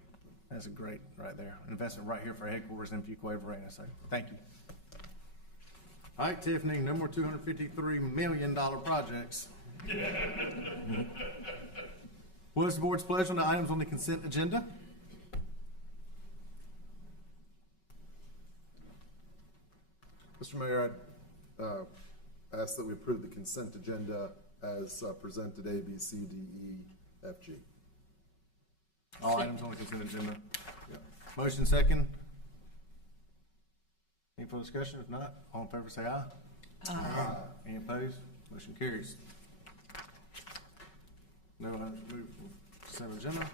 That's a great, right there. Investment right here for headquarters in Fuquay-Varina. So thank you. All right, Tiffany, no more $253 million projects. What is the board's pleasure on the items on the consent agenda? Mr. Mayor, I'd ask that we approve the consent agenda as presented, A, B, C, D, E, F, G. All items on the consent agenda. Yep. Motion second. Any further discussion? If not, all in favor say aye. Aye. Any opposed? Motion carries. No items removed from consent agenda.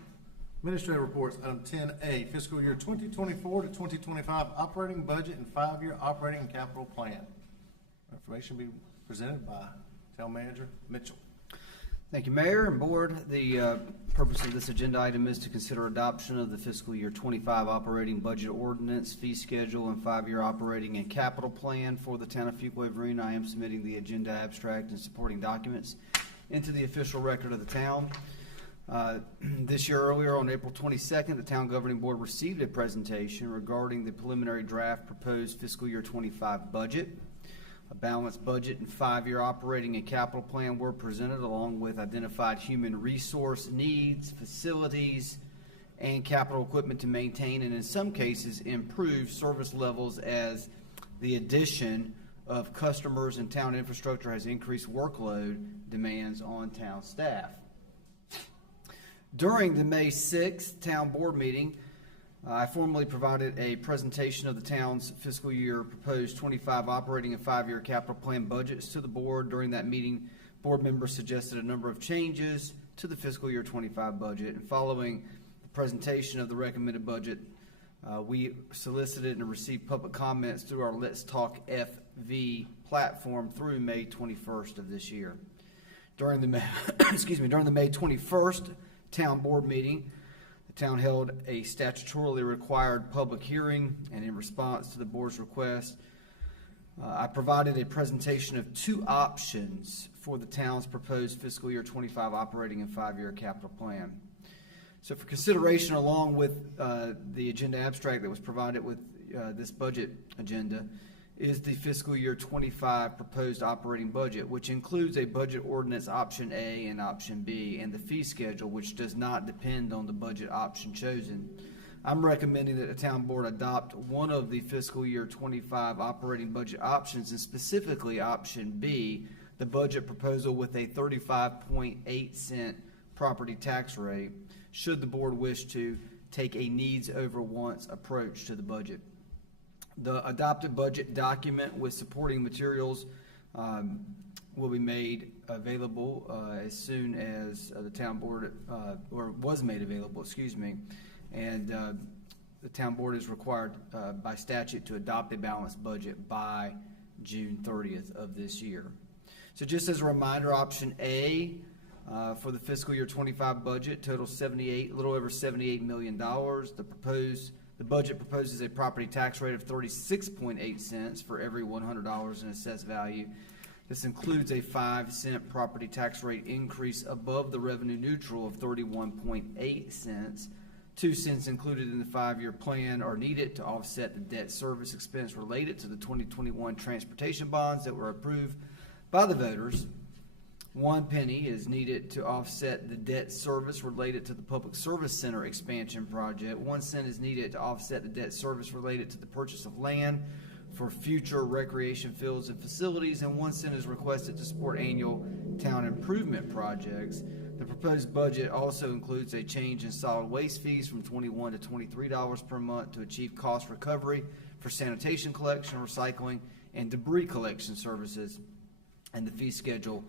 Administrative reports, item 10A, fiscal year 2024 to 2025 operating budget and 5-year operating and capital plan. Information will be presented by Town Manager Mitchell. Thank you, Mayor and Board. The purpose of this agenda item is to consider adoption of the fiscal year 25 operating budget ordinance, fee schedule, and 5-year operating and capital plan for the town of Fuquay-Varina. I am submitting the agenda abstract and supporting documents into the official record of the town. This year earlier, on April 22nd, the Town Governing Board received a presentation regarding the preliminary draft proposed fiscal year 25 budget. A balanced budget and 5-year operating and capital plan were presented, along with identified human resource needs, facilities, and capital equipment to maintain and in some cases improve service levels as the addition of customers and town infrastructure has increased workload demands on town staff. During the May 6th Town Board meeting, I formally provided a presentation of the town's fiscal year proposed 25 operating and 5-year capital plan budgets to the board. During that meeting, board members suggested a number of changes to the fiscal year 25 budget. And following the presentation of the recommended budget, we solicited and received public comments through our Let's Talk FV platform through May 21st of this year. During the May, during the May 21st Town Board meeting, the town held a statutorily required public hearing, and in response to the board's request, I provided a presentation of 2 options for the town's proposed fiscal year 25 operating and 5-year capital plan. So for consideration, along with the agenda abstract that was provided with this budget agenda is the fiscal year 25 proposed operating budget, which includes a budget ordinance option A and option B, and the fee schedule, which does not depend on the budget option chosen. I'm recommending that the town board adopt one of the fiscal year 25 operating budget options, and specifically option B, the budget proposal with a 35.8 cent property tax rate, should the board wish to take a needs over wants approach to the budget. The adopted budget document with supporting materials will be made available as soon as the town board, or was made available, excuse me, and the town board is required by statute to adopt a balanced budget by June 30th of this year. So just as a reminder, option A for the fiscal year 25 budget totals a little over $78 million. The budget proposes a property tax rate of 36.8 cents for every $100 in assessed value. This includes a 5-cent property tax rate increase above the revenue neutral of 31.8 cents. 2 cents included in the 5-year plan are needed to offset the debt service expense related to the 2021 transportation bonds that were approved by the voters. 1 penny is needed to offset the debt service related to the Public Service Center expansion project. 1 cent is needed to offset the debt service related to the purchase of land for future recreation fields and facilities, and 1 cent is requested to support annual town improvement projects. The proposed budget also includes a change in solid waste fees from $21 to $23 per month to achieve cost recovery for sanitation collection, recycling, and debris collection services, and the fee schedule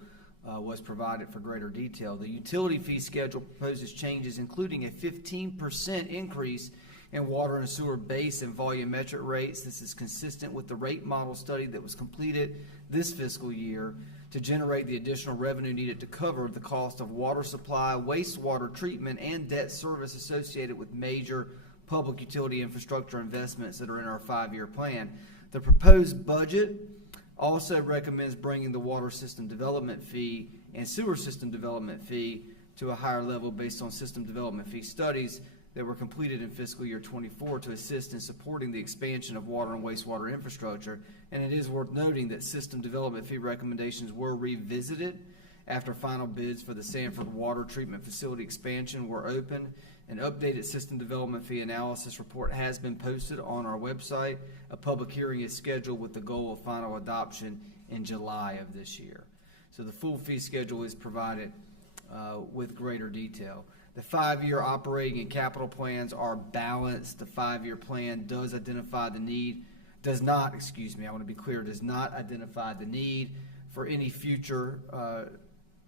was provided for greater detail. The utility fee schedule proposes changes including a 15% increase in water and sewer base and volumetric rates. This is consistent with the rate model study that was completed this fiscal year to generate the additional revenue needed to cover the cost of water supply, wastewater treatment, and debt service associated with major public utility infrastructure investments that are in our 5-year plan. The proposed budget also recommends bringing the water system development fee and sewer system development fee to a higher level based on system development fee studies that were completed in fiscal year 24 to assist in supporting the expansion of water and wastewater infrastructure. And it is worth noting that system development fee recommendations were revisited after final bids for the Sanford Water Treatment Facility expansion were opened. An updated system development fee analysis report has been posted on our website. A public hearing is scheduled with the goal of final adoption in July of this year. So the full fee schedule is provided with greater detail. The 5-year operating and capital plans are balanced. The 5-year plan does not identify the need for any future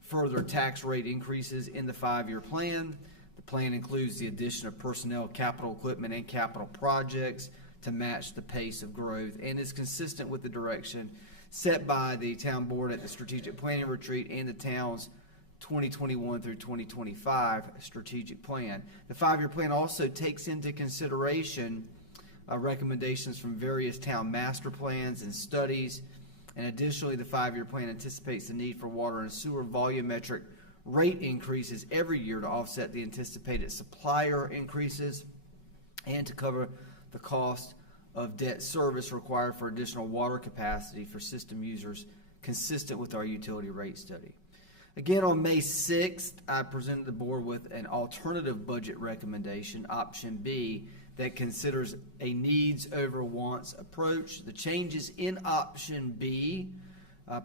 further tax rate increases in the 5-year plan. The plan includes the addition of personnel, capital equipment, and capital projects to match the pace of growth and is consistent with the direction set by the town board at the strategic planning retreat and the town's 2021 through 2025 strategic plan. The 5-year plan also takes into consideration recommendations from various town master plans and studies. And additionally, the 5-year plan anticipates the need for water and sewer volumetric rate increases every year to offset the anticipated supplier increases and to cover the cost of debt service required for additional water capacity for system users consistent with our utility rate study. Again, on May 6th, I presented the board with an alternative budget recommendation, option B, that considers a needs over wants approach. The changes in option B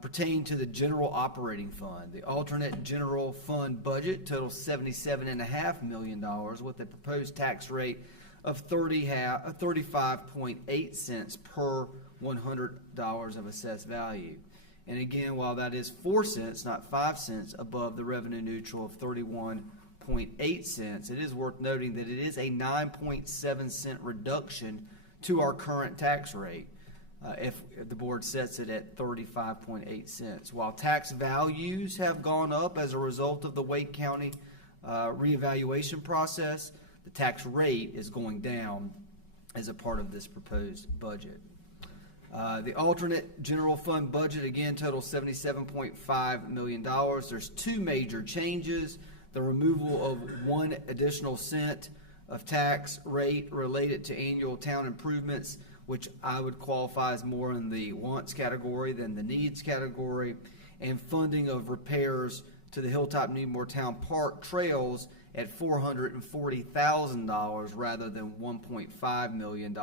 pertain to the general operating fund. The alternate general fund budget totals $77.5 million with a proposed tax rate of 35.8 cents per $100 of assessed value. And again, while that is 4 cents, not 5 cents, above the revenue neutral of 31.8 cents, it is worth noting that it is a 9.7 cent reduction to our current tax rate if the board sets it at 35.8 cents. While tax values have gone up as a result of the Wake County reevaluation process, the tax rate is going down as a part of this proposed budget. The alternate general fund budget, again, totals $77.5 million. There's 2 major changes. The removal of 1 additional cent of tax rate related to annual town improvements which I would qualify as more in the wants category than the needs category, and funding of repairs to the Hilltop Needmore Town Park trails at $440,000 rather than $1.5 million.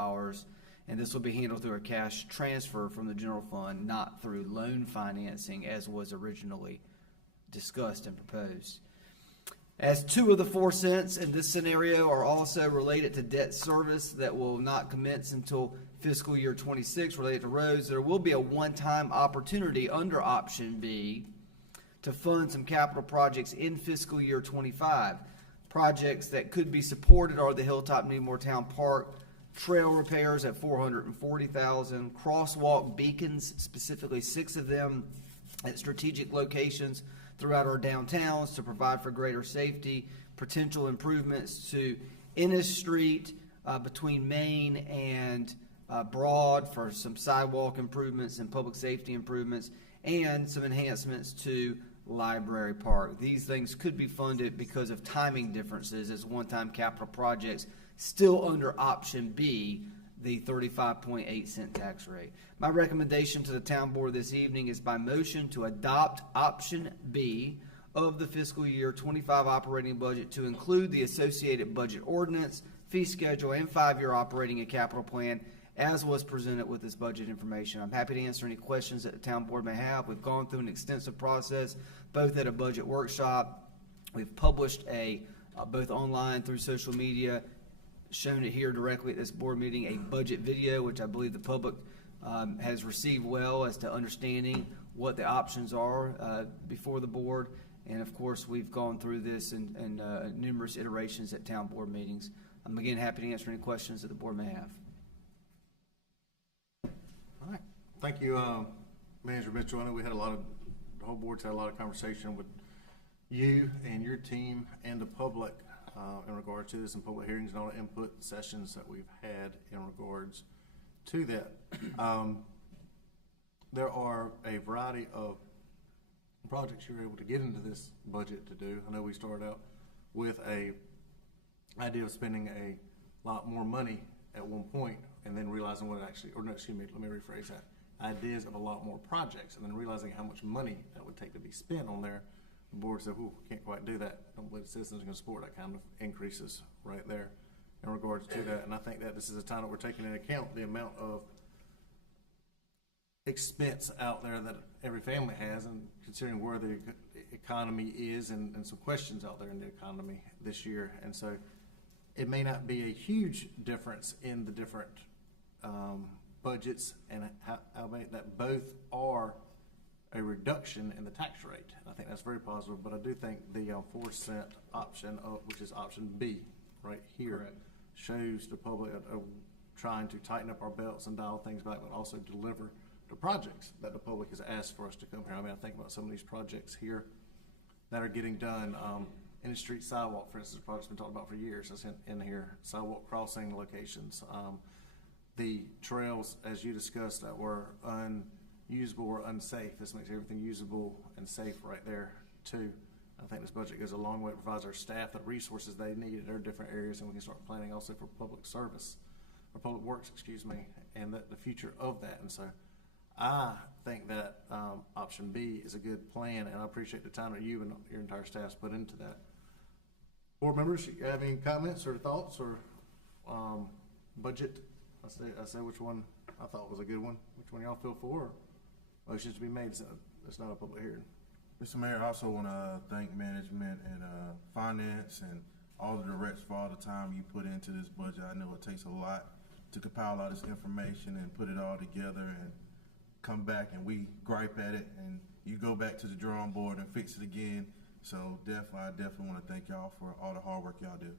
And this will be handled through a cash transfer from the general fund, not through loan financing as was originally discussed and proposed. As 2 of the 4 cents in this scenario are also related to debt service that will not commence until fiscal year 26 related to roads, there will be a one-time opportunity under option B to fund some capital projects in fiscal year 25. Projects that could be supported are the Hilltop Needmore Town Park trail repairs at $440,000, crosswalk beacons, specifically 6 of them at strategic locations throughout our downtowns to provide for greater safety, potential improvements to Ennis Street between Main and Broad for some sidewalk improvements and public safety improvements, and some enhancements to Library Park. These things could be funded because of timing differences as one-time capital projects, still under option B, the 35.8 cent tax rate. My recommendation to the town board this evening is by motion to adopt option B of the fiscal year 25 operating budget to include the associated budget ordinance, fee schedule, and 5-year operating and capital plan as was presented with this budget information. I'm happy to answer any questions that the town board may have. We've gone through an extensive process, both at a budget workshop. We've published both online through social media, shown it here directly at this board meeting, a budget video, which I believe the public has received well as to understanding what the options are before the board. And of course, we've gone through this in numerous iterations at town board meetings. I'm again happy to answer any questions that the board may have. All right. Thank you, Manager Mitchell. I know the whole board's had a lot of conversation with you and your team and the public in regards to this, and public hearings and all the input sessions that we've had in regards to that. There are a variety of projects you're able to get into this budget to do. I know we started out with a idea of spending a lot more money at one point and then realizing what it actually, or no, excuse me, let me rephrase that. Ideas of a lot more projects and then realizing how much money that would take to be spent on there. The board said, "Ooh, can't quite do that. Don't believe the citizens are going to support that kind of increases right there in regards to that." And I think that this is a time that we're taking into account the amount of expense out there that every family has, and considering where the economy is and some questions out there in the economy this year. And so it may not be a huge difference in the different budgets, and how that both are a reduction in the tax rate. I think that's very positive, but I do think the 4 cent option, which is option B right here, correct, shows the public trying to tighten up our belts and dial things back, but also deliver the projects that the public has asked for us to come here. I mean, I think about some of these projects here that are getting done. In the street sidewalk, for instance, project's been talked about for years. That's in here. Sidewalk crossing locations. The trails, as you discussed, that were unusable or unsafe. This makes everything usable and safe right there, too. I think this budget goes a long way. It provides our staff the resources they need in their different areas, and we can start planning also for public service, or public works, excuse me, and the future of that. And so I think that option B is a good plan, and I appreciate the time that you and your entire staff's put into that. Board members, you have any comments or thoughts or budget? I say which one I thought was a good one. Which one y'all feel for? Motions to be made. So it's not a public hearing. Mr. Mayor, I also want to thank management and finance and all the directors for all the time you put into this budget. I know it takes a lot to compile all this information and put it all together and come back and we gripe at it and you go back to the drawing board and fix it again. So I definitely want to thank y'all for all the hard work y'all do.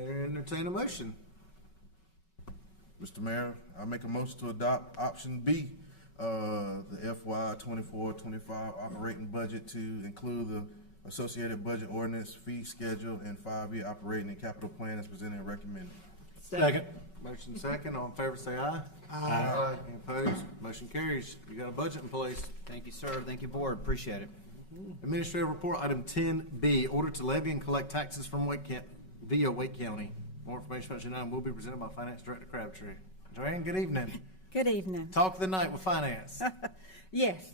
Entertain a motion. Mr. Mayor, I make a motion to adopt option B, the FY 24-25 operating budget to include the associated budget ordinance, fee schedule, and 5-year operating and capital plan as presented and recommended. Second. Motion second. All in favor say aye. Aye. Any opposed? Motion carries. You got a budget in place. Thank you, sir. Thank you, board. Appreciate it. Administrative report, item 10B, order to levy and collect taxes from via Wake County. More information about agenda item will be presented by Finance Director Crabtree. Joanne, good evening. Good evening. Talk of the night with finance. Yes.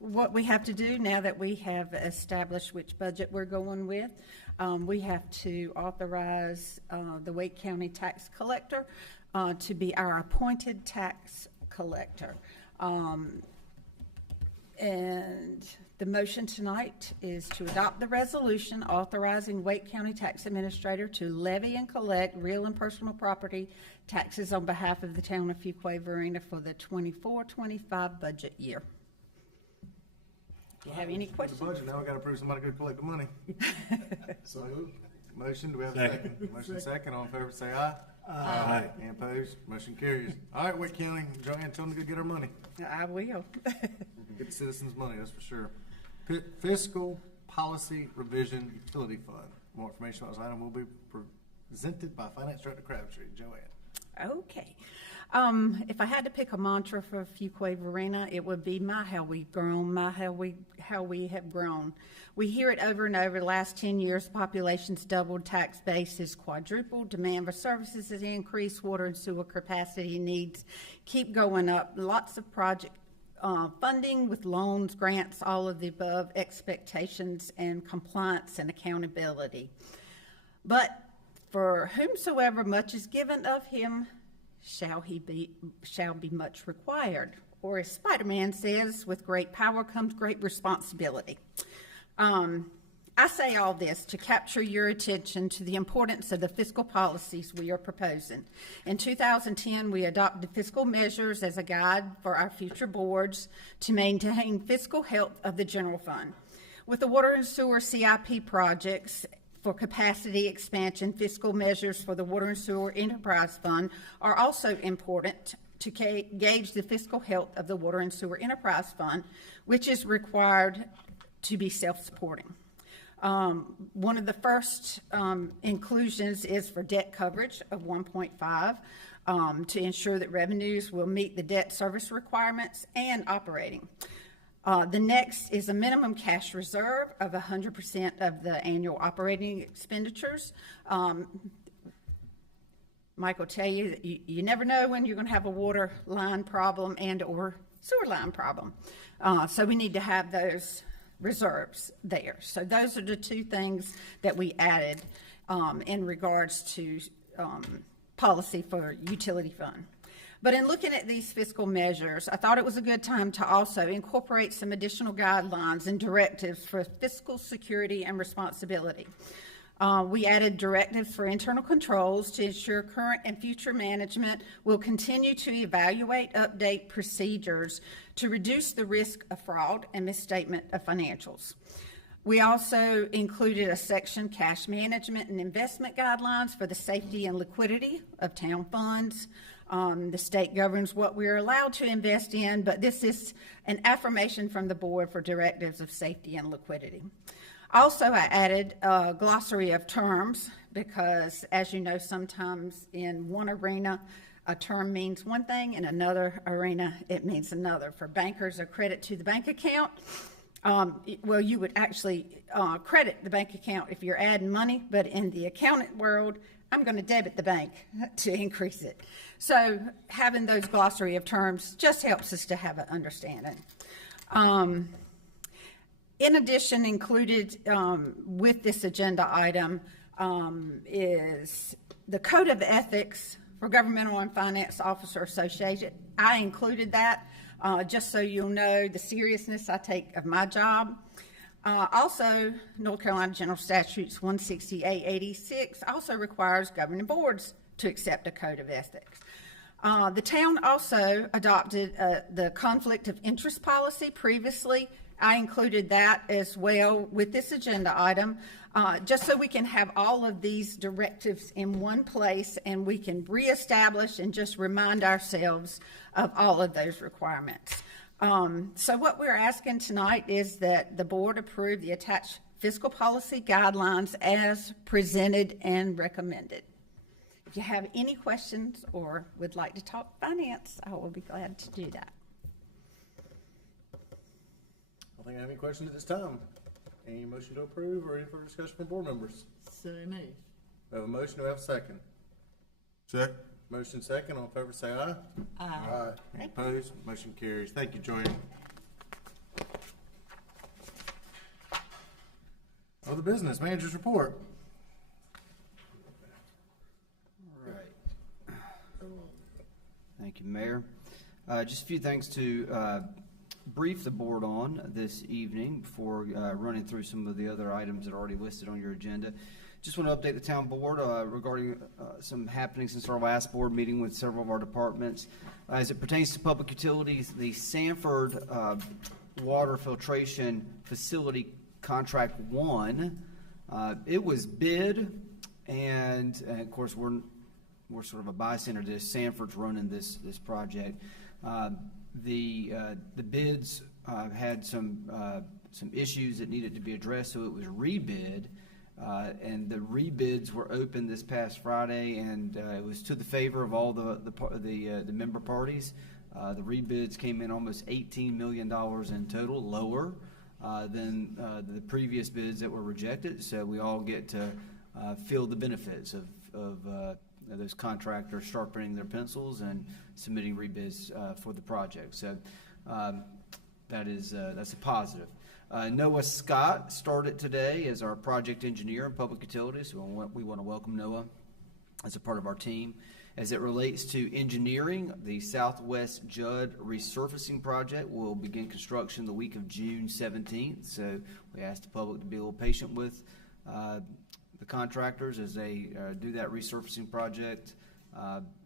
What we have to do now that we have established which budget we're going with, we have to authorize the Wake County Tax Collector to be our appointed tax collector. And the motion tonight is to adopt the resolution authorizing Wake County Tax Administrator to levy and collect real and personal property taxes on behalf of the town of Fuquay-Varina for the 24-25 budget year. Do you have any questions? The budget, now we gotta prove somebody could collect the money. So moved. Motion, do we have a second? Motion second, all in favor say aye. Aye. Any opposed? Motion carries. All right, Wake County, Joanne, tell them to go get our money. I will. Get the citizens' money, that's for sure. Fiscal Policy Revision Utility Fund. More information on this item will be presented by Finance Director Crabtree. Joanne. Okay. If I had to pick a mantra for Fuquay-Varina, it would be my how we've grown, my how we have grown. We hear it over and over. The last 10 years, population's doubled, tax base is quadrupled, demand for services has increased, water and sewer capacity needs keep going up. Lots of project funding with loans, grants, all of the above, expectations and compliance and accountability. But for whomsoever much is given of him, shall be much required. Or as Spider-Man says, with great power comes great responsibility. I say all this to capture your attention to the importance of the fiscal policies we are proposing. In 2010, we adopted fiscal measures as a guide for our future boards to maintain fiscal health of the general fund. With the water and sewer CIP projects for capacity expansion, fiscal measures for the Water and Sewer Enterprise Fund are also important to gauge the fiscal health of the Water and Sewer Enterprise Fund, which is required to be self-supporting. One of the first inclusions is for debt coverage of 1.5 to ensure that revenues will meet the debt service requirements and operating. The next is a minimum cash reserve of 100% of the annual operating expenditures. Mike will tell you that you never know when you're going to have a water line problem and or sewer line problem. So we need to have those reserves there. So those are the two things that we added in regards to policy for utility fund. But in looking at these fiscal measures, I thought it was a good time to also incorporate some additional guidelines and directives for fiscal security and responsibility. We added directives for internal controls to ensure current and future management will continue to evaluate, update procedures to reduce the risk of fraud and misstatement of financials. We also included a section, cash management and investment guidelines for the safety and liquidity of town funds. The state governs what we're allowed to invest in, but this is an affirmation from the board for directives of safety and liquidity. Also, I added a glossary of terms because, as you know, sometimes in one arena, a term means one thing, in another arena, it means another. For bankers, a credit to the bank account. Well, you would actually credit the bank account if you're adding money, but in the accountant world, I'm going to debit the bank to increase it. So having those glossary of terms just helps us to have an understanding. In addition, included with this agenda item is the Code of Ethics for Governmental and Finance Officer Association. I included that just so you'll know the seriousness I take of my job. Also, North Carolina General Statutes 16886 also requires governing boards to accept a code of ethics. The town also adopted the conflict of interest policy previously. I included that as well with this agenda item, just so we can have all of these directives in one place and we can reestablish and just remind ourselves of all of those requirements. So what we're asking tonight is that the board approve the attached fiscal policy guidelines as presented and recommended. If you have any questions or would like to talk finance, I will be glad to do that. I don't think I have any questions at this time. Any motion to approve or any further discussion from board members? So moved. We have a motion, do we have a second? Second. Motion second, all in favor say aye. Aye. Any opposed? Motion carries. Thank you, Joanne. Other business, manager's report. Thank you, Mayor. Just a few things to brief the board on this evening before running through some of the other items that are already listed on your agenda. Just want to update the town board regarding some happenings since our last board meeting with several of our departments. As it pertains to public utilities, the Sanford Water Filtration Facility Contract 1, it was bid, and of course we're sort of a bystander to this. Sanford's running this project. The bids had some issues that needed to be addressed, so it was rebid. And the rebids were open this past Friday, and it was to the favor of all the member parties. The rebids came in almost $18 million in total, lower than the previous bids that were rejected. So we all get to feel the benefits of those contractors sharpening their pencils and submitting rebids for the project. So that's a positive. Noah Scott started today as our project engineer in public utilities. So we want to welcome Noah as a part of our team. As it relates to engineering, the Southwest Judd resurfacing project will begin construction the week of June 17th. So we ask the public to be a little patient with the contractors as they do that resurfacing project.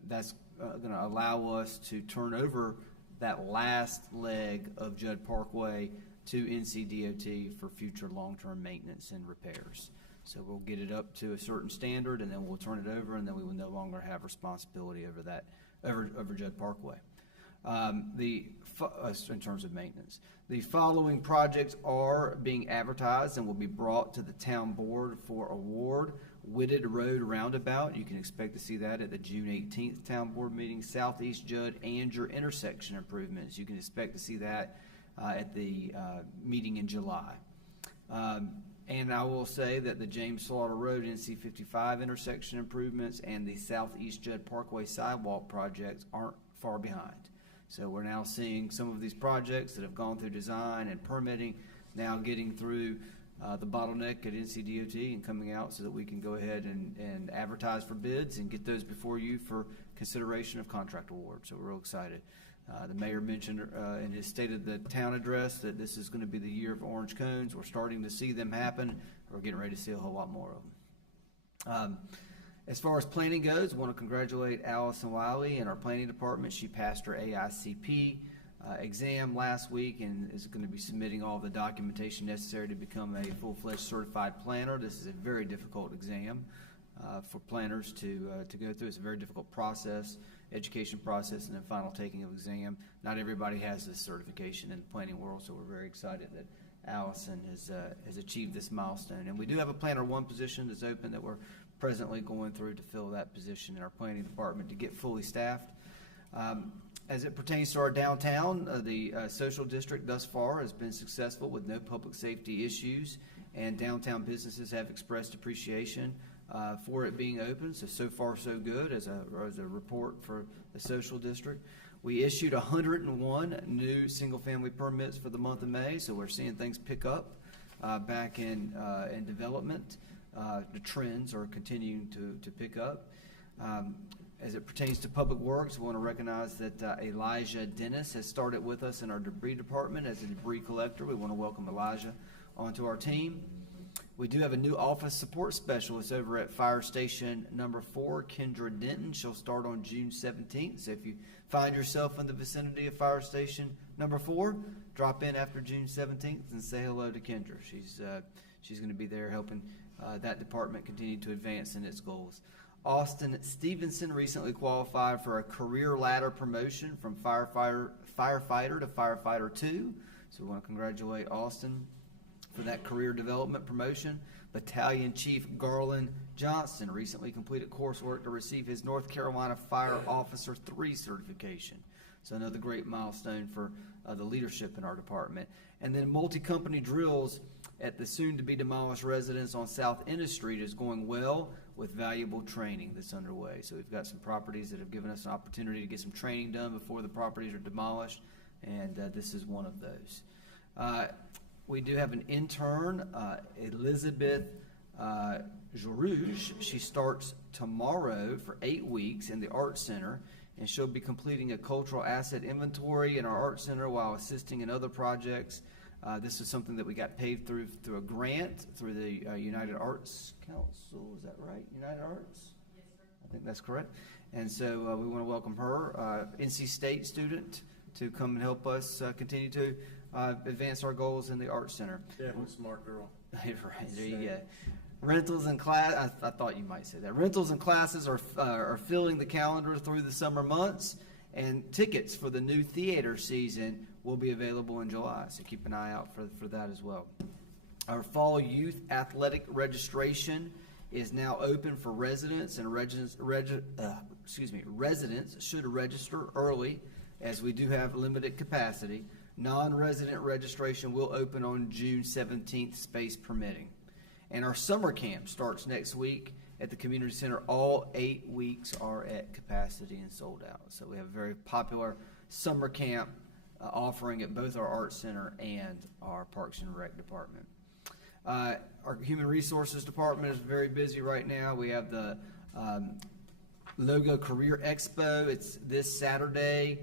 That's going to allow us to turn over that last leg of Judd Parkway to NCDOT for future long-term maintenance and repairs. So we'll get it up to a certain standard, and then we'll turn it over, and then we will no longer have responsibility over that, over Judd Parkway. In terms of maintenance, the following projects are being advertised and will be brought to the town board for award. Whitted Road Roundabout, you can expect to see that at the June 18th town board meeting. Southeast Judd and your intersection improvements, you can expect to see that at the meeting in July. And I will say that the James Slaughter Road NC55 intersection improvements and the Southeast Judd Parkway sidewalk projects aren't far behind. So we're now seeing some of these projects that have gone through design and permitting now getting through the bottleneck at NCDOT and coming out so that we can go ahead and advertise for bids and get those before you for consideration of contract award. So we're real excited. The mayor mentioned in his State of the Town address that this is going to be the year of orange cones. We're starting to see them happen. We're getting ready to see a whole lot more of them. As far as planning goes, I want to congratulate Allison Wiley in our planning department. She passed her AICP exam last week and is going to be submitting all the documentation necessary to become a full-fledged certified planner. This is a very difficult exam for planners to go through. It's a very difficult process, education process, and then final taking of exam. Not everybody has this certification in the planning world, so we're very excited that Allison has achieved this milestone. And we do have a Planner 1 position that's open that we're presently going through to fill that position in our planning department to get fully staffed. As it pertains to our downtown, the social district thus far has been successful with no public safety issues, and downtown businesses have expressed appreciation for it being open. So far so good as a report for the social district. We issued 101 new single-family permits for the month of May, so we're seeing things pick up back in development. The trends are continuing to pick up. As it pertains to public works, we want to recognize that Elijah Dennis has started with us in our debris department as a debris collector. We want to welcome Elijah onto our team. We do have a new office support specialist over at Fire Station number 4, Kendra Denton. She'll start on June 17th. So if you find yourself in the vicinity of Fire Station number 4, drop in after June 17th and say hello to Kendra. She's going to be there helping that department continue to advance in its goals. Austin Stevenson recently qualified for a career ladder promotion from firefighter to firefighter 2. So we want to congratulate Austin for that career development promotion. Battalion Chief Garland Johnson recently completed coursework to receive his North Carolina Fire Officer 3 certification. So another great milestone for the leadership in our department. And then multi-company drills at the soon-to-be demolished residence on South Ennis Street is going well with valuable training that's underway. So we've got some properties that have given us an opportunity to get some training done before the properties are demolished, and this is one of those. We do have an intern, Elizabeth Jarouge. She starts tomorrow for 8 weeks in the Art Center, and she'll be completing a cultural asset inventory in our Art Center while assisting in other projects. This is something that we got paid through a grant through the United Arts Council. Is that right? United Arts? Yes, sir. I think that's correct. And so we want to welcome her, NC State student, to come and help us continue to advance our goals in the Art Center. Yeah, smart girl. Right, there you go. Rentals and class. I thought you might say that. Rentals and classes are filling the calendar through the summer months, and tickets for the new theater season will be available in July. So keep an eye out for that as well. Our fall youth athletic registration is now open for residents, and residents should register early, as we do have limited capacity. Non-resident registration will open on June 17th, space permitting. And our summer camp starts next week at the community center. All 8 weeks are at capacity and sold out. So we have a very popular summer camp offering at both our art center and our Parks and Rec department. Our human resources department is very busy right now. We have the Logo Career Expo. It's this Saturday,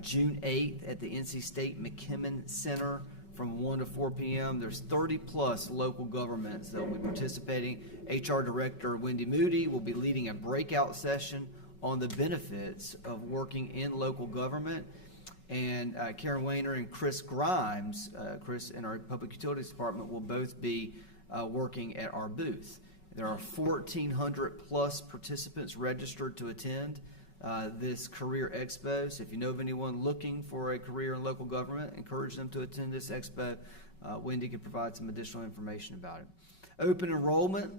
June 8th at the NC State McKimmon Center from 1 to 4 p.m. There's 30 plus local governments that will be participating. HR Director Wendy Moody will be leading a breakout session on the benefits of working in local government. And Karen Wayner and Chris Grimes, Chris in our Public Utilities Department, will both be working at our booth. There are 1,400 plus participants registered to attend this Career Expo. So if you know of anyone looking for a career in local government, encourage them to attend this expo. Wendy can provide some additional information about it. Open enrollment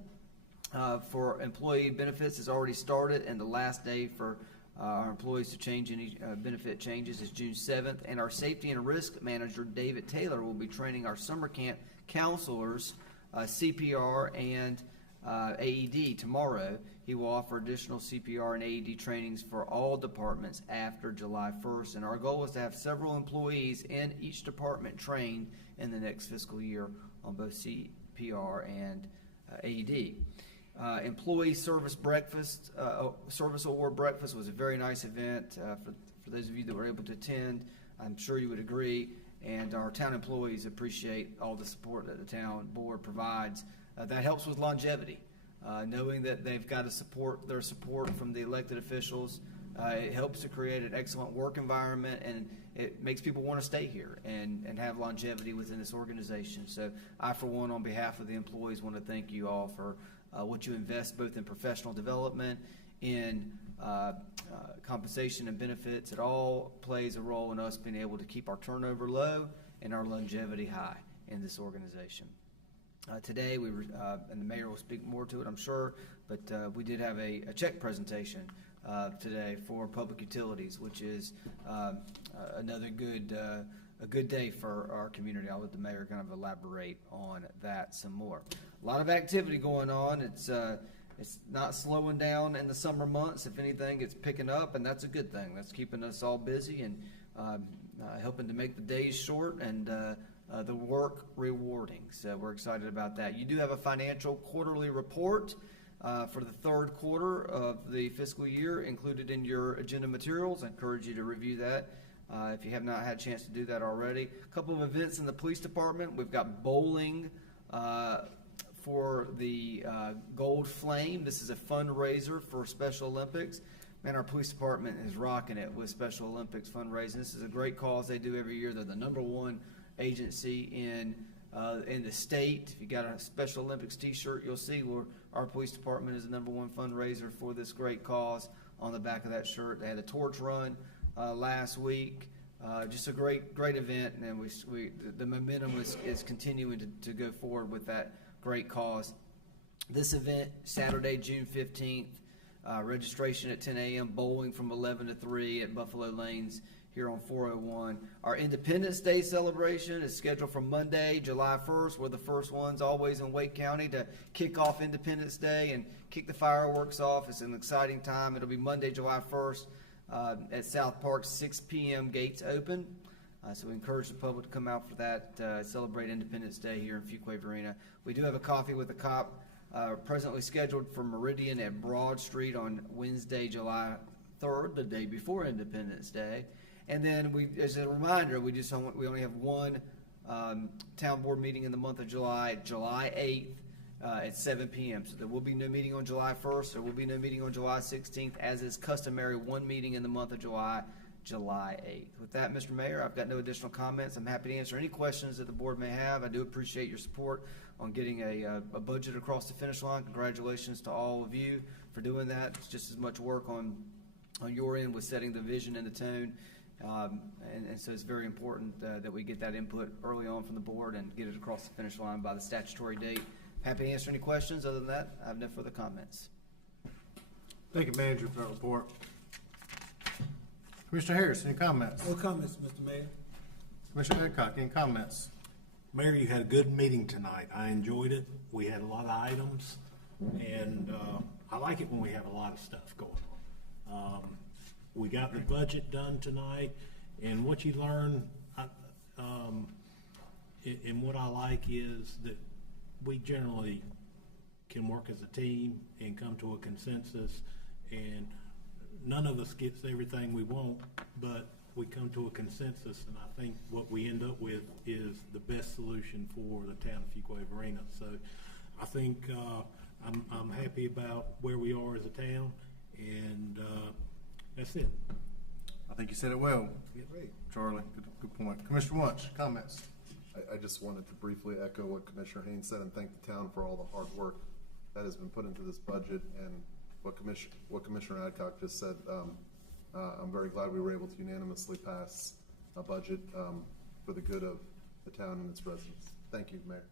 for employee benefits has already started, and the last day for our employees to change any benefit changes is June 7th. And our safety and risk manager, David Taylor, will be training our summer camp counselors, CPR and AED tomorrow. He will offer additional CPR and AED trainings for all departments after July 1st. And our goal is to have several employees in each department trained in the next fiscal year on both CPR and AED. Employee service breakfast, service award breakfast was a very nice event for those of you that were able to attend. I'm sure you would agree. And our town employees appreciate all the support that the town board provides. That helps with longevity. Knowing that they've got their support from the elected officials, it helps to create an excellent work environment, and it makes people want to stay here and have longevity within this organization. So I, for one, on behalf of the employees, want to thank you all for what you invest both in professional development, in compensation and benefits. It all plays a role in us being able to keep our turnover low and our longevity high in this organization. Today, and the mayor will speak more to it, I'm sure, but we did have a check presentation today for public utilities, which is another a good day for our community. I'll let the mayor kind of elaborate on that some more. A lot of activity going on. It's not slowing down in the summer months. If anything, it's picking up, and that's a good thing. That's keeping us all busy and helping to make the days short and the work rewarding. So we're excited about that. You do have a financial quarterly report for the third quarter of the fiscal year included in your agenda materials. I encourage you to review that if you have not had a chance to do that already. A couple of events in the police department. We've got bowling for the Gold Flame. This is a fundraiser for Special Olympics. Man, our police department is rocking it with Special Olympics fundraising. This is a great cause they do every year. They're the #1 agency in the state. If you got a Special Olympics t-shirt, you'll see where our police department is the #1 fundraiser for this great cause on the back of that shirt. They had a torch run last week. Just a great event, and the momentum is continuing to go forward with that great cause. This event, Saturday, June 15th, registration at 10 a.m., bowling from 11 to 3 at Buffalo Lanes here on 401. Our Independence Day celebration is scheduled for Monday, July 1st. We're the first ones always in Wake County to kick off Independence Day and kick the fireworks off. It's an exciting time. It'll be Monday, July 1st at South Park, 6 p.m. gates open. So we encourage the public to come out for that, celebrate Independence Day here in Fuquay-Varina. We do have a coffee with a cop presently scheduled for Meridian at Broad Street on Wednesday, July 3rd, the day before Independence Day. And then as a reminder, we only have one town board meeting in the month of July, July 8th at 7 p.m. So there will be no meeting on July 1st. There will be no meeting on July 16th, as is customary, one meeting in the month of July, July 8th. With that, Mr. Mayor, I've got no additional comments. I'm happy to answer any questions that the board may have. I do appreciate your support on getting a budget across the finish line. Congratulations to all of you for doing that. It's just as much work on your end with setting the vision and the tone. And so it's very important that we get that input early on from the board and get it across the finish line by the statutory date. Happy to answer any questions. Other than that, I have no further comments. Thank you, Manager, for that report. Commissioner Harris, any comments? No comments, Mr. Mayor. Commissioner Adcock, any comments? Mayor, you had a good meeting tonight. I enjoyed it. We had a lot of items, and I like it when we have a lot of stuff going on. We got the budget done tonight, and what you learn, and what I like is that we generally can work as a team and come to a consensus, and none of us gets everything we want, but we come to a consensus, and I think what we end up with is the best solution for the town of Fuquay-Varina. So I think I'm happy about where we are as a town, and that's it. I think you said it well. Great. Charlie, good point. Commissioner Wunsch, comments? I just wanted to briefly echo what Commissioner Haynes said and thank the town for all the hard work that has been put into this budget, and what Commissioner Adcock just said. I'm very glad we were able to unanimously pass a budget for the good of the town and its residents. Thank you, Mayor.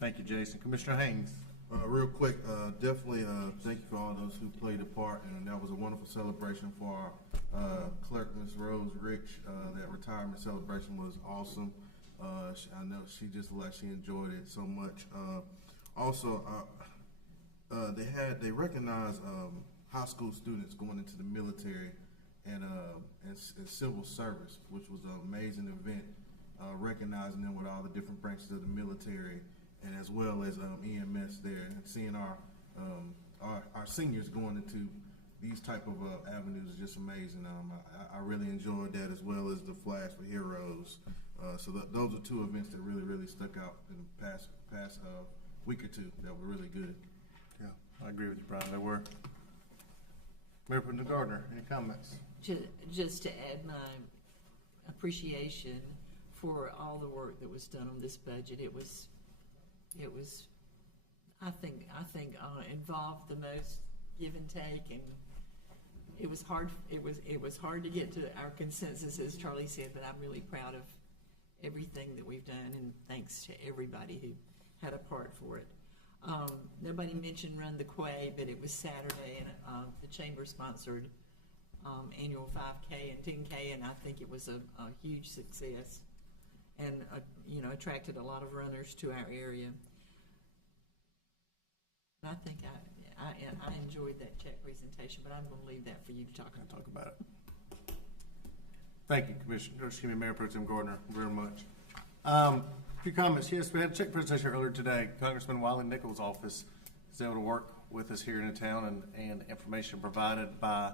Thank you, Jason. Commissioner Haynes. Real quick, definitely thank you for all those who played a part, and that was a wonderful celebration for our clerk, Ms. Rose Rich. That retirement celebration was awesome. I know she just she enjoyed it so much. Also, they recognized high school students going into the military and civil service, which was an amazing event, recognizing them with all the different branches of the military, and as well as EMS there, and seeing our seniors going into these type of avenues is just amazing. I really enjoyed that, as well as the Flash for Heroes. So those are two events that really stuck out in the past week or two that were really good. Yeah, I agree with you, Brian. They were. Mayor Pro Tem Gardner, any comments? Just to add my appreciation for all the work that was done on this budget. It was I think involved the most give and take, and it was hard to get to our consensus, as Charlie said, but I'm really proud of everything that we've done, and thanks to everybody who had a part for it. Nobody mentioned Run the Quay, but it was Saturday, and the chamber sponsored annual 5K and 10K, and I think it was a huge success, and attracted a lot of runners to our area. And I think I enjoyed that check presentation, but I'm going to leave that for you to talk about it. Thank you, Mayor Pro Tem Gardner, very much. A few comments. Yes, we had a check presentation earlier today. Congressman Wiley Nichols' office is able to work with us here in the town, and information provided by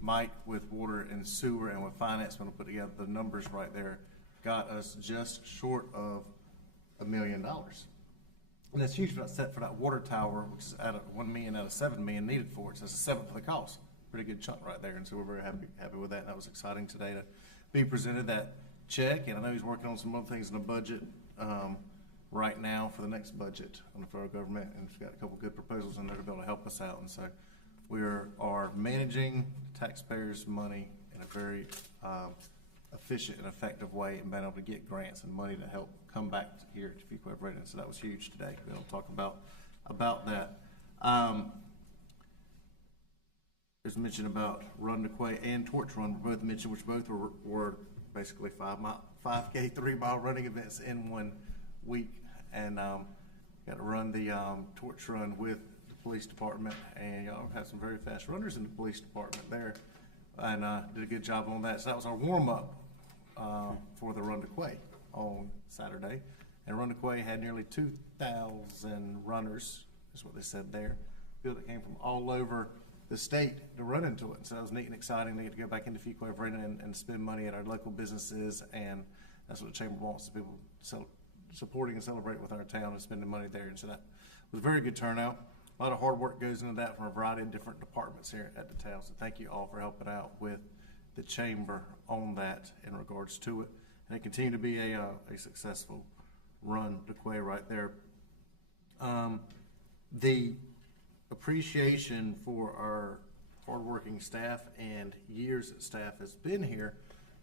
Mike with water and sewer and with finance, when we put together the numbers right there, got us just short of $1 million. And that's huge set for that water tower, which is at $1 million out of $7 million needed for it. So it's a seventh of the cost. Pretty good chunk right there, and so we're very happy with that. And that was exciting today to be presented that check. And I know he's working on some other things in the budget right now for the next budget on the federal government, and he's got a couple good proposals in there to be able to help us out. And so we are managing taxpayers' money in a very efficient and effective way, and being able to get grants and money to help come back here to Fuquay-Varina. So that was huge today. We'll talk about that. there's mention about Run to Quay and Torch Run were both mentioned, which both were basically 5K, 3-mile running events in 1 week. And got to run the Torch Run with the police department, and y'all had some very fast runners in the police department there, and did a good job on that. So that was our warm-up for the Run to Quay on Saturday. And Run to Quay had nearly 2,000 runners, is what they said there. People that came from all over the state to run into it. And so that was neat and exciting. They get to go back into Fuquay-Varina and spend money at our local businesses, and that's what the Chamber wants, people supporting and celebrating with our town and spending money there. And so that was a very good turnout. A lot of hard work goes into that from a variety of different departments here at the town. So thank you all for helping out with the Chamber on that in regards to it. And it continued to be a successful Run to Quay right there. The appreciation for our hardworking staff and years that staff has been here.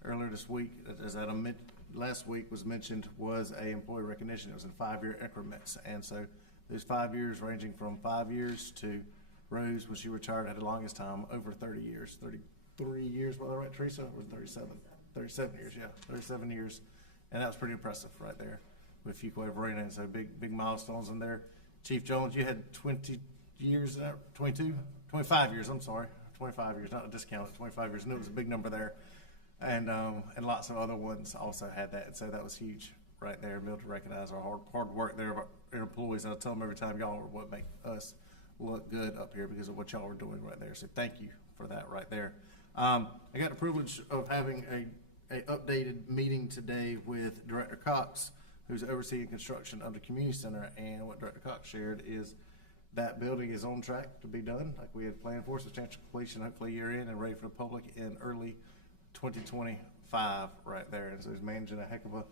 Earlier this week, as Adam last week was mentioned, was a employee recognition. It was in 5-year increments, and so those 5 years ranging from 5 years to Rose, when she retired, had the longest time, over 30 years, 33 years, was that right, Teresa? Or 37? 37 years, yeah, 37 years, and that was pretty impressive right there with Fuquay-Varina. And so big milestones in there. Chief Jones, you had 20 years, 22, 25 years. I'm sorry, 25 years, not a discount. 25 years. I knew it was a big number there, and lots of other ones also had that. And so that was huge right there. Being able to recognize our hard work there of our employees. And I tell them every time, y'all are what make us look good up here because of what y'all are doing right there. So thank you for that right there. I got the privilege of having a updated meeting today with Director Cox, who's overseeing construction of the community center. And what Director Cox shared is that building is on track to be done like we had planned for, substantial completion, hopefully year in, and ready for the public in early 2025 right there. And so he's managing a heck of a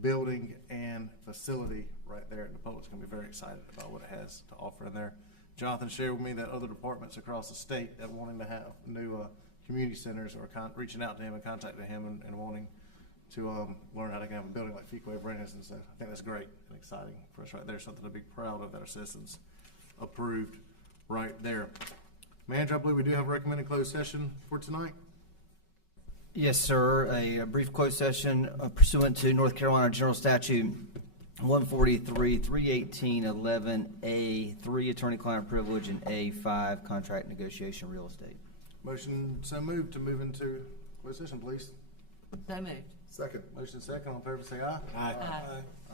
building and facility right there, and the public's going to be very excited about what it has to offer in there. Jonathan shared with me that other departments across the state that wanting to have new community centers are reaching out to him and contacting him and wanting to learn how to have a building like Fuquay-Varina. And so I think that's great and exciting for us right there, something to be proud of that our citizens approved right there. Manager, I believe we do have a recommended closed session for tonight. Yes, sir. A brief closed session pursuant to North Carolina General Statute 143, 318, 11A, 3 attorney-client privilege, and A5 contract negotiation real estate. Motion so moved to move into closed session, please. So moved. Second. Motion second. All in favor, say aye. Aye.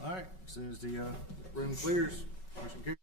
All right. As soon as the room clears, motion carries.